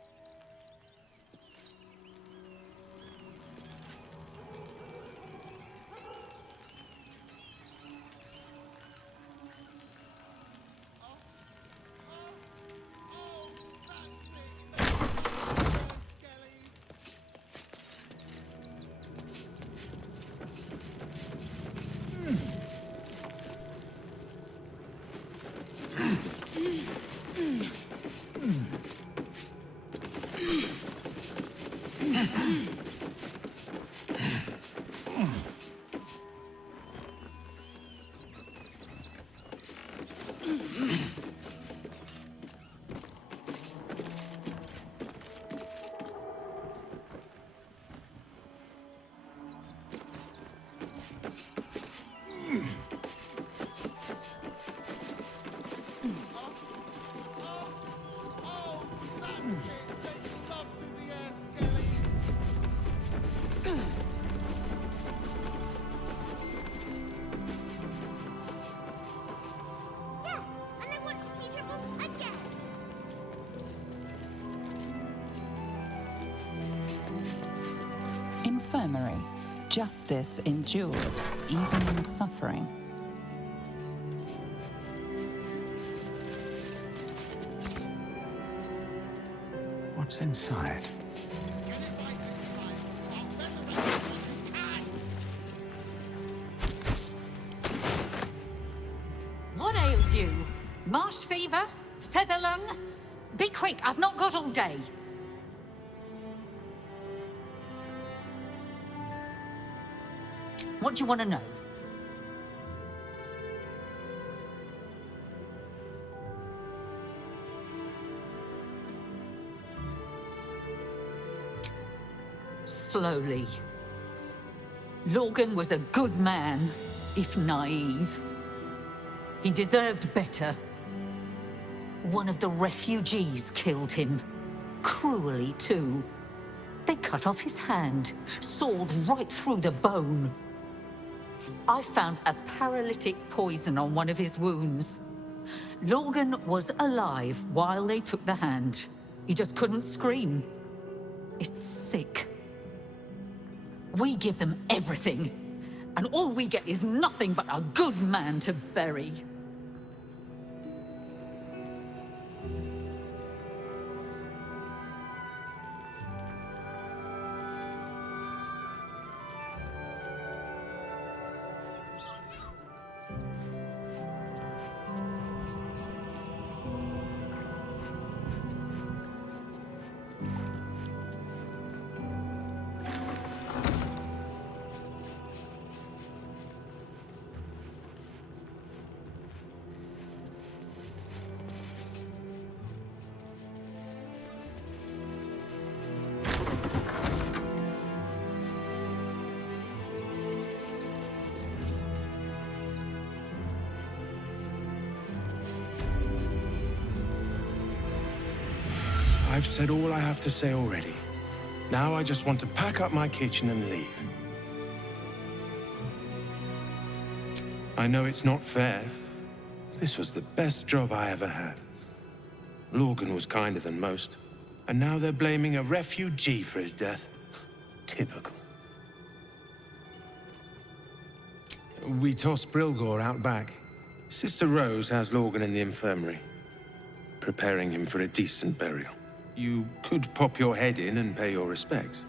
Infirmary. Justice endures, even in suffering. What's inside? What ails you? Marsh fever? Feather lung? Be quick, I've not got all day. What do you want to know? Slowly. Lorgan was a good man, if naive. He deserved better. One of the refugees killed him. Cruelly, too. They cut off his hand, sawed right through the bone. I found a paralytic poison on one of his wounds. Lorgan was alive while they took the hand. He just couldn't scream. It's sick. We give them everything, and all we get is nothing but a good man to bury. I've said all I have to say already. Now I just want to pack up my kitchen and leave. I know it's not fair. This was the best job I ever had. Lorgan was kinder than most, and now they're blaming a refugee for his death. Typical. We tossed Brilgor out back. Sister Rose has Lorgan in the infirmary, preparing him for a decent burial. You could pop your head in and pay your respects.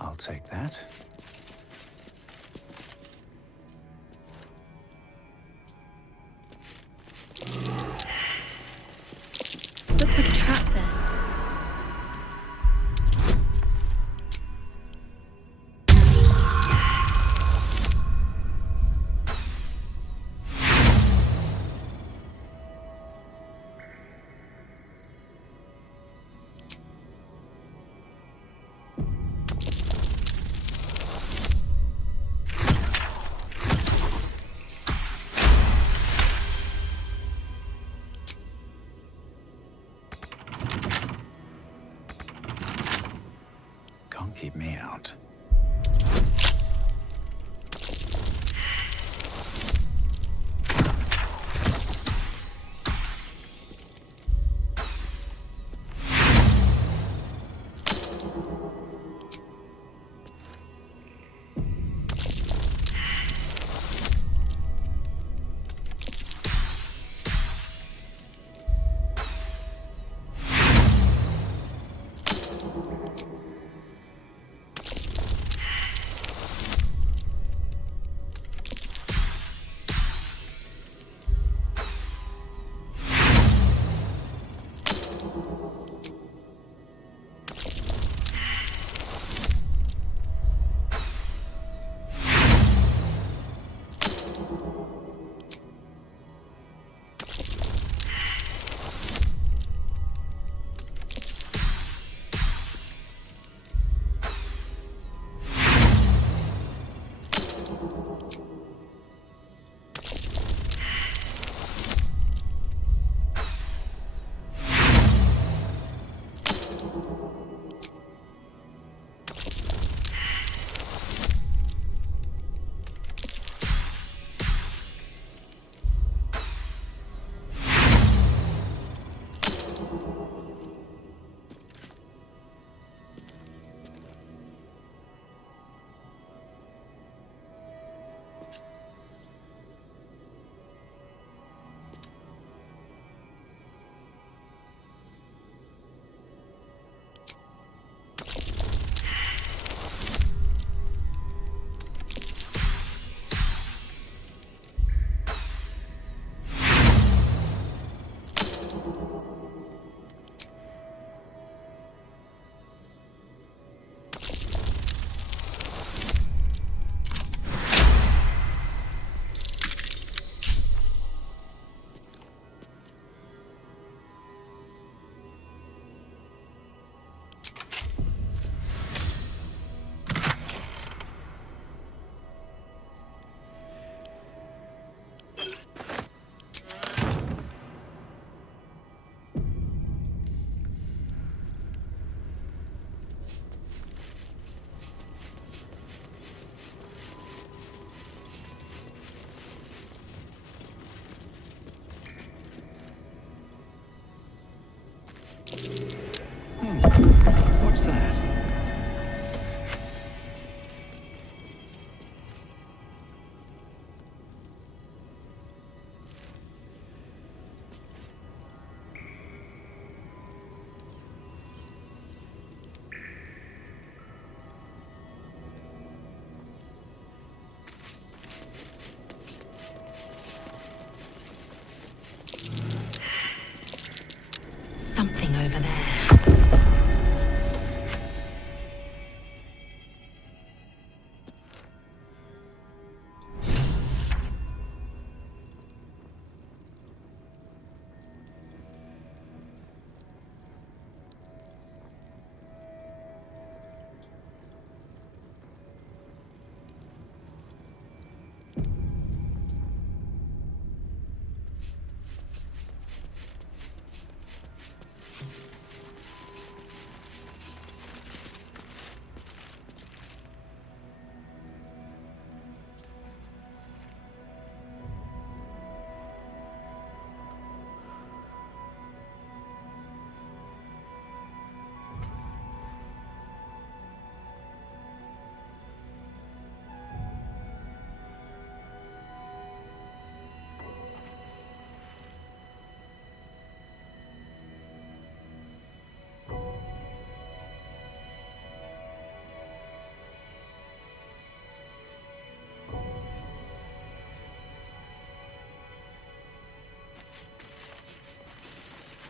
I'll take that. Looks like a trap there.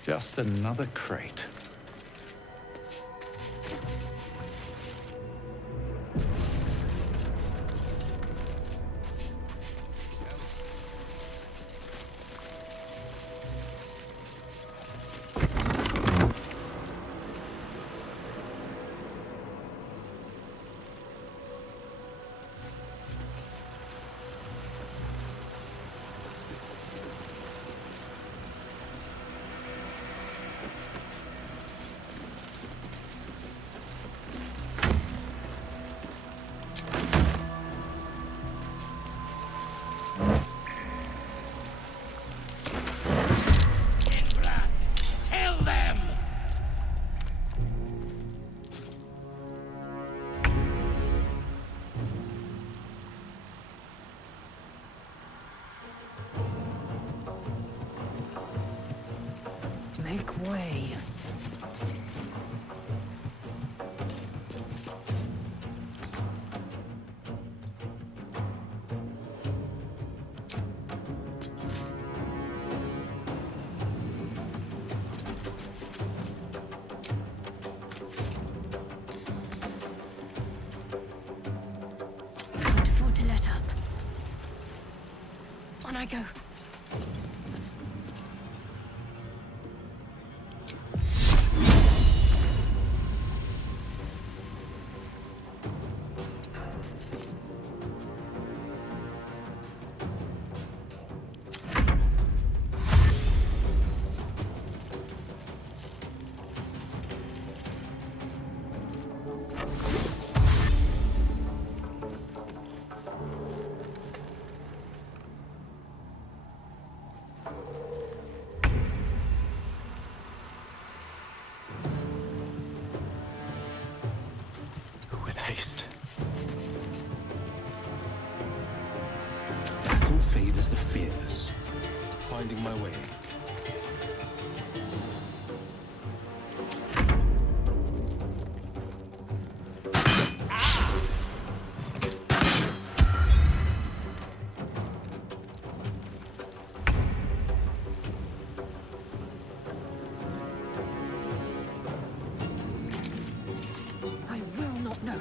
Just another crate. Kill them! Make way. Can't afford to let up. On I go. With haste. Battle favors the fearless. Finding my way. I will not know.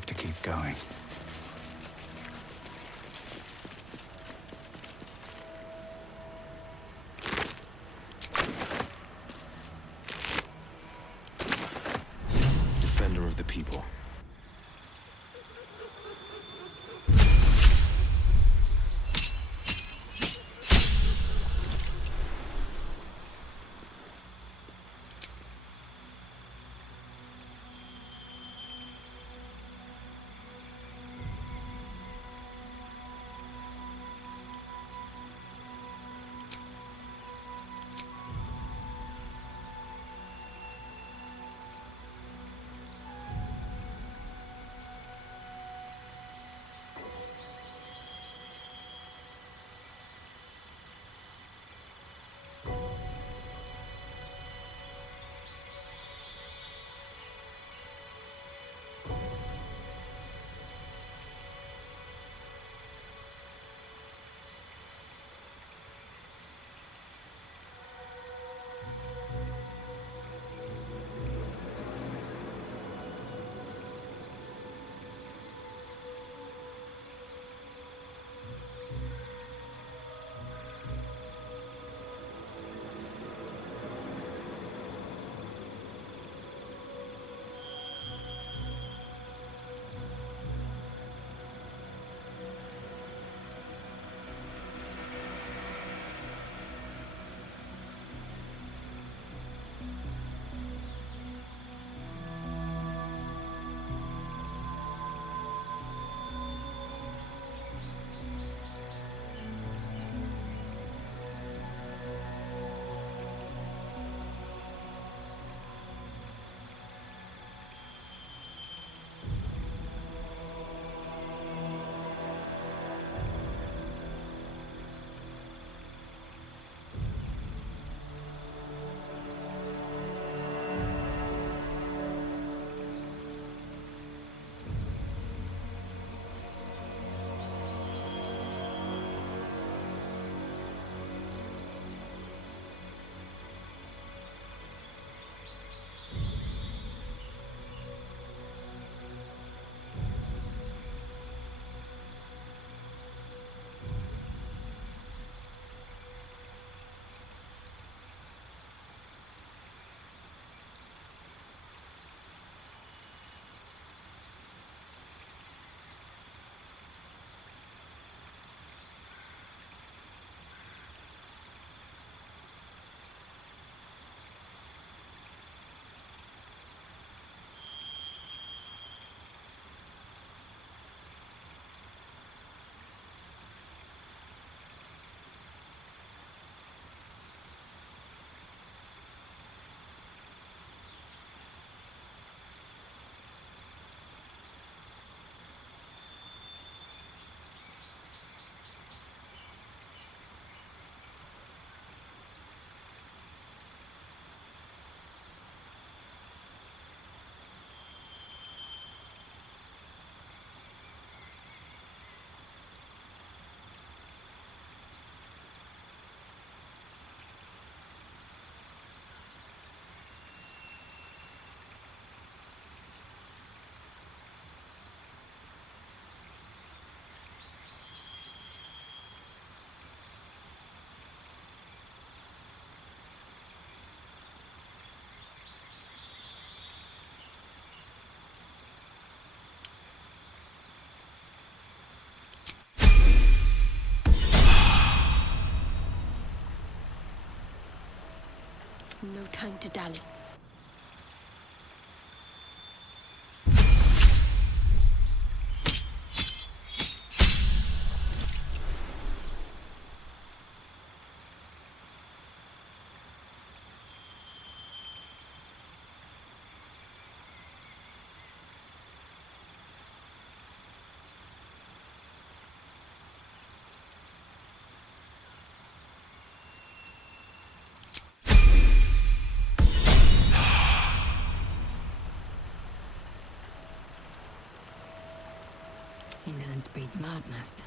have to keep going. Defender of the people. No time to dally. Indolence breeds madness.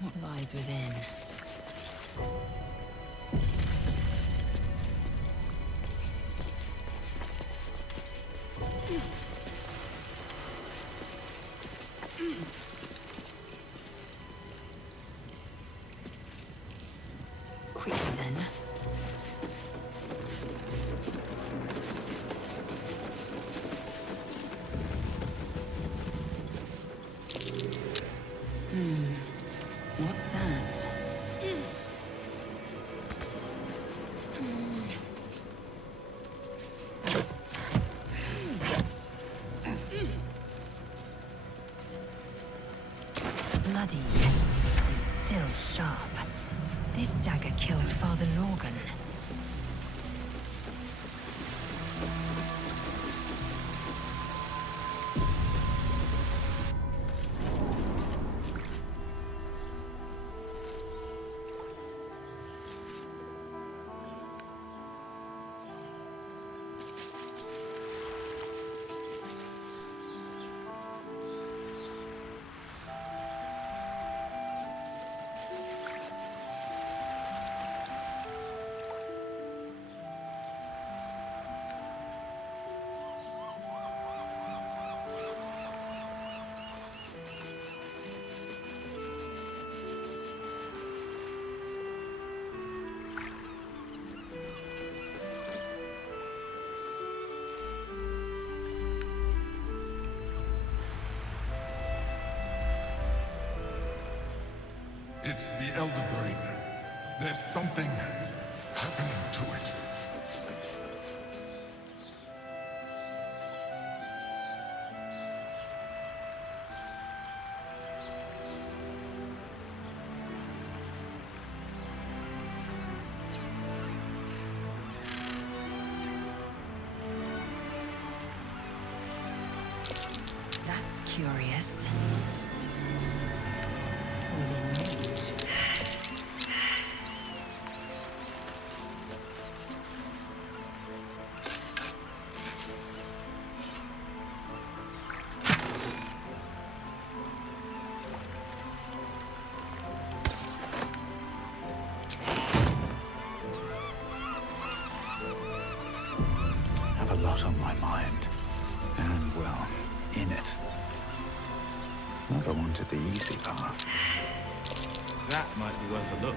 What lies within? Quickly then. What's that? Bloodied and still sharp. This dagger killed Father Lorgan. It's the Elder Brain. There's something happening to it. That's curious. Within reach. Have a lot on my mind. And, well, in it. Never wanted the easy path. That might be worth a look.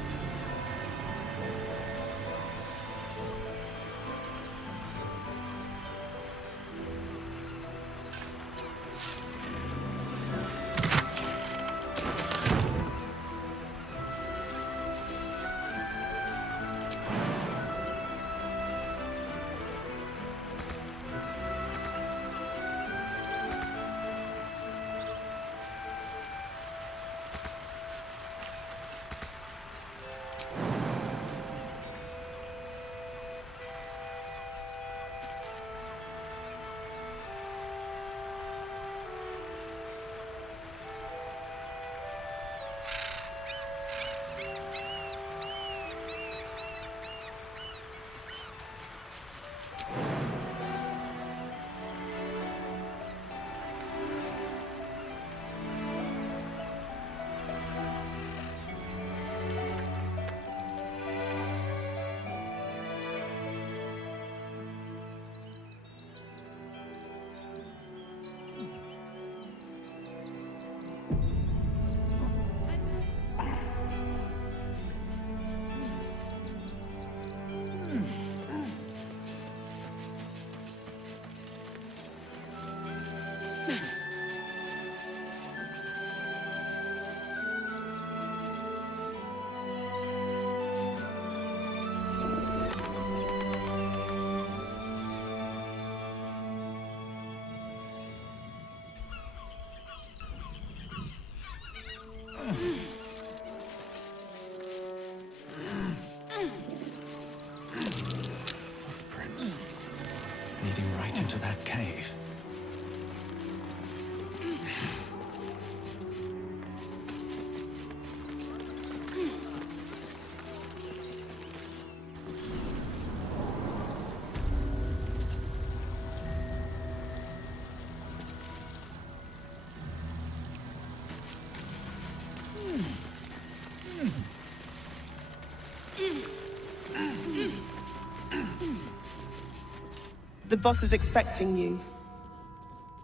The boss is expecting you.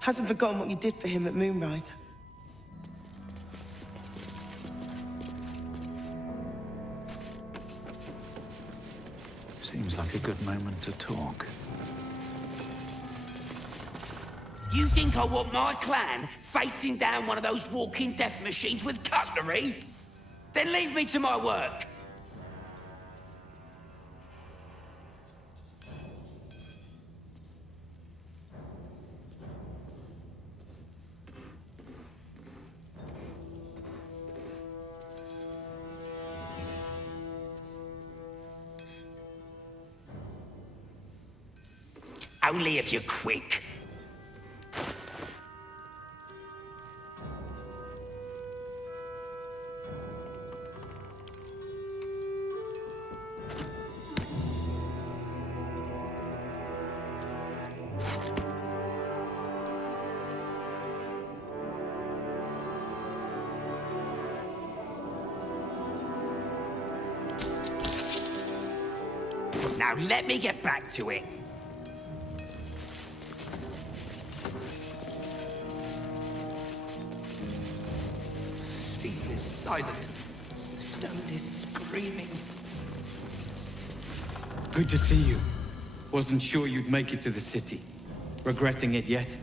Hasn't forgotten what you did for him at Moonrise. Seems like a good moment to talk. You think I want my clan facing down one of those walking death machines with cutlery? Then leave me to my work. Only if you're quick. Now let me get back to it. Steel is silent. Stone is screaming. Good to see you. Wasn't sure you'd make it to the city. Regretting it yet?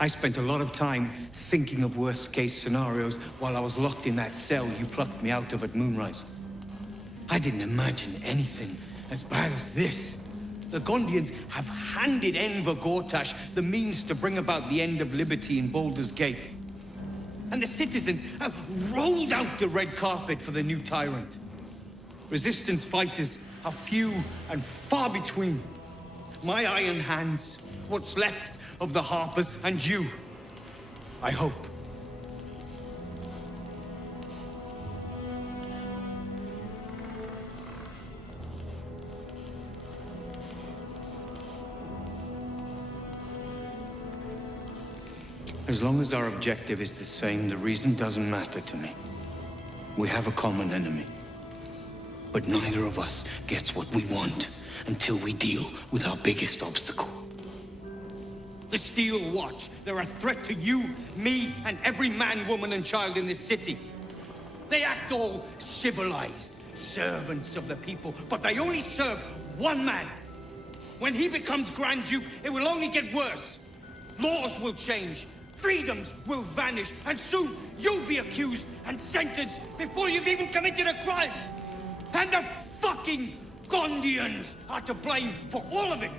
I spent a lot of time thinking of worst-case scenarios while I was locked in that cell you plucked me out of at Moonrise. I didn't imagine anything as bad as this. The Gondians have handed Enver Gortash the means to bring about the end of liberty in Baldur's Gate. And the citizens have rolled out the red carpet for the new tyrant. Resistance fighters are few and far between. My iron hands, what's left of the Harpers, and you. I hope. As long as our objective is the same, the reason doesn't matter to me. We have a common enemy. But neither of us gets what we want until we deal with our biggest obstacle. The Steel Watch. They're a threat to you, me, and every man, woman, and child in this city. They act all civilized, servants of the people, but they only serve one man. When he becomes Grand Duke, it will only get worse. Laws will change. Freedoms will vanish, and soon you'll be accused and sentenced before you've even committed a crime. And the fucking Gondians are to blame for all of it.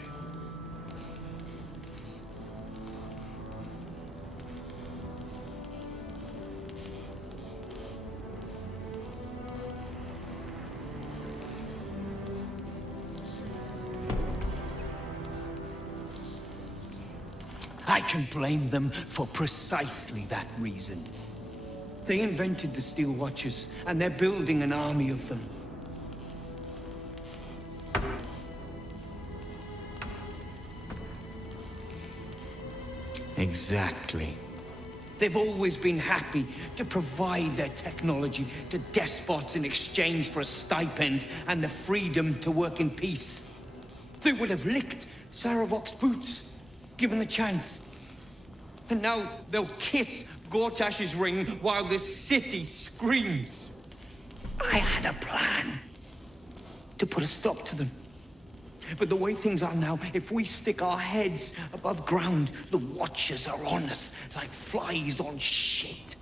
I can blame them for precisely that reason. They invented the Steel Watchers, and they're building an army of them. Exactly. They've always been happy to provide their technology to despots in exchange for a stipend and the freedom to work in peace. They would have licked Saravok's boots, given the chance. And now they'll kiss Gortash's ring while this city screams. I had a plan to put a stop to them. But the way things are now, if we stick our heads above ground, the Watchers are on us like flies on shit.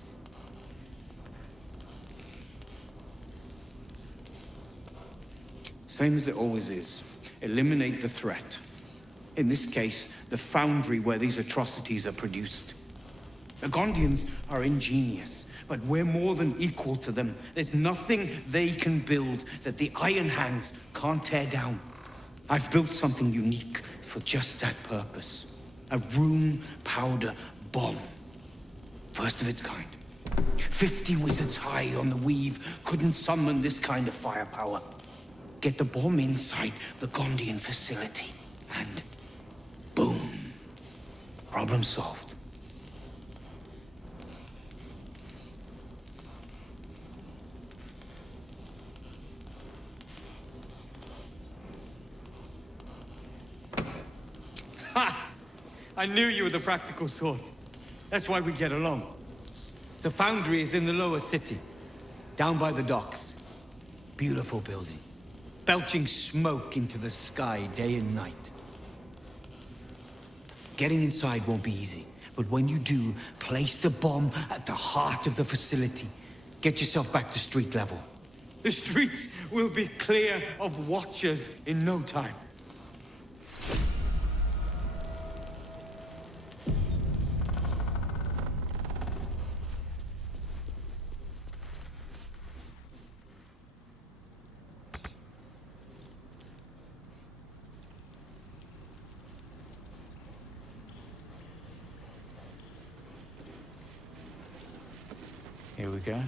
Same as it always is. Eliminate the threat. In this case, the foundry where these atrocities are produced. The Gondians are ingenious, but we're more than equal to them. There's nothing they can build that the Iron Hands can't tear down. I've built something unique for just that purpose. A room powder bomb. First of its kind. 50 wizards high on the weave couldn't summon this kind of firepower. Get the bomb inside the Gondian facility, and boom. Problem solved. I knew you were the practical sort. That's why we get along. The foundry is in the lower city, down by the docks. Beautiful building, belching smoke into the sky day and night. Getting inside won't be easy, but when you do, place the bomb at the heart of the facility. Get yourself back to street level. The streets will be clear of watchers in no time. Here we go.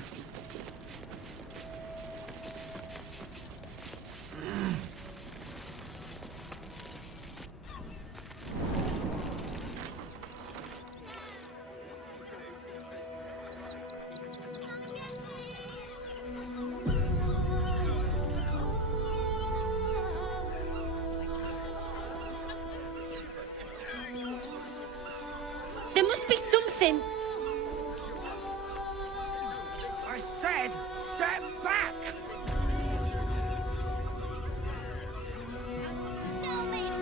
There must be something. I said, step back!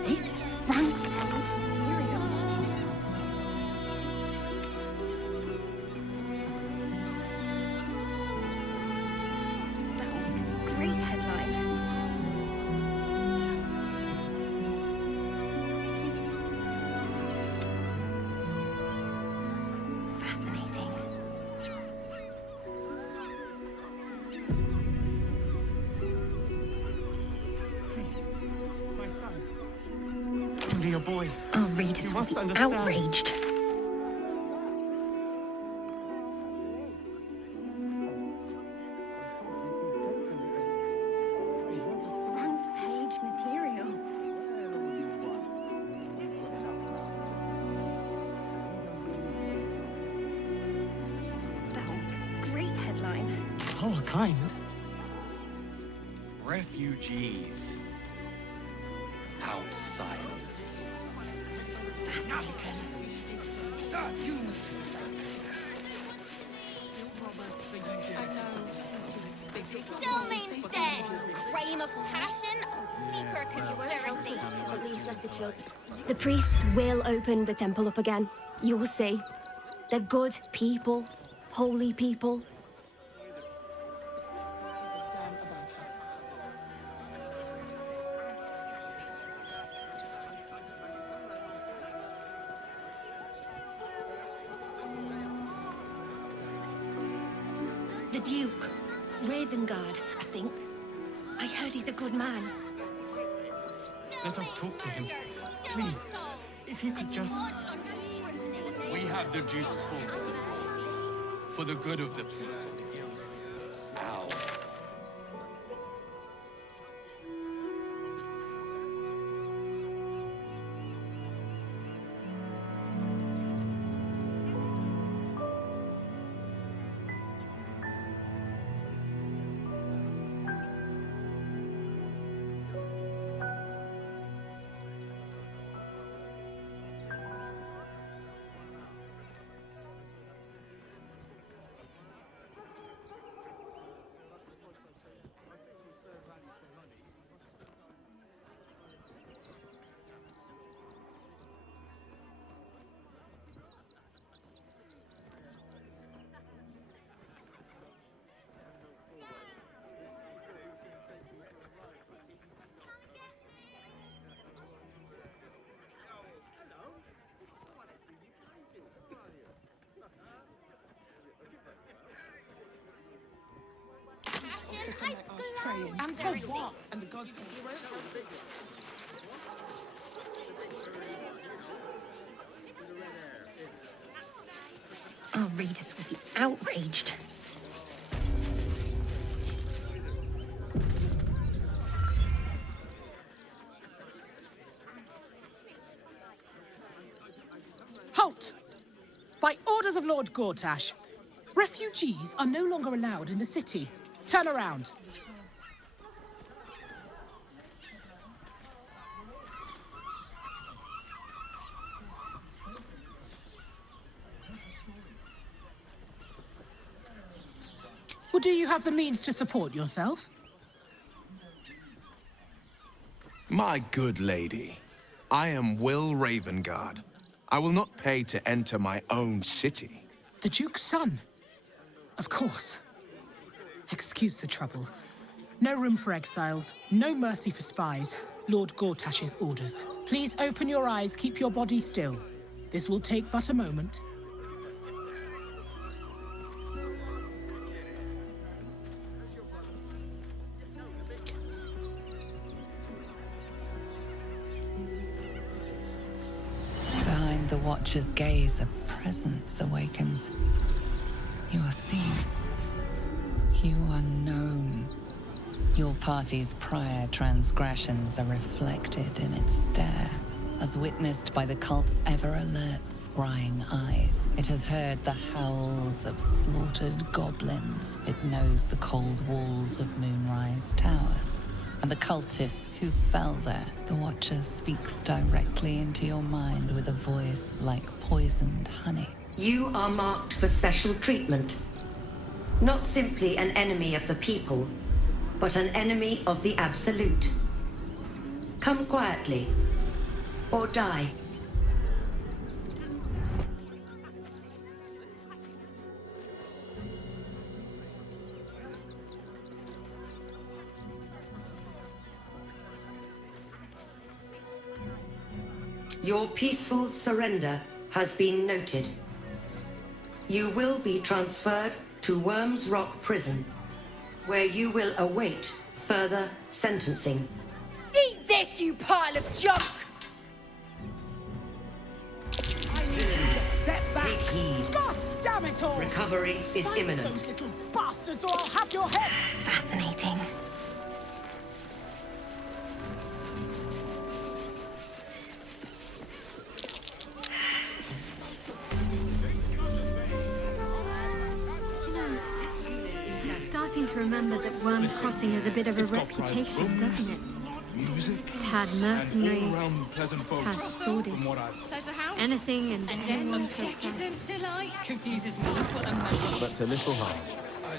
This is frank material. Great headline. Fascinating. Only your boy. Our readers You will must be understand. outraged. Front page material. Great headline. Oh, kind. Refugees. Outsiders. Fascinating. Sir, you need to stop. Still means dead. Crime of passion or deeper conspiracy. At least like the children. The priests will open the temple up again. You will see. They're good people, holy people. The Duke. Ravengard, I think. I heard he's a good man. Let us talk to him. Please, if you could just... We have the Duke's full support. For the good of the people. Ow. And for what? And the gods. Our readers will be outraged. Halt! By orders of Lord Gortash, refugees are no longer allowed in the city. Turn around. Well, do you have the means to support yourself? My good lady, I am Will Ravengard. I will not pay to enter my own city. The Duke's son? Of course. Excuse the trouble. No room for exiles, no mercy for spies. Lord Gortash's orders. Please open your eyes, keep your body still. This will take but a moment. Behind the Watcher's gaze, a presence awakens. You are seen. You are known. Your party's prior transgressions are reflected in its stare, as witnessed by the cult's ever-alert, scrying eyes. It has heard the howls of slaughtered goblins. It knows the cold walls of Moonrise Towers, and the cultists who fell there. The Watcher speaks directly into your mind with a voice like poisoned honey. You are marked for special treatment. Not simply an enemy of the people, but an enemy of the Absolute. Come quietly, or die. Your peaceful surrender has been noted. You will be transferred to Worms Rock Prison, where you will await further sentencing. Eat this, you pile of junk! Step back. Take heed. God damn it all! Recovery is Find imminent. those little bastards, or I'll have your head! Fascinating. I'm starting to remember that Worm's Crossing has a bit of a reputation, doesn't it? Tad mercenary, tad sordid. Anything and anyone for a price. Confuses me for a moment. But to little harm.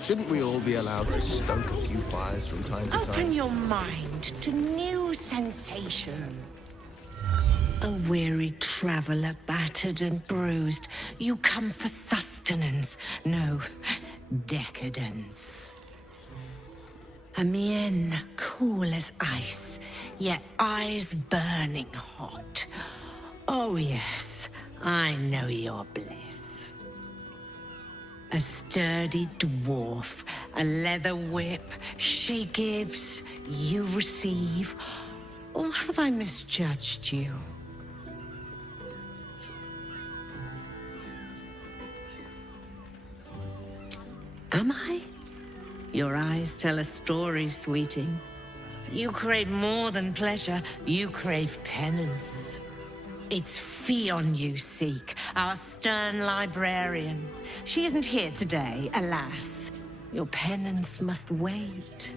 Shouldn't we all be allowed to stoke a few fires from time to time? Open your mind to new sensations. A weary traveler, battered and bruised, you come for sustenance, no, decadence. A mien cool as ice, yet eyes burning hot. Oh yes, I know your bliss. A sturdy dwarf, a leather whip, she gives, you receive. Or have I misjudged you? Am I? Your eyes tell a story, sweeting. You crave more than pleasure, you crave penance. It's Fionn you seek, our stern librarian. She isn't here today, alas. Your penance must wait.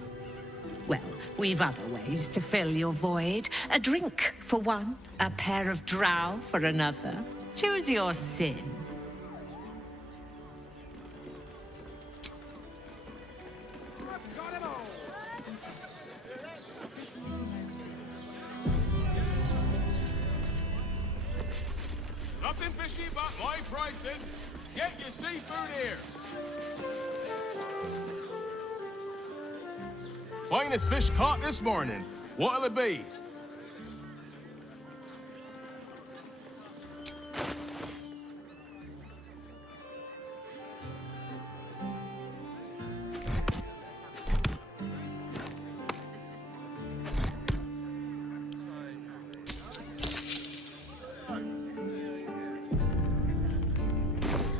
Well, we've other ways to fill your void. A drink for one, a pair of drow for another. Choose your sin. Nothing fishy but my prices. Get your seafood here. Finest fish caught this morning. What'll it be?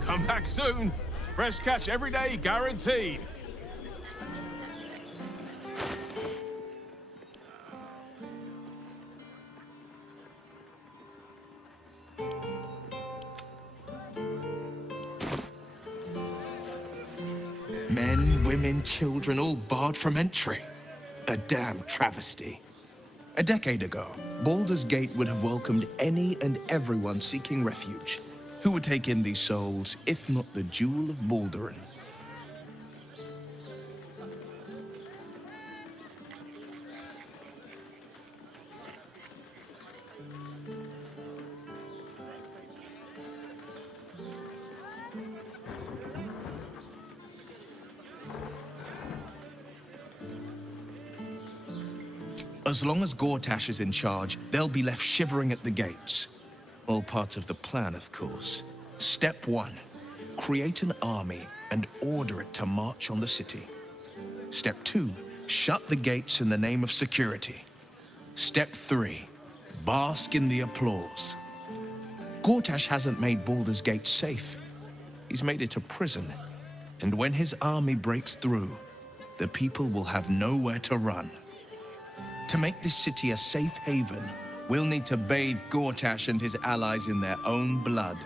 Come back soon. Fresh catch every day, guaranteed. Men, women, children, all barred from entry. A damn travesty. A decade ago, Baldur's Gate would have welcomed any and everyone seeking refuge. Who would take in these souls, if not the Jewel of Baldurin? As long as Gortash is in charge, they'll be left shivering at the gates. All part of the plan, of course. Step 1. Create an army and order it to march on the city. Step 2. Shut the gates in the name of security. Step 3. Bask in the applause. Gortash hasn't made Baldur's Gate safe. He's made it a prison. And when his army breaks through, the people will have nowhere to run. To make this city a safe haven, we'll need to bathe Gortash and his allies in their own blood.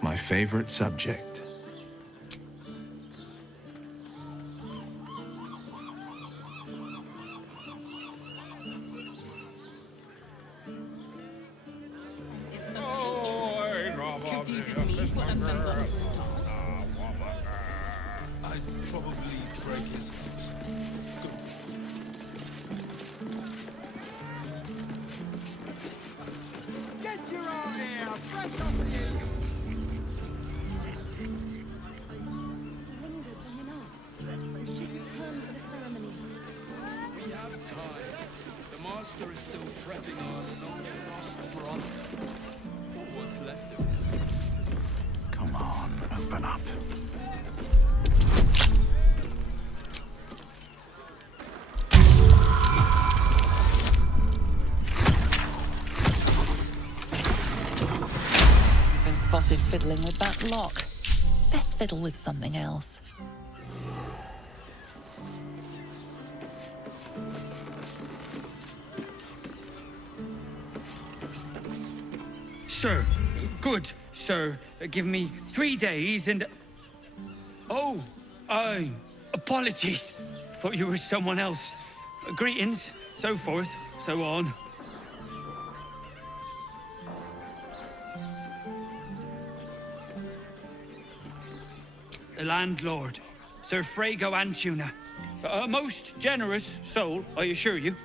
My favorite subject. Confuses me for a moment. I'd probably break his Get your arm here! Fresh off the hill! Lingered long enough. We should return for the ceremony. We have time. The Master is still prepping our long-lost brother. Or what's left of him. Come on, open up. Been spotted fiddling with that lock. Best fiddle with something else. Sir, good, sir. Give me 3 days and... Oh, apologies. Thought you were someone else. Greetings, so forth, so on. The landlord, Sir Frago Antuna. A most generous soul, I assure you.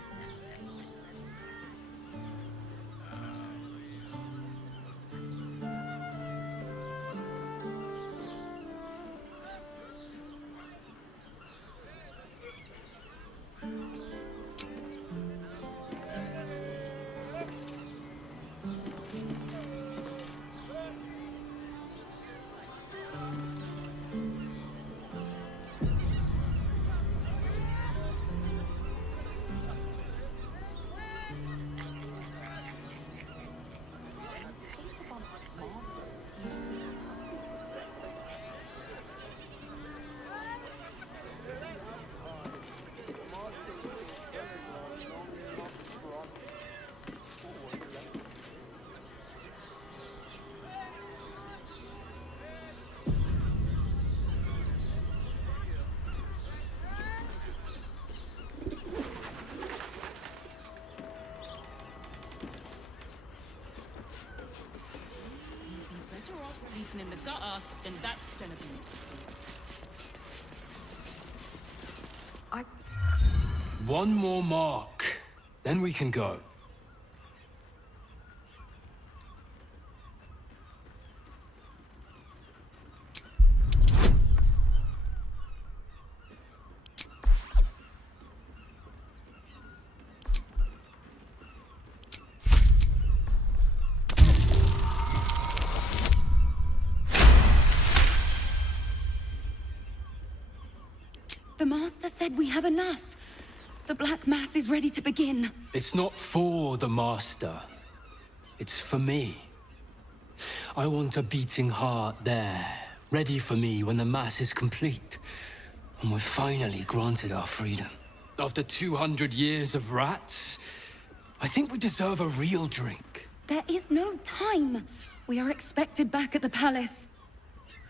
Sleeping in the gutter than that centipede. One more mark, then we can go. The Master said we have enough. The Black Mass is ready to begin. It's not for the Master. It's for me. I want a beating heart there, ready for me when the Mass is complete. And we're finally granted our freedom. After 200 years of rats, I think we deserve a real drink. There is no time. We are expected back at the palace.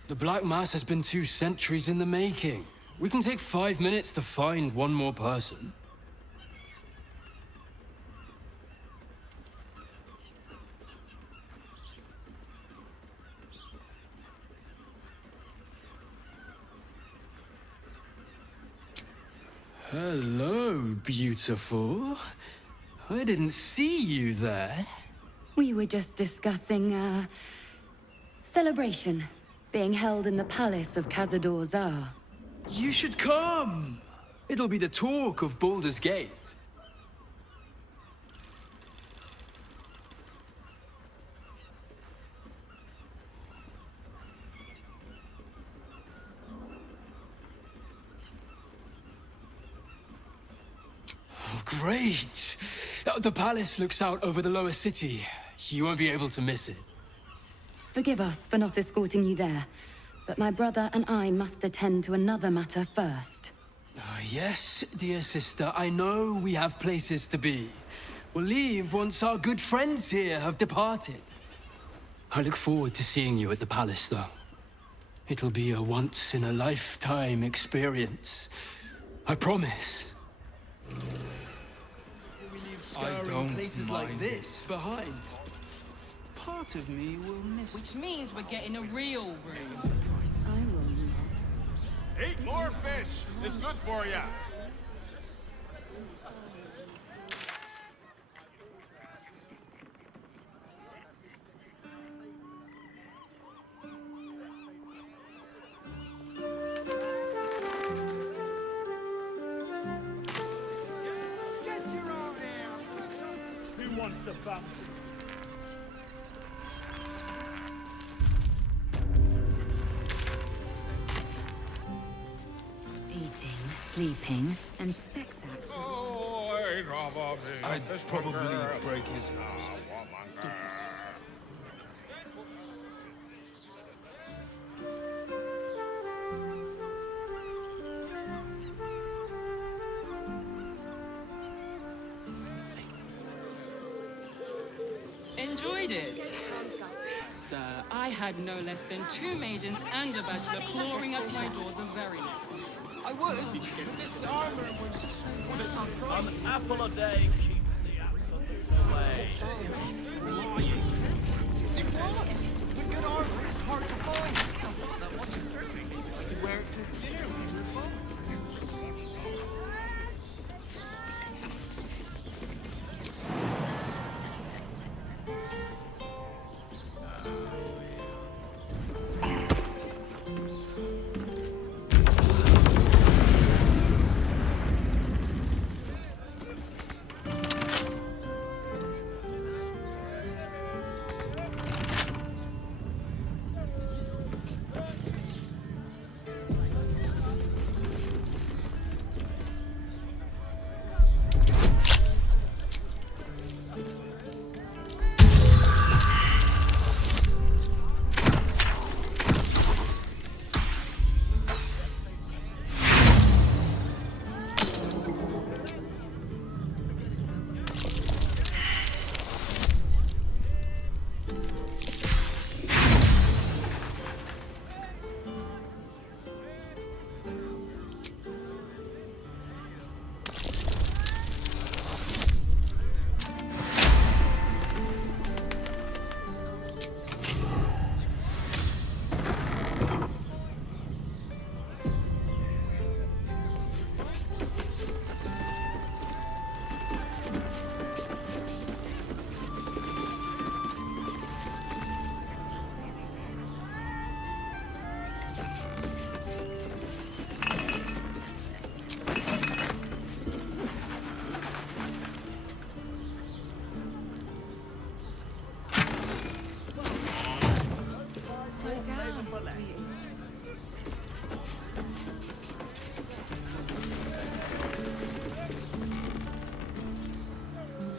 The Black Mass has been 2 centuries in the making. We can take 5 minutes to find one more person. Hello, beautiful. I didn't see you there. We were just discussing, celebration being held in the palace of Cazador Zar. You should come. It'll be the talk of Baldur's Gate. Oh, great! The palace looks out over the lower city. You won't be able to miss it. Forgive us for not escorting you there, but my brother and I must attend to another matter first. Yes, dear sister, I know we have places to be. We'll leave once our good friends here have departed. I look forward to seeing you at the palace, though. It'll be a once-in-a-lifetime experience. I promise. I don't places like this behind. Part of me will miss. Which means we're getting a real room. I will not. Eat more fish. It's good for you. Get your own air. Who wants the bump? Eating, sleeping, and sex acts. I'd probably break his nose. Enjoyed it. Sir, I had no less than 2 maidens and a bachelor clawing at my door the very next day. I would. This armor was An apple a day keeps the absolute away. lying. It was. With good armor, it's hard to find. I thought that watching through me. I could wear it to dinner when we were fun.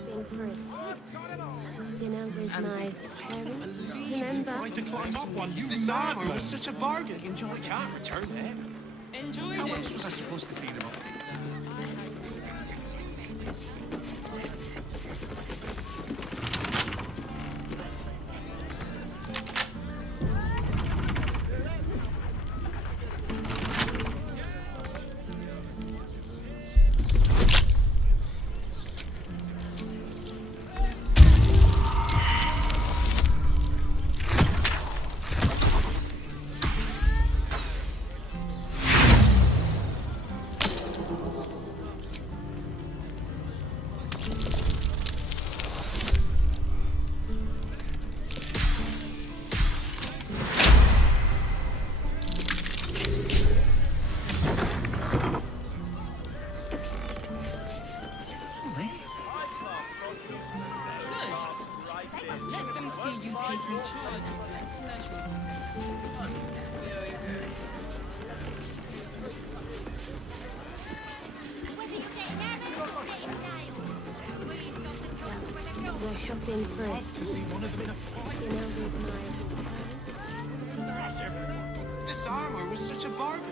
Been for a sit. Dinner with my parents. Remember? Tried to climb up one. This armor was such a bargain. I can't return that. Enjoyed How it. else was I supposed to feel about this? drop in for us. To see one of them in a fight. Dinner with my... This armor was such a bargain.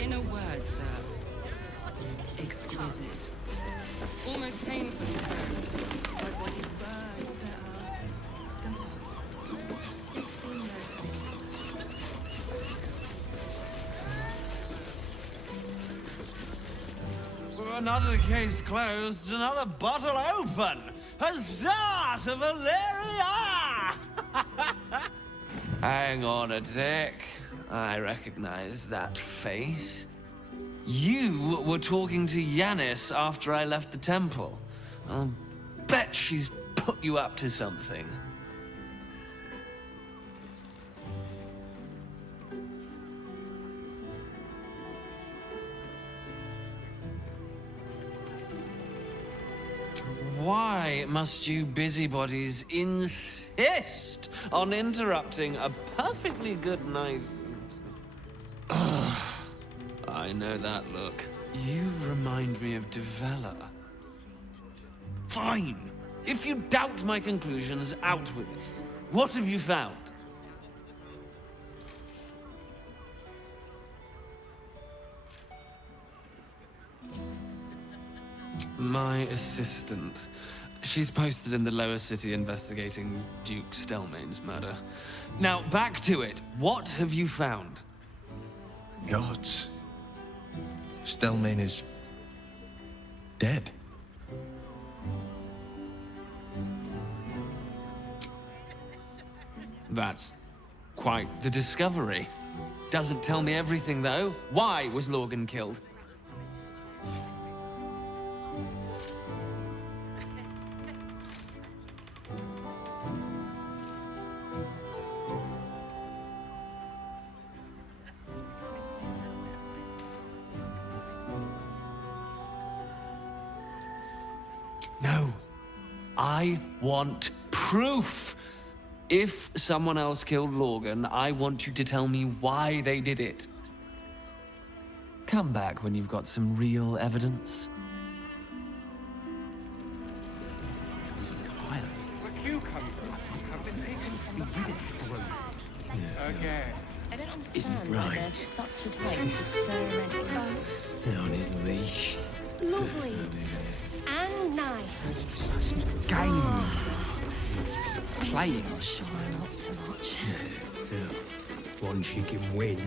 In a word, sir, exquisite. Almost painful. My body's burned better. Come on. 15 roses. Another case closed, another bottle open. Huzzah to Valeria! Hang on a tick. I recognize that face. You were talking to Yanis after I left the temple. I'll bet she's put you up to something. Why must you busybodies insist on interrupting a perfectly good night? I know that look. You remind me of Devella. Fine. If you doubt my conclusions, out with it. What have you found? My assistant. She's posted in the lower city investigating Duke Stelmane's murder. Now, back to it. What have you found? Gods. Stelmane is... dead. That's quite the discovery. Doesn't tell me everything, though. Why was Lorgan killed? No. I want proof. If someone else killed Lorgan, I want you to tell me why they did it. Come back when you've got some real evidence. Okay. I don't understand Isn't why right. there's such a type for so many. On his leash. Lovely. And nice. Game. Playing. Not sure I'm up to much. Yeah. One she can win.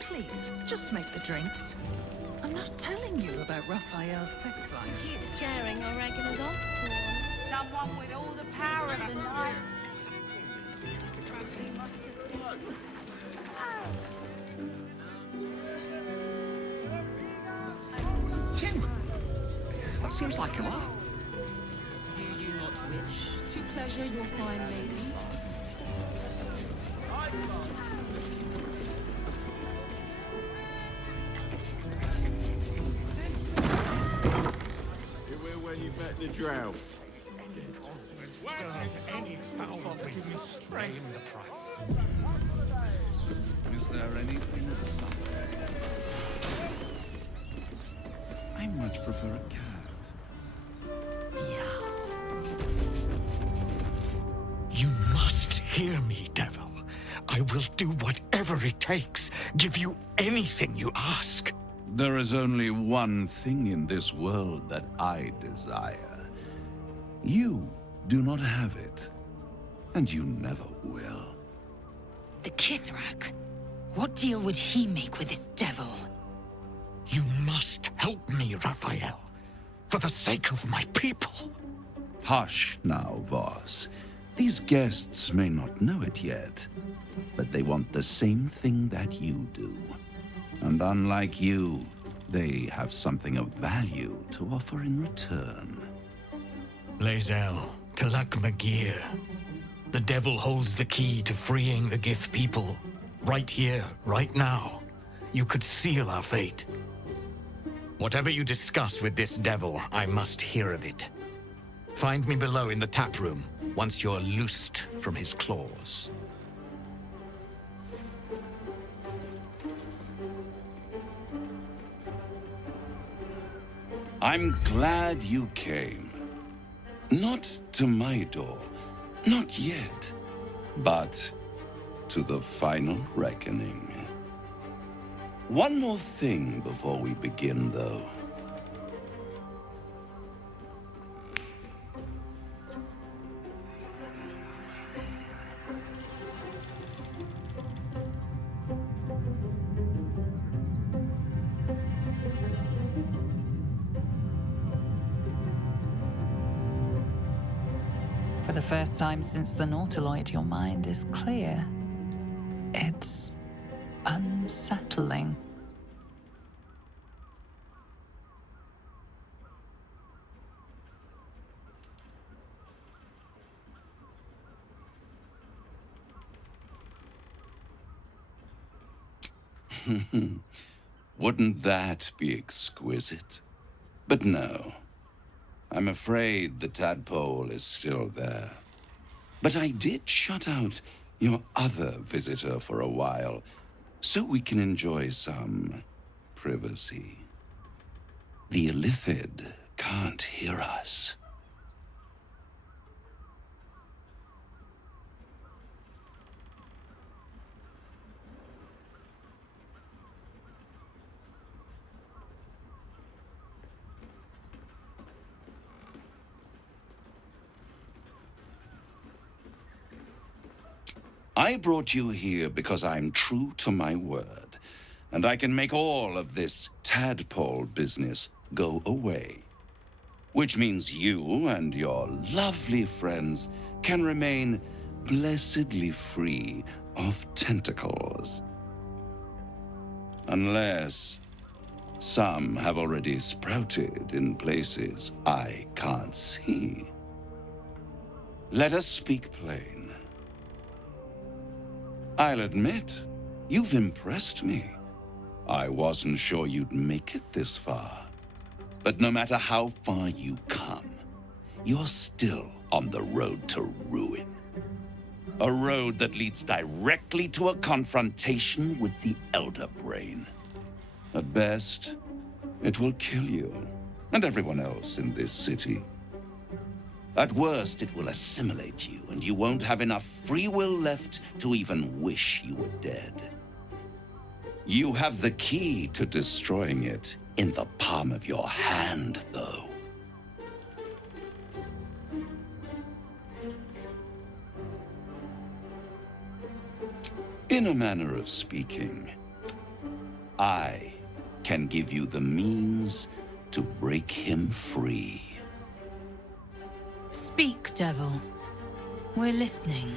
Please, just make the drinks. I'm not telling you about Raphael's sex life. Keep scaring our regulars off, Someone with all the power of the night. Tim! That seems like a lot. Do you not wish to pleasure your fine lady? You will when you bet the drow. Serve any foul wind, name the price. Is there anything? I much prefer a cat. You must hear me, devil. I will do whatever it takes. Give you anything you ask. There is only one thing in this world that I desire. You do not have it. And you never will. The Kithrak? What deal would he make with this devil? You must help me, Raphael. For the sake of my people. Hush now, Voss. These guests may not know it yet, but they want the same thing that you do. And unlike you, they have something of value to offer in return. Lae'zel, Talak Magir. The devil holds the key to freeing the Gith people. Right here, right now. You could seal our fate. Whatever you discuss with this devil, I must hear of it. Find me below in the tap room, once you're loosed from his claws. I'm glad you came. Not to my door, not yet, but to the final reckoning. One more thing before we begin, though. For the first time since the Nautiloid, your mind is clear. It's unsettling. Wouldn't that be exquisite? But no. I'm afraid the tadpole is still there. But I did shut out your other visitor for a while, so we can enjoy some privacy. The Illithid can't hear us. I brought you here because I'm true to my word, and I can make all of this tadpole business go away. Which means you and your lovely friends can remain blessedly free of tentacles. Unless some have already sprouted in places I can't see. Let us speak plain. I'll admit, you've impressed me. I wasn't sure you'd make it this far. But no matter how far you come, you're still on the road to ruin. A road that leads directly to a confrontation with the Elder Brain. At best, it will kill you and everyone else in this city. At worst, it will assimilate you, and you won't have enough free will left to even wish you were dead. You have the key to destroying it in the palm of your hand, though. In a manner of speaking, I can give you the means to break him free. Speak, devil. We're listening.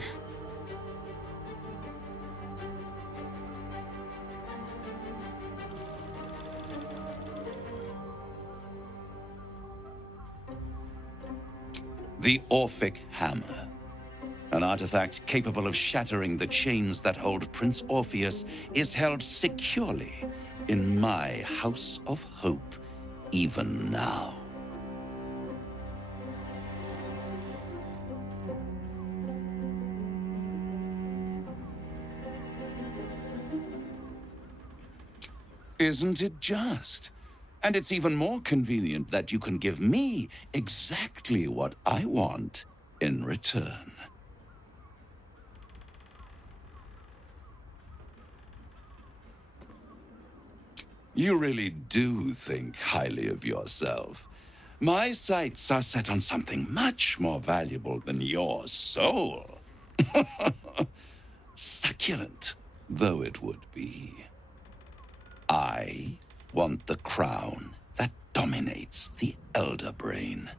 The Orphic Hammer. An artifact capable of shattering the chains that hold Prince Orpheus is held securely in my House of Hope, even now. Isn't it just? And it's even more convenient that you can give me exactly what I want in return. You really do think highly of yourself. My sights are set on something much more valuable than your soul, Succulent though it would be. I want the crown that dominates the Elder Brain.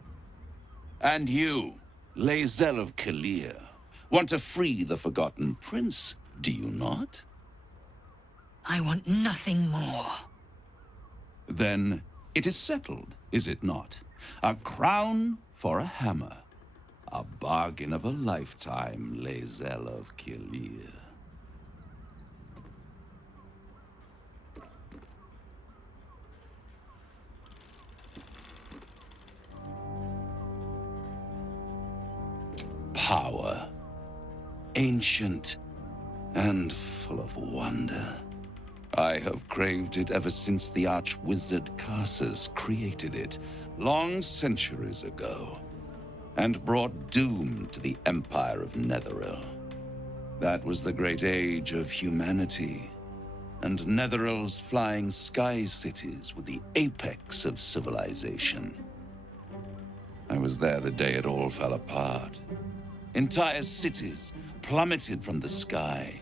And you, Lae'zel of Kalir, want to free the Forgotten Prince, do you not? I want nothing more. Then it is settled, is it not? A crown for a hammer. A bargain of a lifetime, Lae'zel of Kalir. Power. Ancient and full of wonder. I have craved it ever since the arch-wizard Karsus created it, long centuries ago, and brought doom to the Empire of Netheril. That was the great age of humanity, and Netheril's flying sky cities were the apex of civilization. I was there the day it all fell apart. Entire cities plummeted from the sky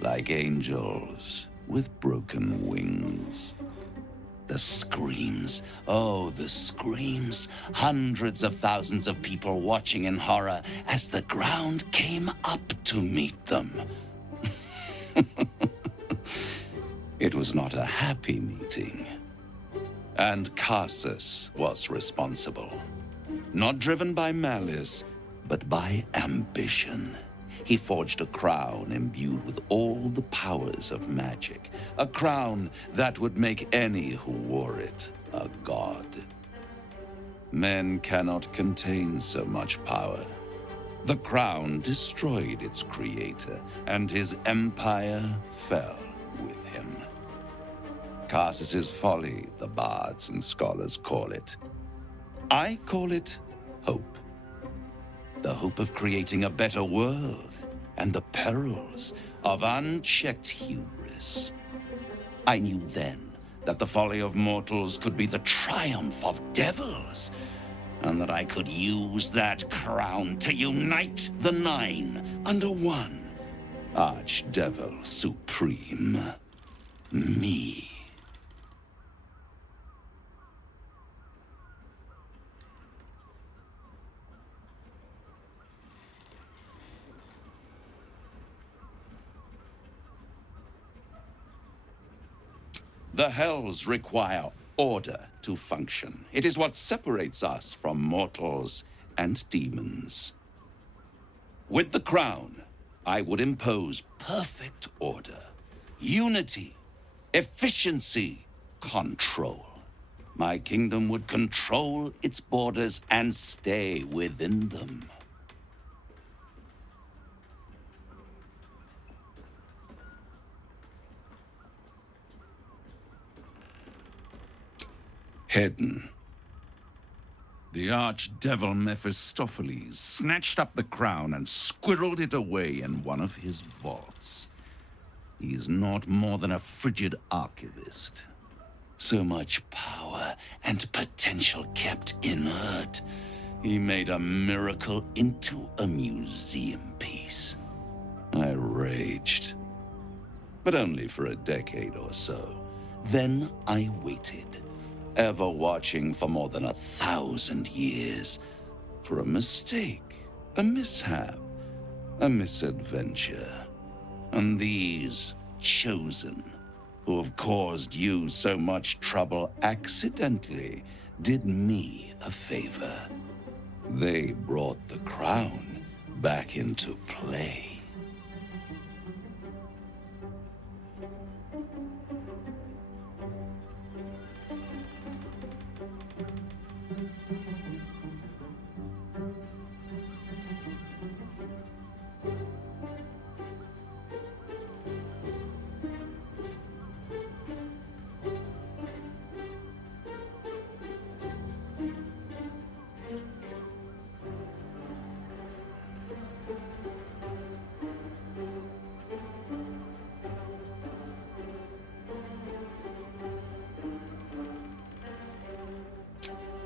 like angels with broken wings. The screams, oh, the screams. Hundreds of thousands of people watching in horror as the ground came up to meet them. It was not a happy meeting. And Karsus was responsible. Not driven by malice, but by ambition. He forged a crown imbued with all the powers of magic. A crown that would make any who wore it a god. Men cannot contain so much power. The crown destroyed its creator, and his empire fell with him. Karsus's folly, the bards and scholars call it. I call it hope. The hope of creating a better world, and the perils of unchecked hubris. I knew then that the folly of mortals could be the triumph of devils, and that I could use that crown to unite the Nine under one Archdevil Supreme. Me. The Hells require order to function. It is what separates us from mortals and demons. With the crown, I would impose perfect order, unity, efficiency, control. My kingdom would control its borders and stay within them. Hidden. The archdevil Mephistopheles snatched up the crown and squirreled it away in one of his vaults. He is not more than a frigid archivist. So much power and potential kept inert. He made a miracle into a museum piece. I raged. But only for a decade or so. Then I waited. Ever watching for more than 1,000 years. For a mistake, a mishap, a misadventure. And these chosen, who have caused you so much trouble accidentally, did me a favor. They brought the crown back into play.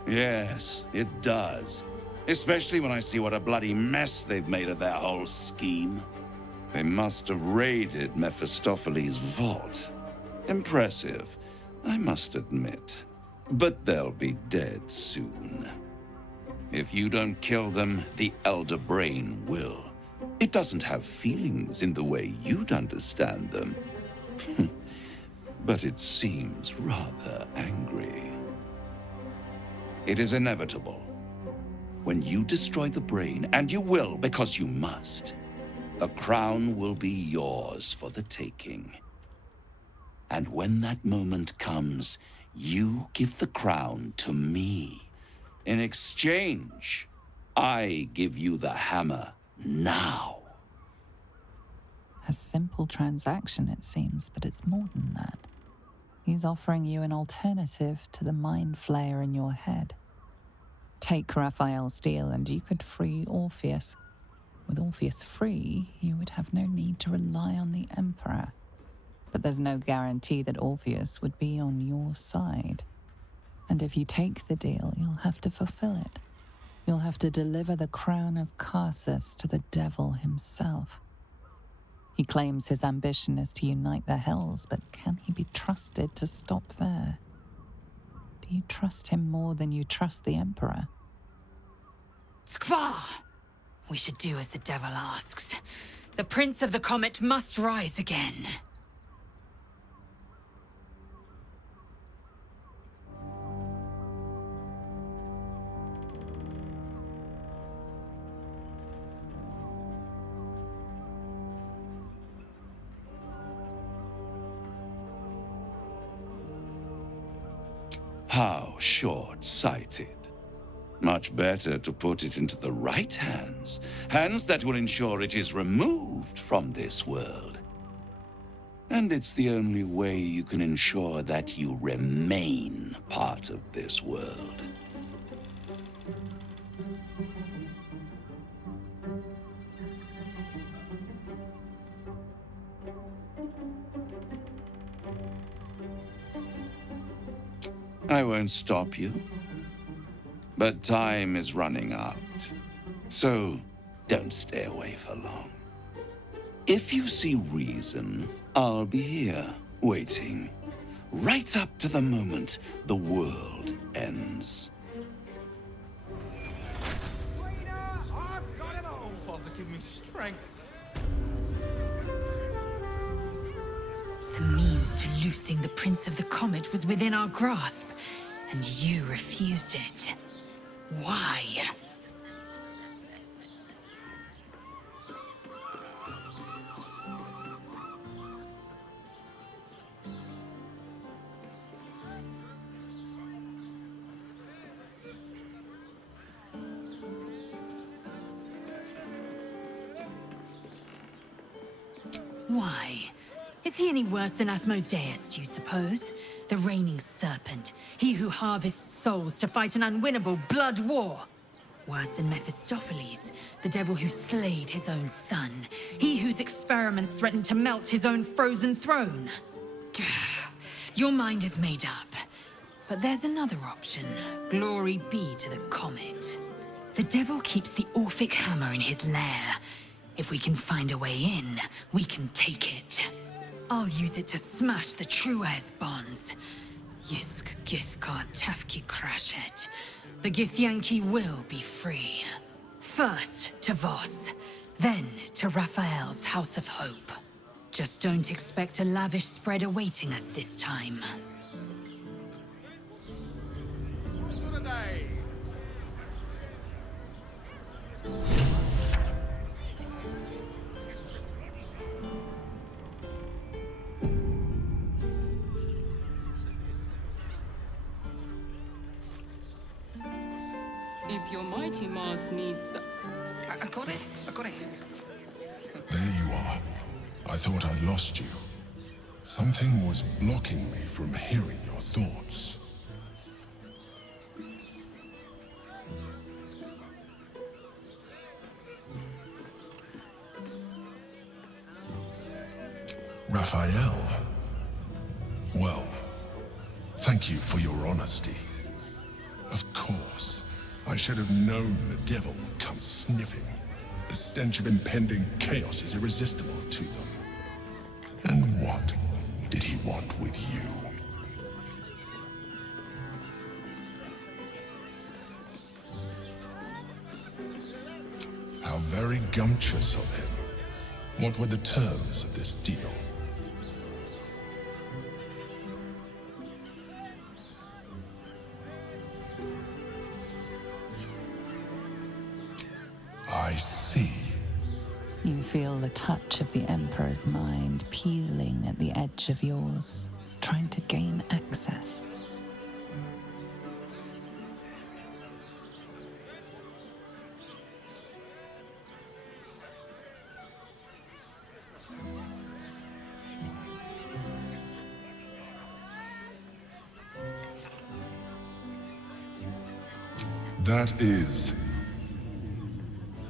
Yes, it does. Especially when I see what a bloody mess they've made of their whole scheme. They must have raided Mephistopheles' vault. Impressive, I must admit. But they'll be dead soon. If you don't kill them, the Elder Brain will. It doesn't have feelings in the way you'd understand them. But it seems rather angry. It is inevitable. When you destroy the brain, and you will because you must, the crown will be yours for the taking. And when that moment comes, you give the crown to me. In exchange, I give you the hammer now. A simple transaction, it seems, but it's more than that. He's offering you an alternative to the mind flayer in your head. Take Raphael's deal and you could free Orpheus. With Orpheus free, you would have no need to rely on the Emperor. But there's no guarantee that Orpheus would be on your side. And if you take the deal, you'll have to fulfill it. You'll have to deliver the crown of Carsus to the devil himself. He claims his ambition is to unite the Hells, but can he be trusted to stop there? Do you trust him more than you trust the Emperor? Skvar! We should do as the devil asks. The Prince of the Comet must rise again. How short-sighted. Much better to put it into the right hands. Hands that will ensure it is removed from this world. And it's the only way you can ensure that you remain part of this world. I won't stop you. But time is running out. So, don't stay away for long. If you see reason, I'll be here, waiting. Right up to the moment the world ends. Oh, Father, give me strength. The means to loosing the Prince of the Comet was within our grasp, and you refused it. Why? Why? Is he any worse than Asmodeus, do you suppose? The reigning serpent, he who harvests souls to fight an unwinnable blood war. Worse than Mephistopheles, the devil who slayed his own son. He whose experiments threatened to melt his own frozen throne. Your mind is made up. But there's another option. Glory be to the comet. The devil keeps the Orphic hammer in his lair. If we can find a way in, we can take it. I'll use it to smash the True Heirs' bonds. Yisk Githkar Tafki Crashet. The Githyanki will be free. First to Voss, then to Raphael's House of Hope. Just don't expect a lavish spread awaiting us this time. If your mighty Mars needs... I got it. There you are. I thought I'd lost you. Something was blocking me from hearing your thoughts. Raphael. Well, thank you for your honesty. Of course, I should have known the devil would come sniffing. The stench of impending chaos is irresistible to them. And what did he want with you? How very gumptious of him. What were the terms of this deal? I see. You feel the touch of the Emperor's mind peeling at the edge of yours, trying to gain access. That is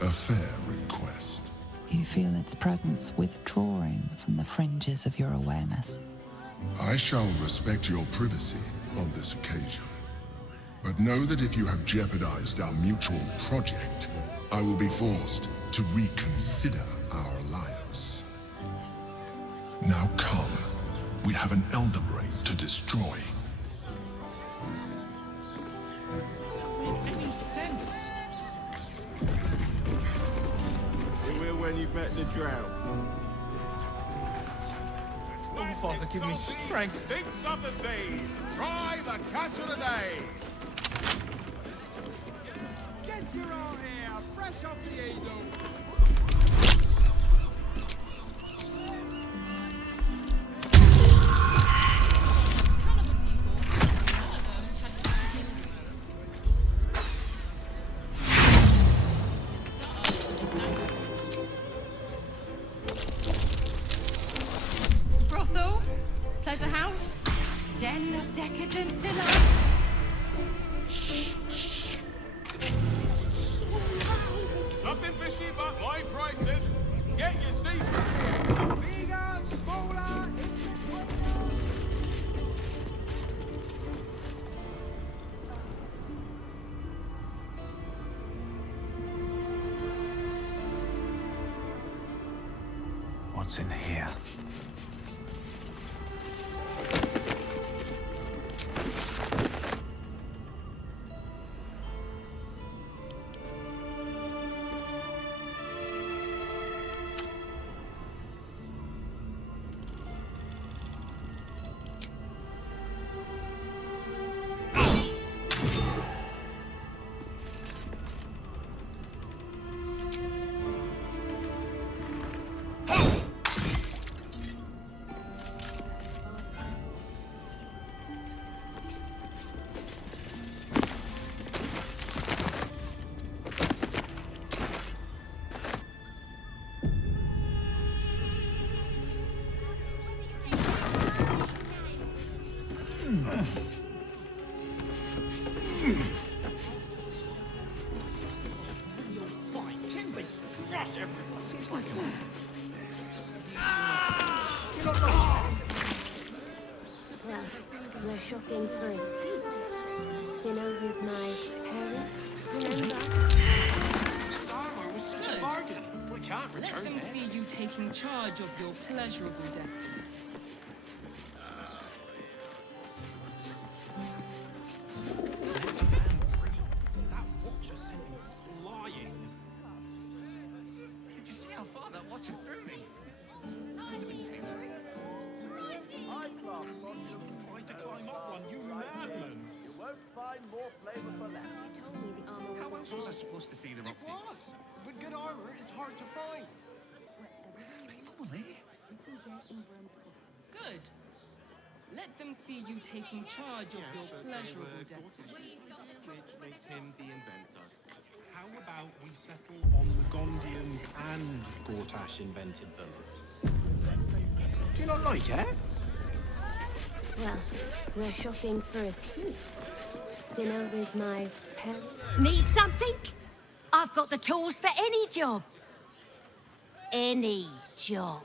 a fair request. You feel its presence withdrawing from the fringes of your awareness. I shall respect your privacy on this occasion. But know that if you have jeopardized our mutual project, I will be forced to reconsider our alliance. Now come. We have an Elder Brain to destroy. Any sense? You will when you've met the drought. Oh, Father, give me strength. Thinks of the sea. Try the catch of the day. Get your own here, fresh off the easel. Brothel? Pleasure house? Den of decadent delight? Nothing fishy but my prices. Get your seafood here. Bigger, smaller. What's in here? Seems like Well, we're shopping for a suit. Dinner with my parents, remember? this armor was such a bargain. We can't Let return them it. see you taking charge of your pleasurable destiny. That watcher sent him flying. Did you see how far that watcher threw me? Tried to climb up one, you madman! You won't find more flavor for that. You told me the armor was How else was I supposed to see the optics? It was! But good armor is hard to find. Probably. Good. Let them see you taking charge of your pleasurable destiny. Which makes him the inventor. How about we settle on the Gondians and Gortash invented them? Do you not like it? Well, we're shopping for a suit. Dinner with my parents. Need something? I've got the tools for any job. Any job.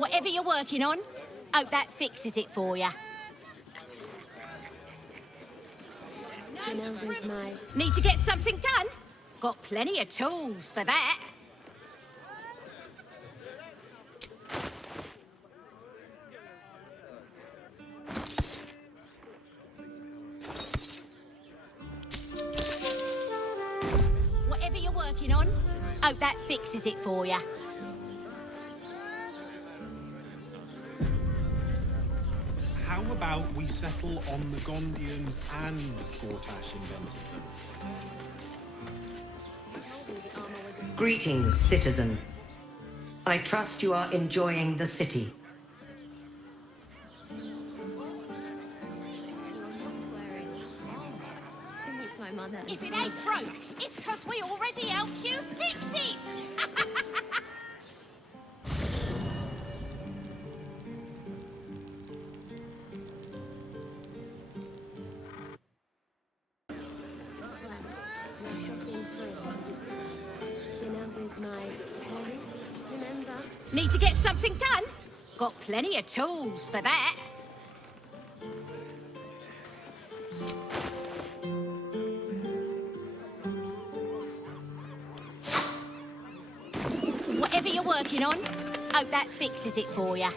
Whatever you're working on, hope that fixes it for you. Need to get something done? Got plenty of tools for that. Whatever you're working on, hope that fixes it for you. How about we settle on the Gondians and Gortash invented them? Greetings, citizen. I trust you are enjoying the city. If it ain't broke, it's 'cause we already helped you fix it! Need to get something done? Got plenty of tools for that. Whatever you're working on, hope that fixes it for you. I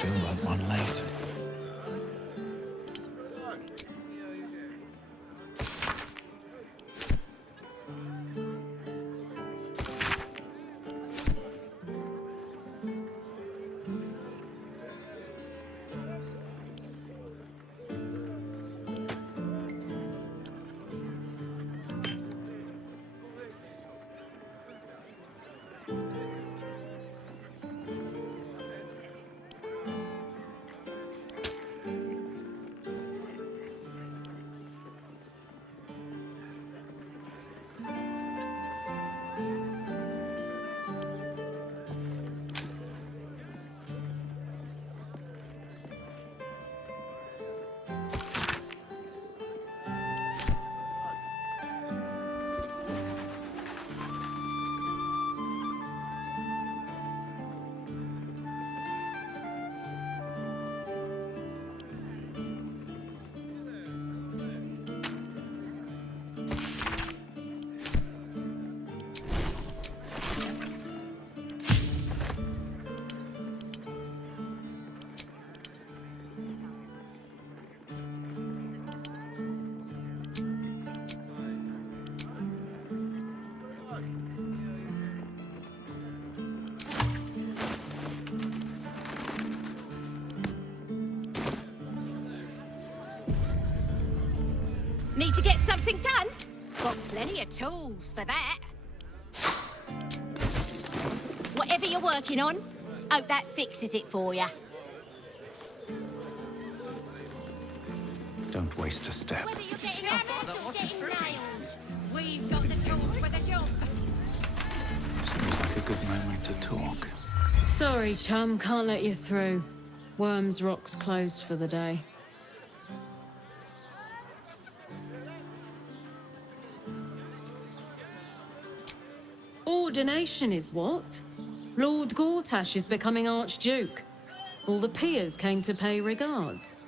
feel like one late. Need to get something done? Got plenty of tools for that. Whatever you're working on, hope that fixes it for you. Don't waste a step. Whether you're getting hammered or getting nailed, we've got the tools for the job. Seems like a good moment to talk. Sorry, chum, can't let you through. Worms Rock's closed for the day. Ordination is what? Lord Gortash is becoming Archduke. All the peers came to pay regards.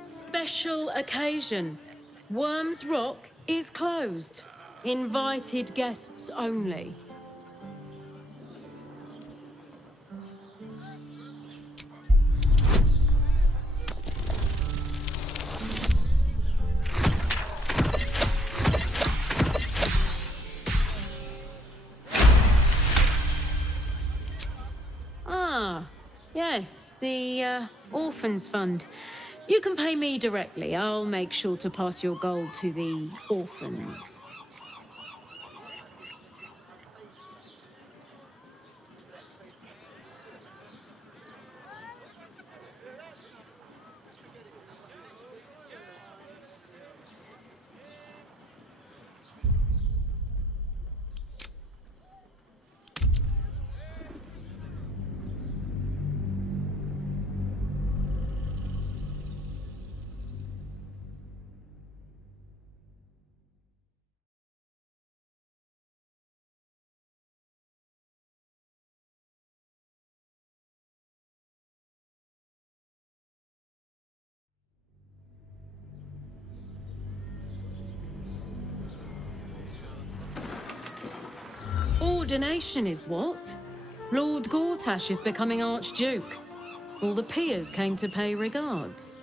Special occasion. Worms Rock is closed. Invited guests only. Ah, yes, the Orphans Fund. You can pay me directly. I'll make sure to pass your gold to the orphans. ordination is what? Lord Gortash is becoming Archduke. All the peers came to pay regards.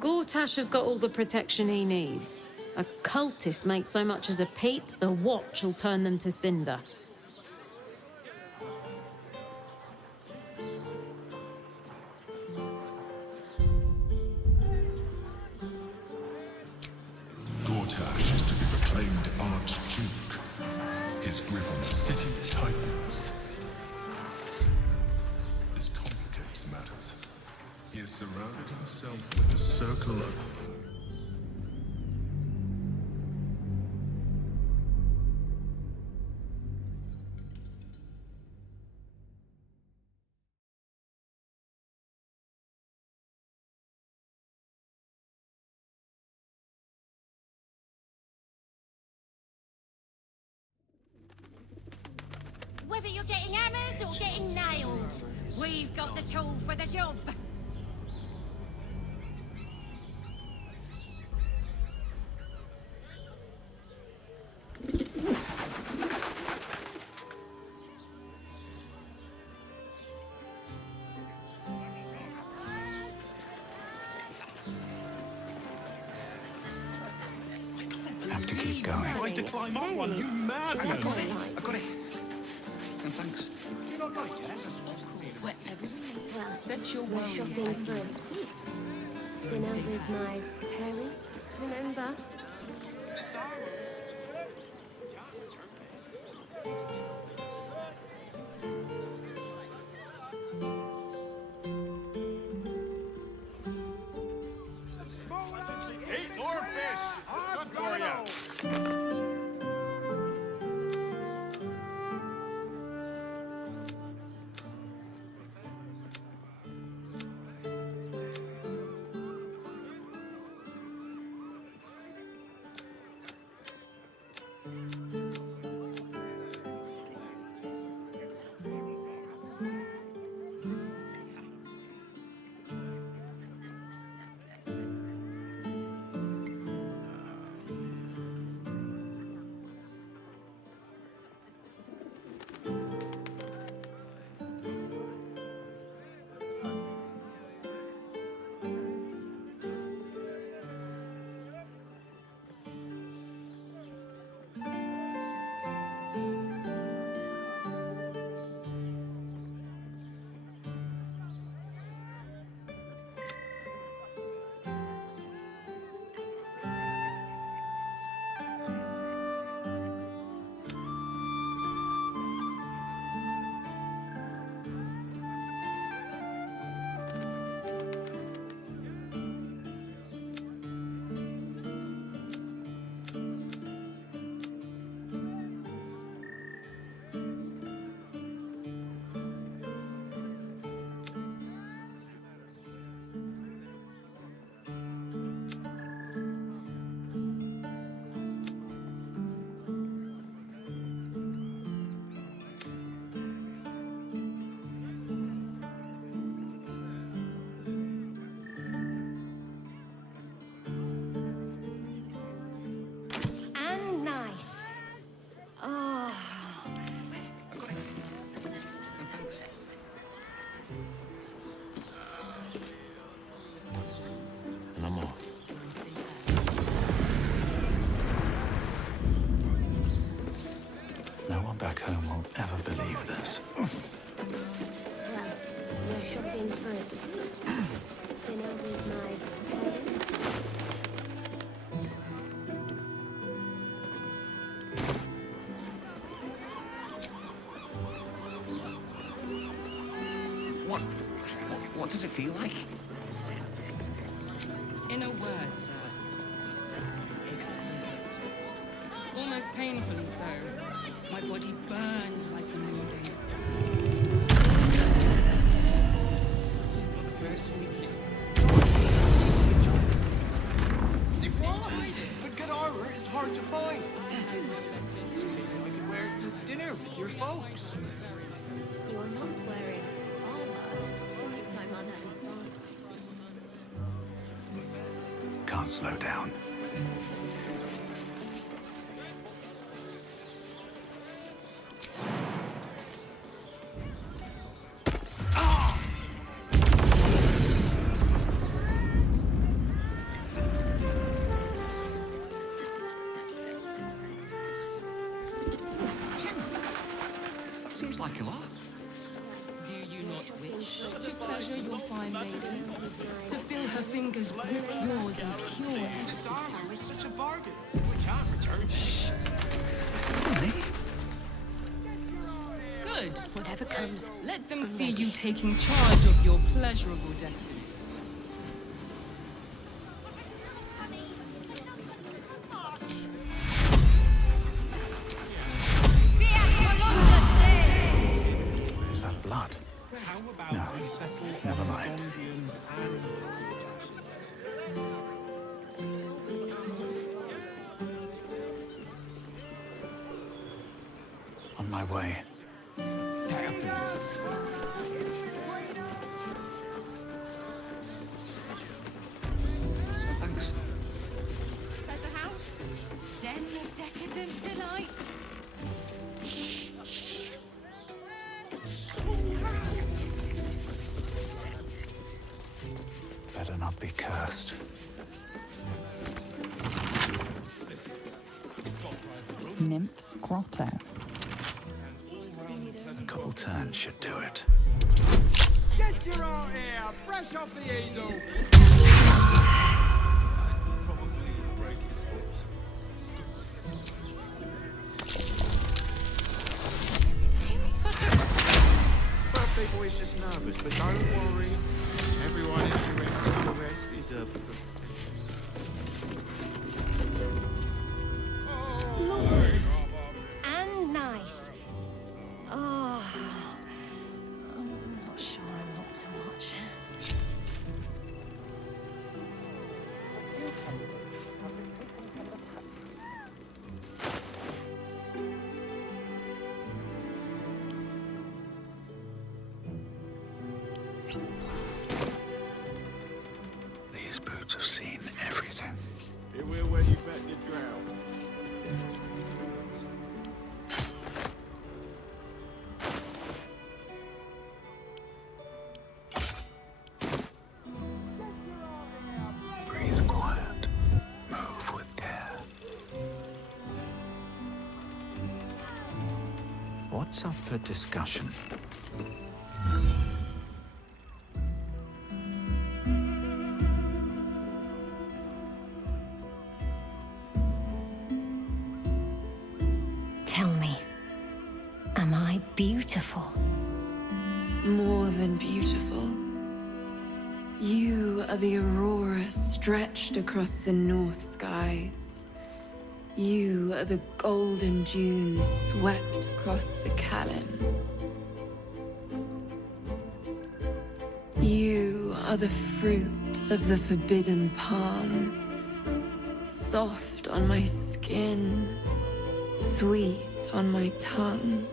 Gortash has got all the protection he needs. A cultist makes so much as a peep, the watch will turn them to cinder. Gortash is to be proclaimed Archduke. His grip on the city tightens. This complicates matters. He has surrounded himself with a circle of... Whether you're getting hammered or getting nailed, we've got the tool for the job. Have to keep going. Tried to climb up one, you madman! I got it. And thanks. You don't like it? Well, set your we're shopping for a suit. Dinner with my parents, remember? Eat more fish! Good for ya! back home will ever believe this. Well, we're shopping for a suit. Dinner with my parents. What does it feel like? In a word, sir. Exquisite. Almost painfully so. My body burns like the new days. here with your folks. You are not wearing armor to make my mother and father. Can't slow down. Seems like a lot. Do you not wish to pleasure your fine lady? To feel her fingers grip yours in pure This ecstasy? armor was such a bargain. We can't return it. Good. Whatever comes, Let them see you taking charge of your pleasurable destiny. Is that blood? How about No, we settle never on the mind. Gondians and On my way. Thanks. Treasure house? Den of decadent delight. Better not be cursed. Nymph's Grotto. A couple turns should do it. Get your art here, fresh off the easel. Birthday boy's just nervous, but don't worry. Everyone interested in the rest is a... Lovely. And nice. Oh. I'm not sure I want so much. These boots have seen everything. It will when you bet the drow. Breathe quiet. Move with care. What's up for discussion? Tell me, am I beautiful? More than beautiful. You are the aurora stretched across the north skies. You are the golden dunes swept across the Calim. You are the fruit of the forbidden palm, soft on my skin, sweet on my tongue.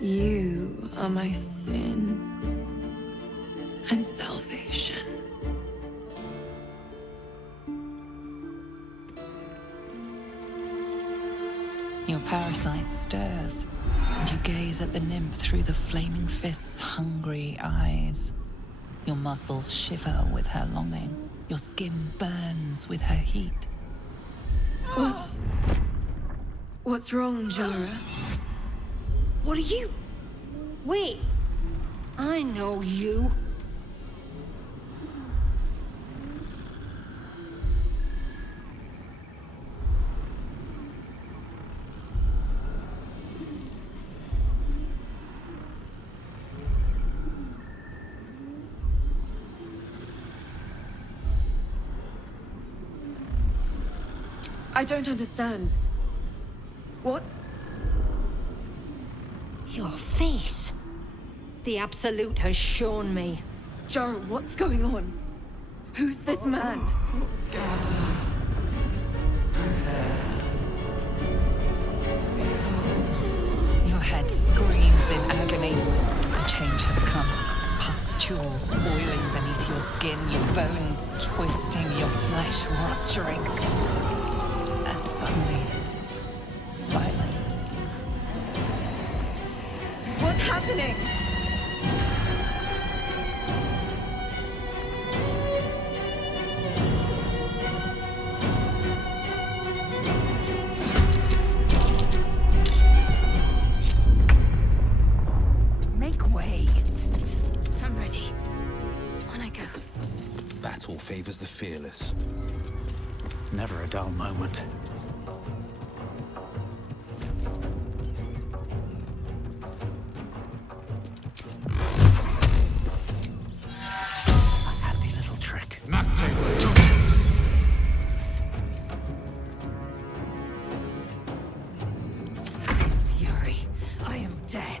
You are my sin and salvation. Your parasite stirs, and you gaze at the nymph through the flaming fist's hungry eyes. Your muscles shiver with her longing. Your skin burns with her heat. What's wrong, Jara? What are you? Wait. I know you. I don't understand. What's... Your face. The Absolute has shown me. Jara, what's going on? Who's this man? pustules boiling beneath your skin, your bones twisting, your flesh rupturing. And suddenly, silence. What's happening? Make way. I'm ready. On I go. Battle favors the fearless. Never a dull moment. A handy little trick. Fury. I am death.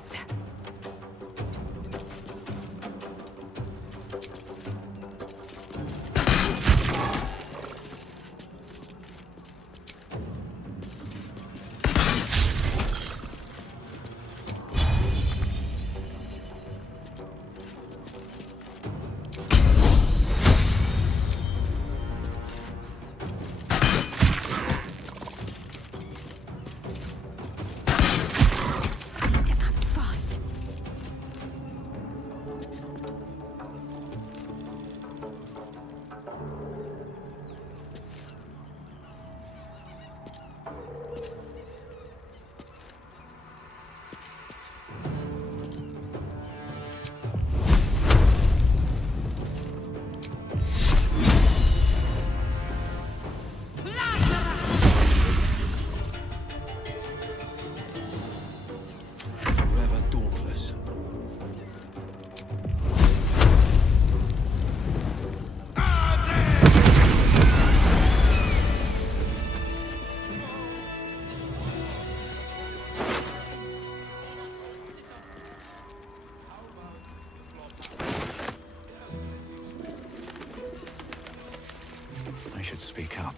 Forever dauntless. I should speak up.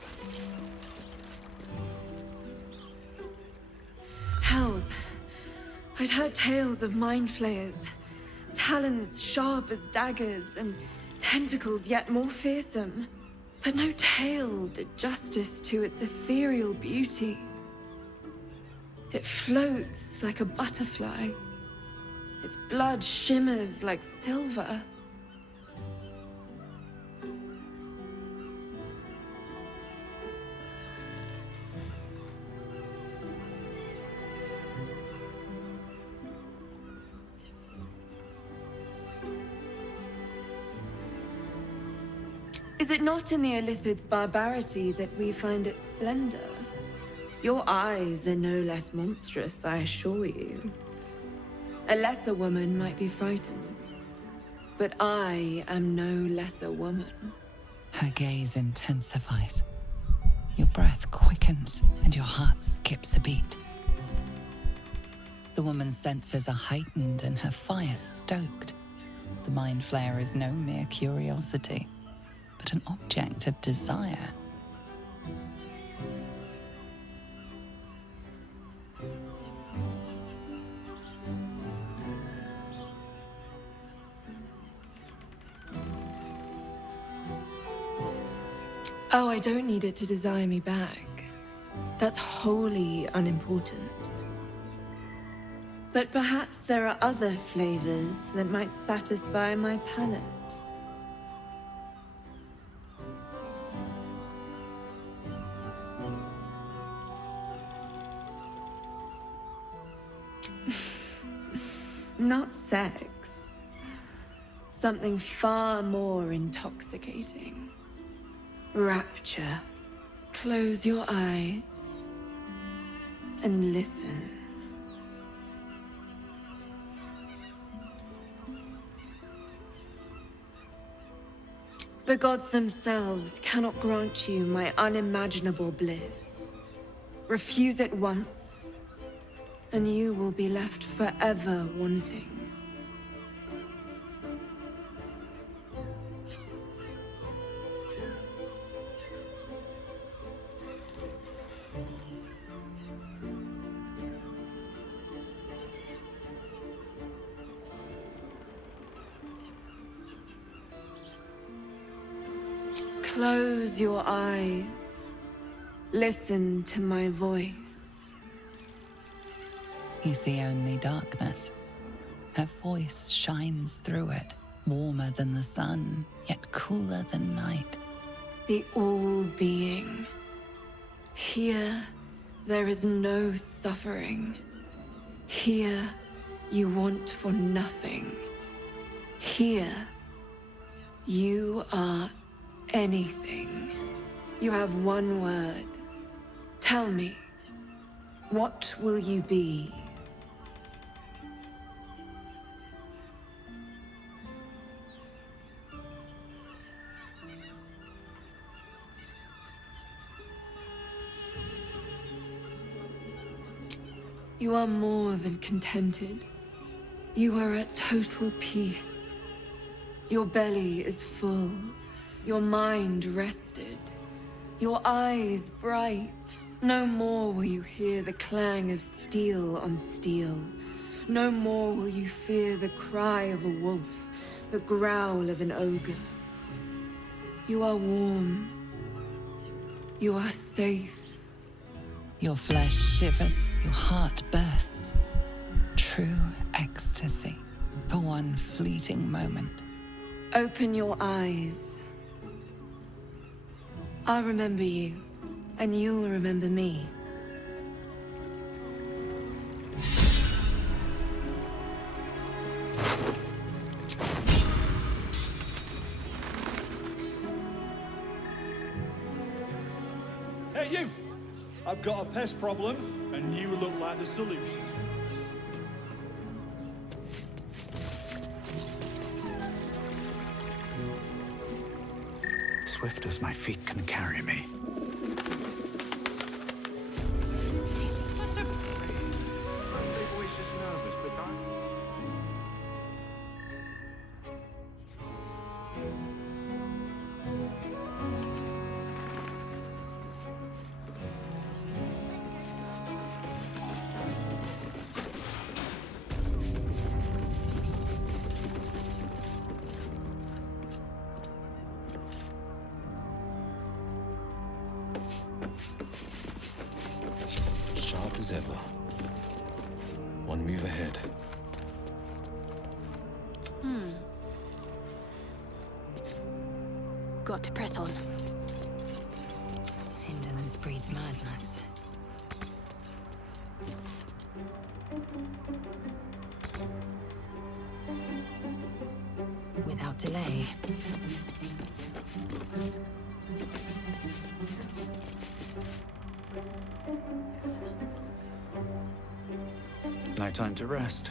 Hells. I'd heard tales of mind flayers. Talons sharp as daggers, and tentacles yet more fearsome. But no tale did justice to its ethereal beauty. It floats like a butterfly. Its blood shimmers like silver. Is it not in the Illithid's barbarity that we find its splendor? Your eyes are no less monstrous, I assure you. A lesser woman might be frightened, but I am no lesser woman. Her gaze intensifies. Your breath quickens and your heart skips a beat. The woman's senses are heightened and her fire stoked. The mind flayer is no mere curiosity, but an object of desire. Oh, I don't need it to desire me back. That's wholly unimportant. But perhaps there are other flavors that might satisfy my palate. Not sex. Something far more intoxicating. Rapture. Close your eyes and listen. The gods themselves cannot grant you my unimaginable bliss. Refuse it once, and you will be left forever wanting. Close your eyes. Listen to my voice. You see only darkness. Her voice shines through it, warmer than the sun, yet cooler than night. The All-Being. Here, there is no suffering. Here, you want for nothing. Here, you are anything. You have one word. Tell me, what will you be? You are more than contented. You are at total peace. Your belly is full, your mind rested, your eyes bright. No more will you hear the clang of steel on steel. No more will you fear the cry of a wolf, the growl of an ogre. You are warm. You are safe. Your flesh shivers, your heart bursts. True ecstasy for one fleeting moment. Open your eyes. I'll remember you, and you'll remember me. Hey, you! I've got a pest problem, and you look like the solution. Swift as my feet can carry me. People is just nervous, but don't. Sharp as ever. One move ahead. Got to press on. Indolence breeds madness. Without delay. No time to rest.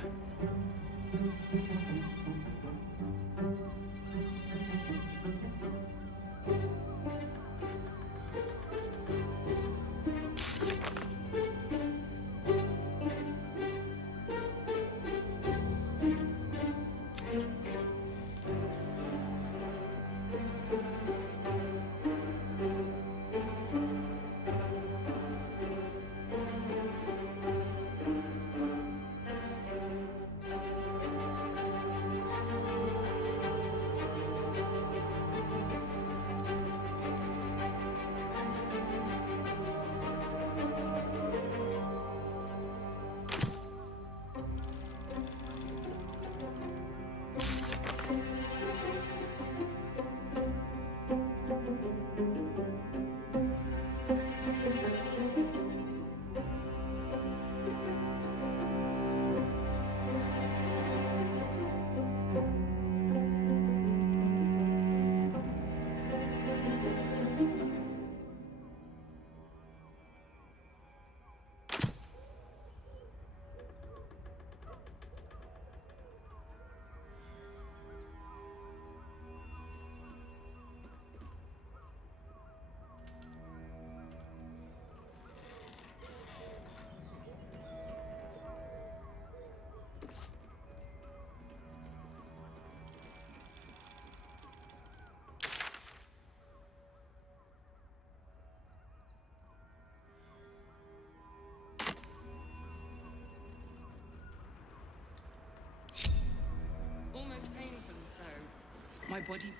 Almost painful, though. My body.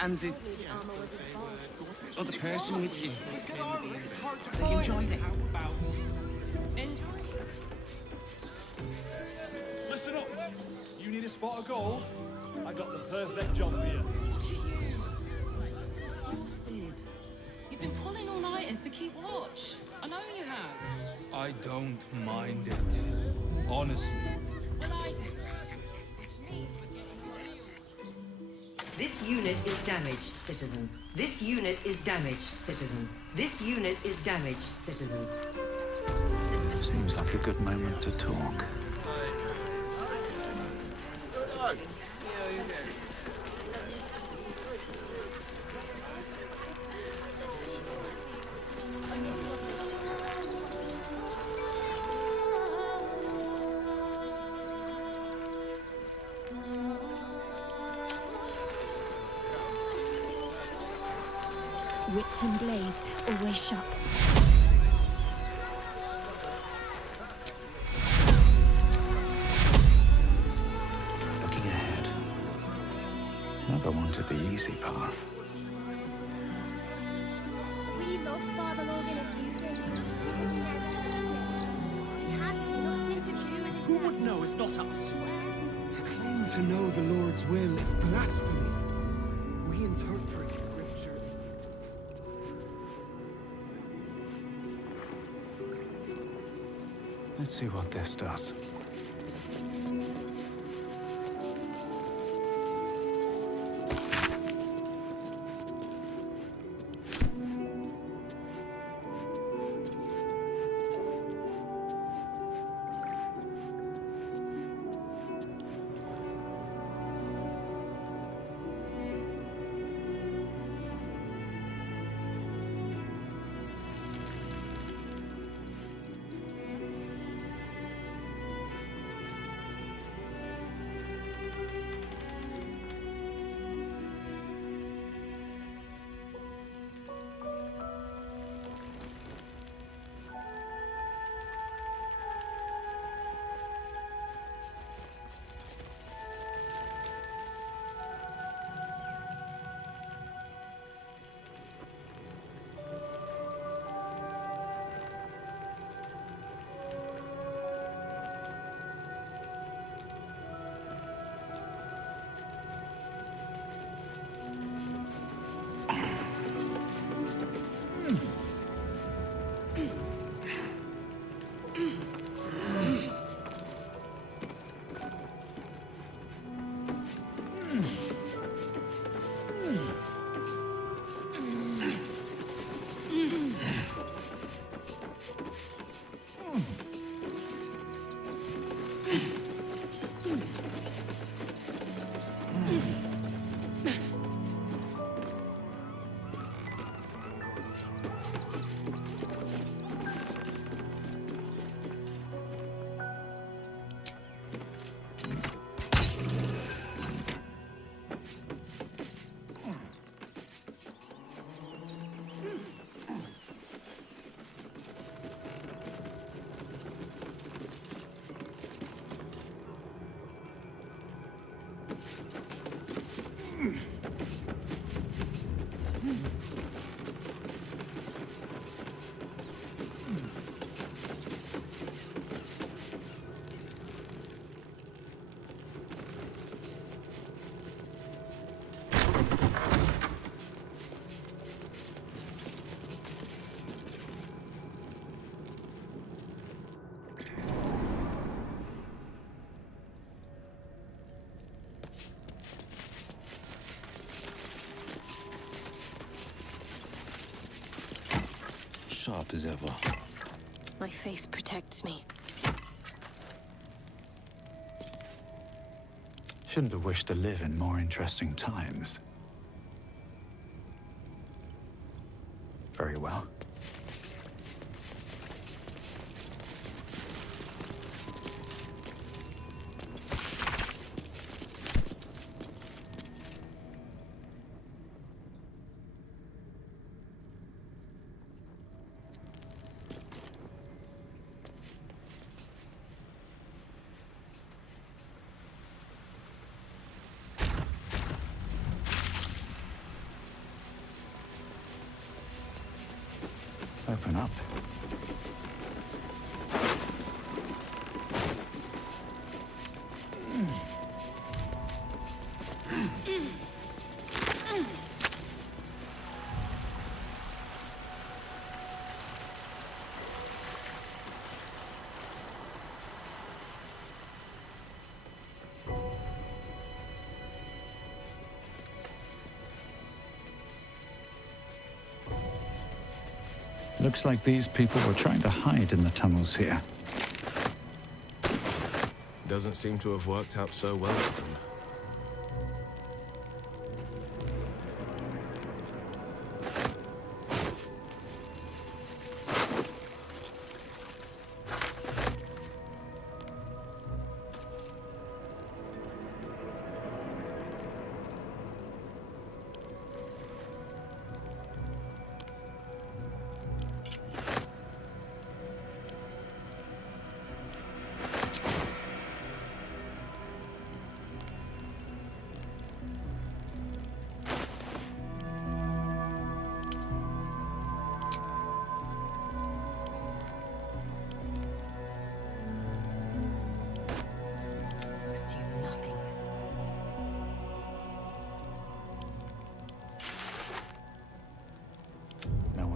And the other person with you, they enjoyed it. Listen up. You need a spot of gold? I got the perfect job for you. Look at you. Exhausted. You've been pulling all-nighters to keep watch. I know you have. I don't mind it. Honestly. Well, I do. This unit is damaged, citizen. This unit is damaged, citizen. This unit is damaged, citizen. Seems like a good moment to talk. Wits and blades, always sharp. Looking ahead. Never wanted the easy path. We loved Father Logan as you did. We would never hurt him. He had nothing to do with his Who would know if not us? To claim to know the Lord's will is blasphemy. We interpret Scripture. Let's see what this does. Sharp as ever. My faith protects me. Shouldn't have wished to live in more interesting times. Very well. Open up. Looks like these people were trying to hide in the tunnels here. Doesn't seem to have worked out so well for them.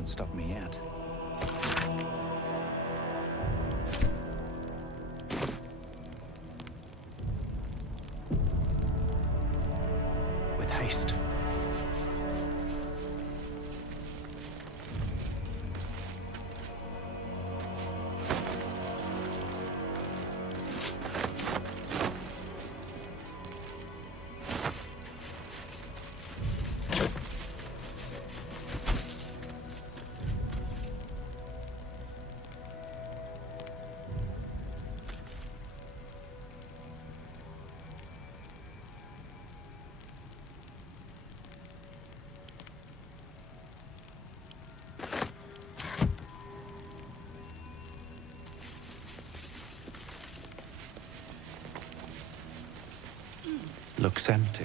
Stop me yet. With haste. Looks empty.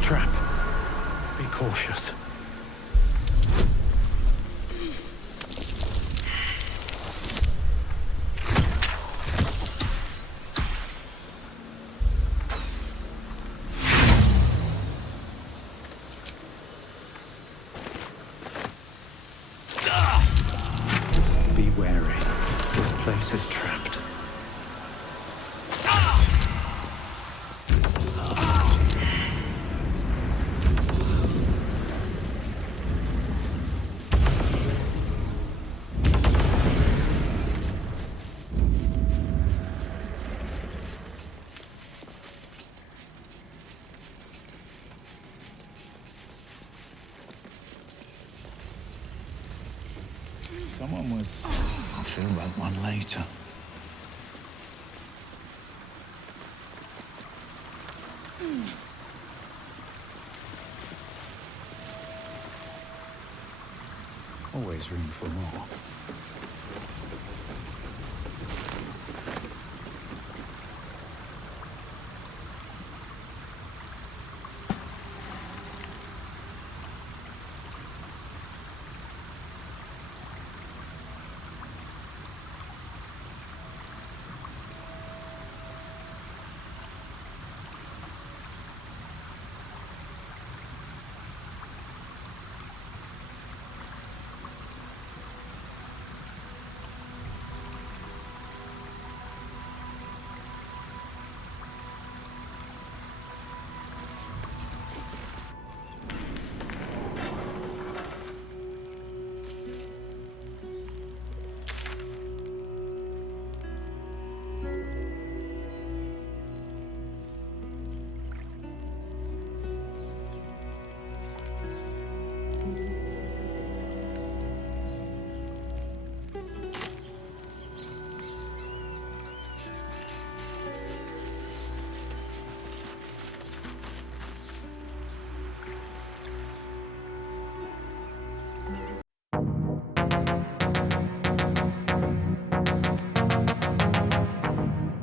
Trap. Be cautious. Be wary. This place is trapped. Someone was... I'll feel that one later. Always room for more.